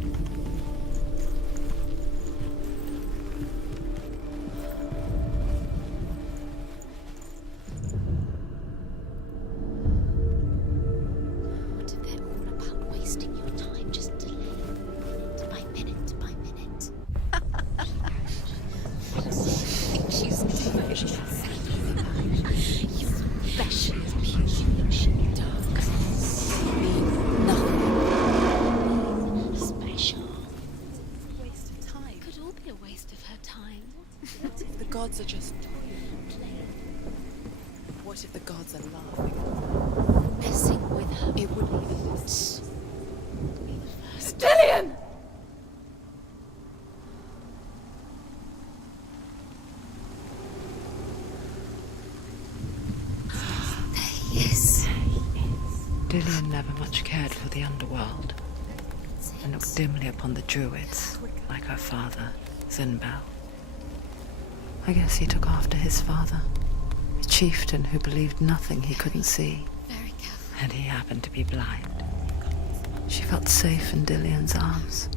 What if they're all about wasting your time, just delaying minute by minute by minute? She's delicious. You're special, pure, dark. Mean nothing. Special. Waste of time. Could all be a waste of her time. What if the gods are just playing? What if the gods are laughing? Messing with her. It would be the first. Dillian! Yes. Dillian never much cared for the underworld, and looked dimly upon the druids, like her father, Zinbel. I guess he took after his father, a chieftain who believed nothing he couldn't see, and he happened to be blind. She felt safe in Dillian's arms,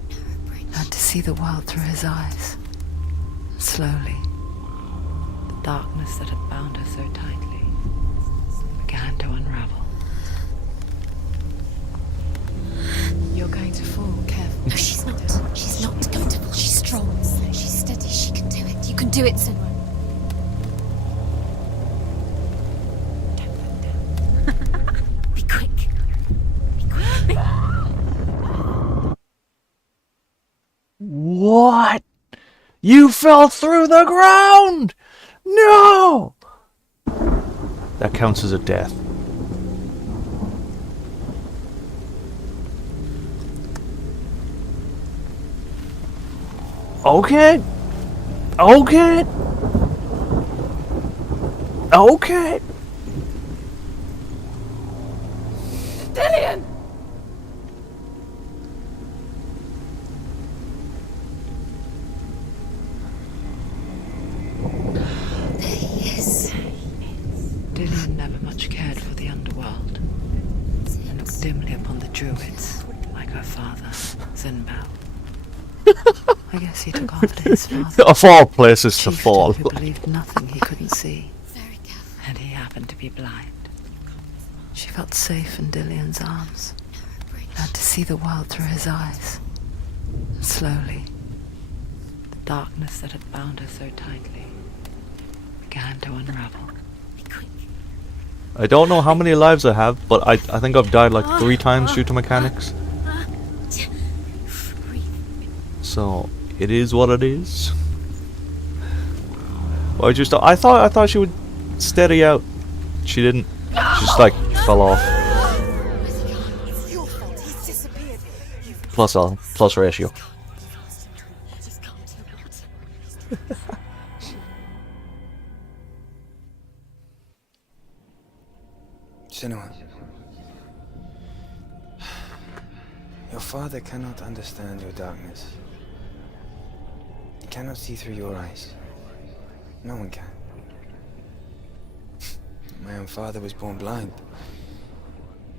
had to see the world through his eyes. Slowly, the darkness that had bound her so tightly began to unravel. You're going to fall, careful. No, she's not. She's not going to fall. She's strong. She's steady. She can do it. You can do it, Senua. Be quick. Be quick. What? You fell through the ground! No! That counts as a death. Okay. Okay. Okay. Dillian! Yes. Dillian never much cared for the underworld, and looked dimly upon the druids, like her father, Zinbel. I guess he took after his father. Of all places to fall. Who believed nothing he couldn't see, and he happened to be blind. She felt safe in Dillian's arms, had to see the world through his eyes. Slowly, the darkness that had bound her so tightly began to unravel. I don't know how many lives I have, but I think I've died like 3 times due to mechanics. So it is what it is. I thought she would steady out. She didn't. She just like fell off. Plus ratio. Senua, your father cannot understand your darkness. He cannot see through your eyes. No one can. My own father was born blind.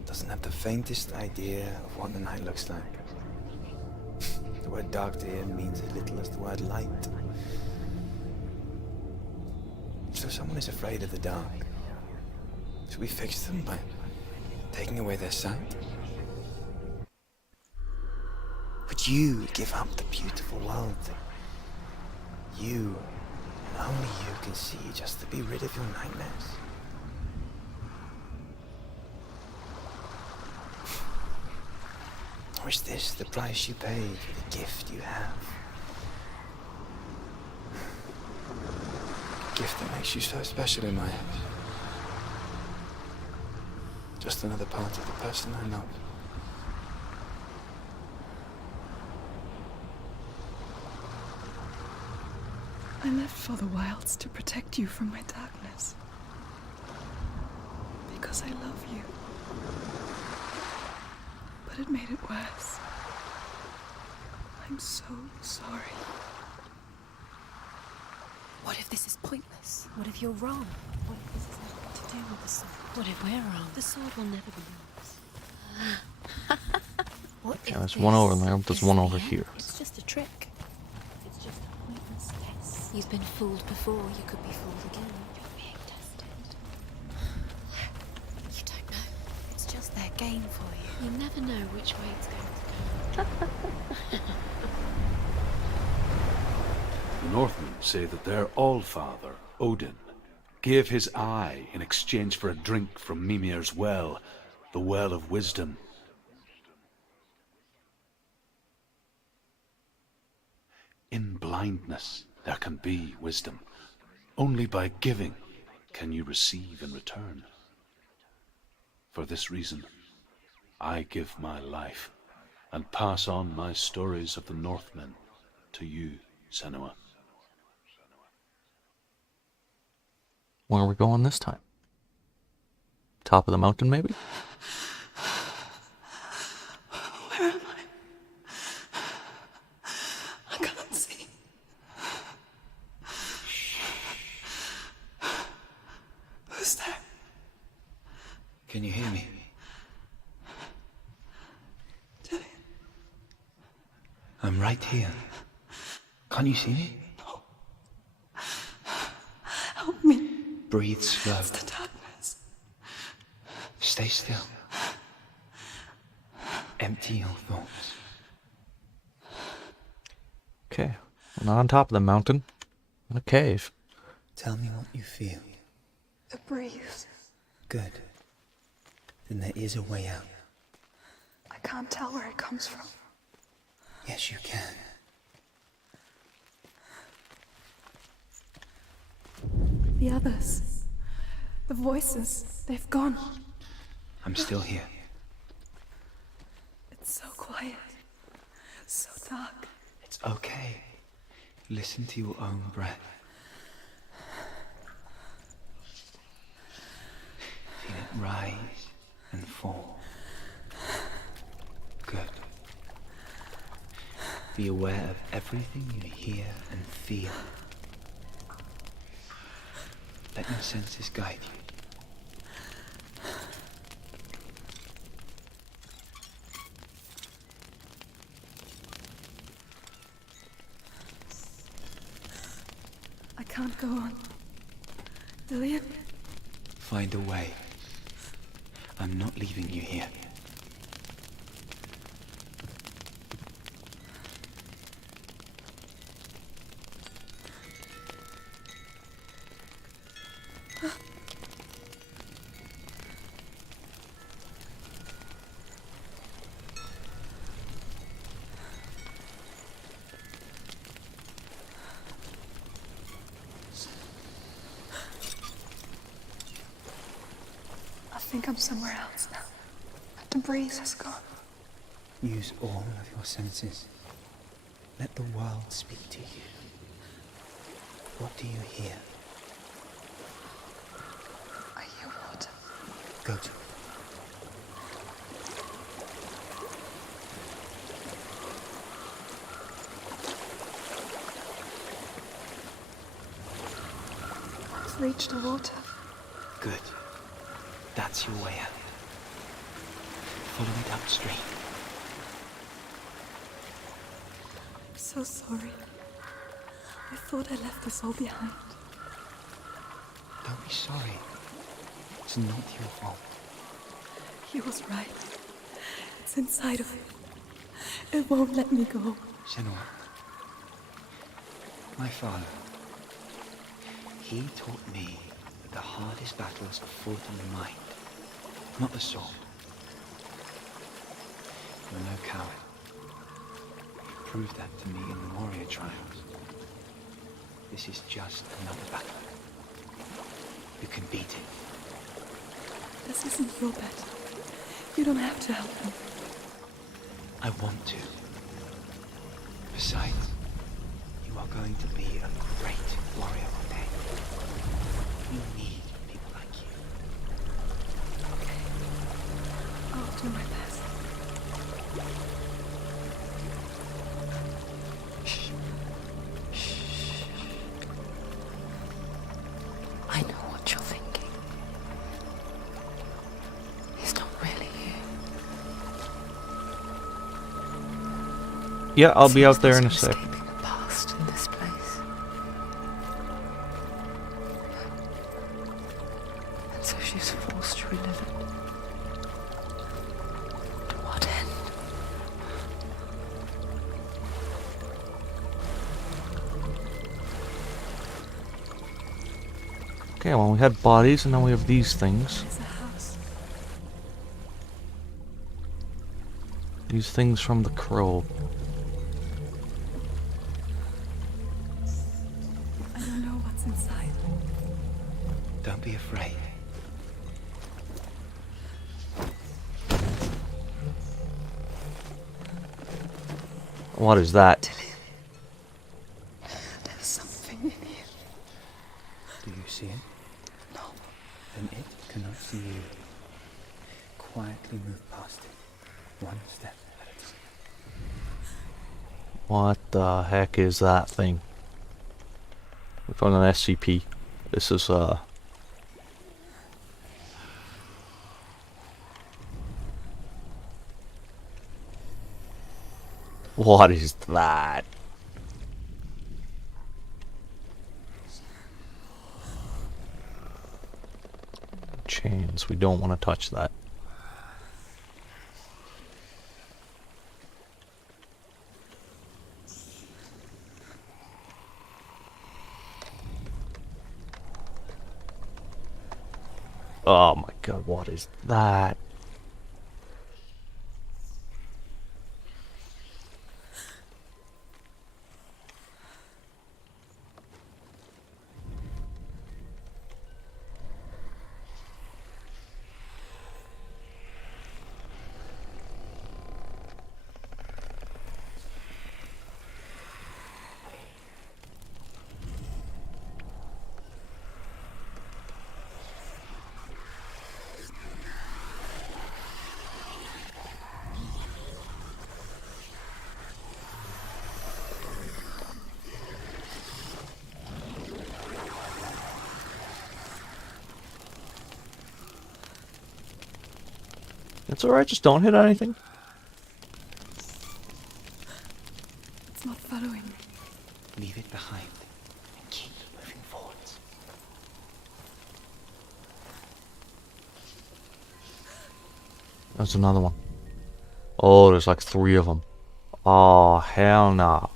Doesn't doesn't have the faintest idea of what the night looks like. The word dark to him means as little as the word light. So someone is afraid of the dark. Should we fix them by taking away their sight? Would you give up the beautiful world that you, and only you, can see just to be rid of your nightmares? Or is this the price you pay for the gift you have? A gift that makes you so special in my eyes. Just another part of the person I love. I left for the wilds to protect you from my darkness. Because I love you. But it made it worse. I'm so sorry. What if this is pointless? What if you're wrong? What if this has nothing to do with the sword? What if we're wrong? The sword will never be yours. What Yeah, if there's one over there, there's one over the end? here. It's just a trick. It's just a pointless test. You've been fooled before, you could be fooled again. You're being tested. You don't know. It's just their game for you. You never know which way it's going to go. The Northmen say that their Allfather, Odin, gave his eye in exchange for a drink from Mimir's well, the Well of Wisdom. In blindness there can be wisdom. Only by giving can you receive in return. For this reason, I give my life and pass on my stories of the Northmen to you, Senua. Where are we going this time? Top of the mountain, maybe? Where am I? I can't see. Who's there? Can you hear me? Dillian. I'm right here. Can't you see me? No. Help me. Breathe slow. It's the darkness. Stay still. Empty your thoughts. Okay, we're not on top of the mountain. In a cave. Tell me what you feel. The breeze. Good. Then there is a way out. I can't tell where it comes from. Yes, you can. The others. The voices. They've gone. I'm still here. It's so quiet. So dark. It's okay. Listen to your own breath. Feel it rise and fall. Good. Be aware of everything you hear and feel. Let your senses guide you. I can't go on. Dillian? Find a way. I'm not leaving you here. I think I'm somewhere else now. The breeze has gone. Use all of your senses. Let the world speak to you. What do you hear? I hear water. Go to it. I've reached the water. Good. That's your way out. follow it upstream. I'm so sorry. I thought I left this all behind. Don't be sorry. It's not your fault. He was right. It's inside of it. It won't let me go. Senua, my father, he taught me that the hardest battles are fought in the mind, not the sword. You're no coward. You proved that to me in the warrior trials. This is just another battle. You can beat it. This isn't your battle. You don't have to help me. I want to. Besides, you are going to be a great warrior one day. We need people like you. Okay. I'll do my best. Shh. Shh. I know what you're thinking. He's not really here. Yeah, I'll be out there in a sec. Escaping the past in this place. And so she's forced to relive it. To what end? Okay, well, we had bodies, and now we have these things. There's a house. These things from the crow. I don't know what's inside. Don't be afraid. What is that? There's something in here. Do you see it? No. Then it cannot see you. Quietly move past it. One step at a time. What the heck is that thing? We found an SCP. This is what is that? Chains. We don't want to touch that. Oh my god, what is that? It's alright, just don't hit anything. It's not following me. Leave it behind and keep moving forwards. There's another one. Oh, there's like 3 of them. Oh, hell no.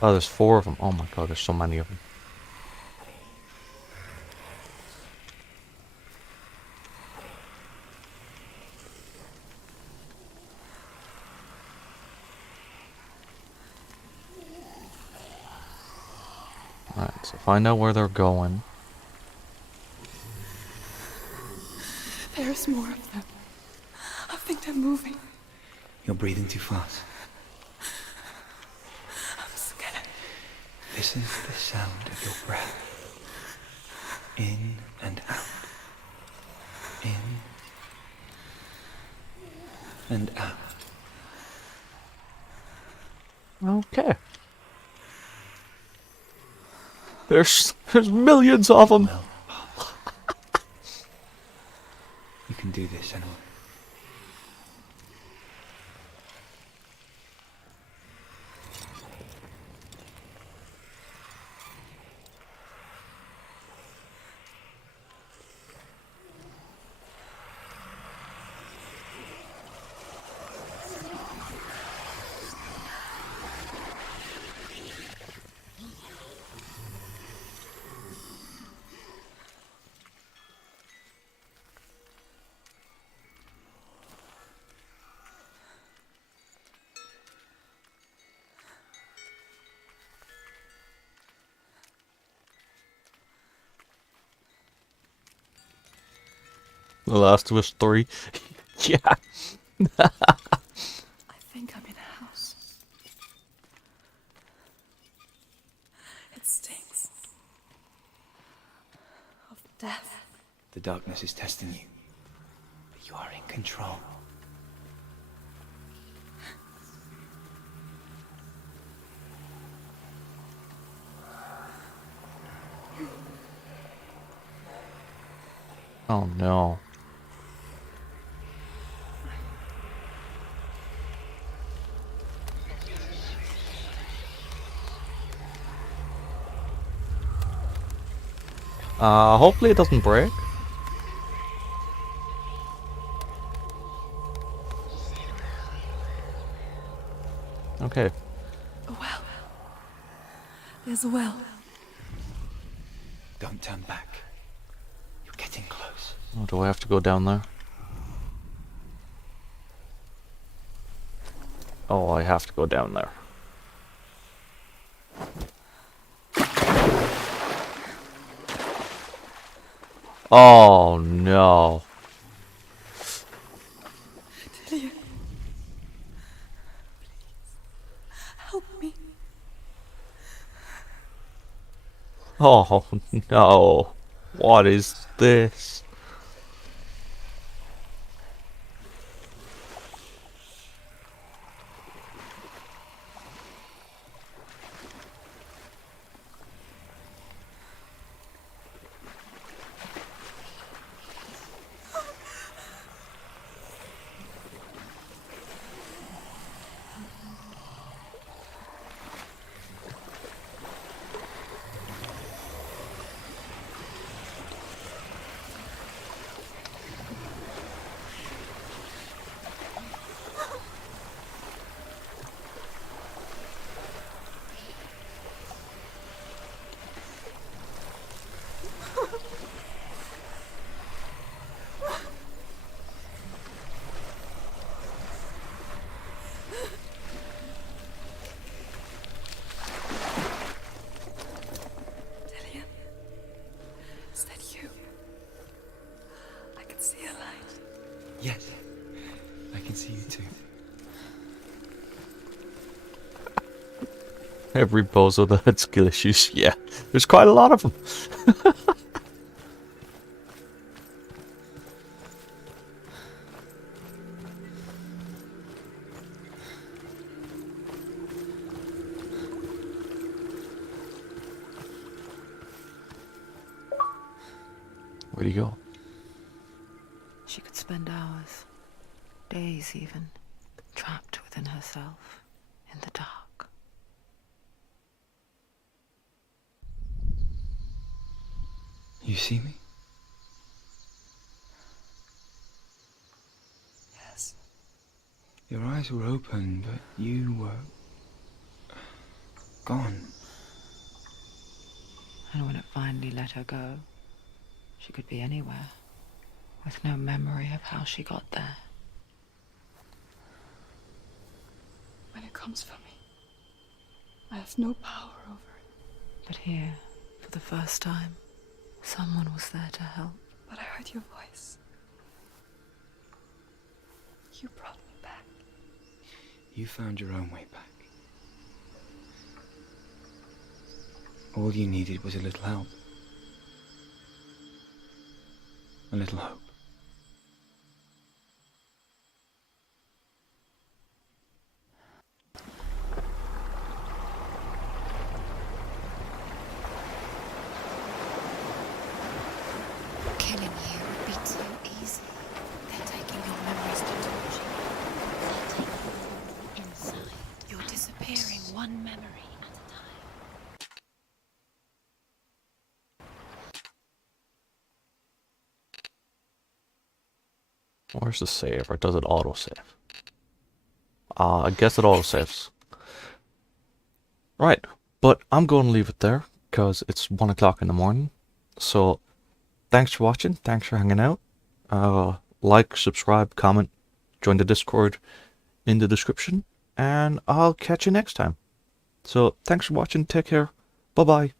Oh, there's 4 of them. Oh my god, there's so many of them. Alright, so find out where they're going. There's more of them. I think they're moving. You're breathing too fast. I'm scared. This is the sound of your breath. In and out. In and out. Okay. There's millions of them. Well, you can do this, Senua. The Last of Us 3. Yeah. I think I'm in a house. It stinks of death. The darkness is testing you, but you are in control. Oh no. Hopefully it doesn't break. Okay. A well. There's a well. Don't turn back. You're getting close. Oh, do I have to go down there? Oh, I have to go down there. Oh no. Dillian. Please. Help me. Oh no. What is this? Dillian. Is that you? I can see a light. Yes, I can see you too. Every bozo that had skill issues. Yeah, there's quite a lot of them. Where'd he go? She could spend hours, days even, trapped within herself, in the dark. You see me? Yes. Your eyes were open, but you were gone. And when it finally let her go, she could be anywhere, with no memory of how she got there. When it comes for me, I have no power over it. But here, for the first time, someone was there to help. But I heard your voice. You brought me back. You found your own way back. All you needed was a little help. A little hope. Where's the save? Or does it auto-save? I guess it auto-saves. Right, but I'm going to leave it there, because it's 1 o'clock in the morning. So, thanks for watching, thanks for hanging out. Like, subscribe, comment, join the Discord in the description, and I'll catch you next time. So, thanks for watching, take care, bye-bye.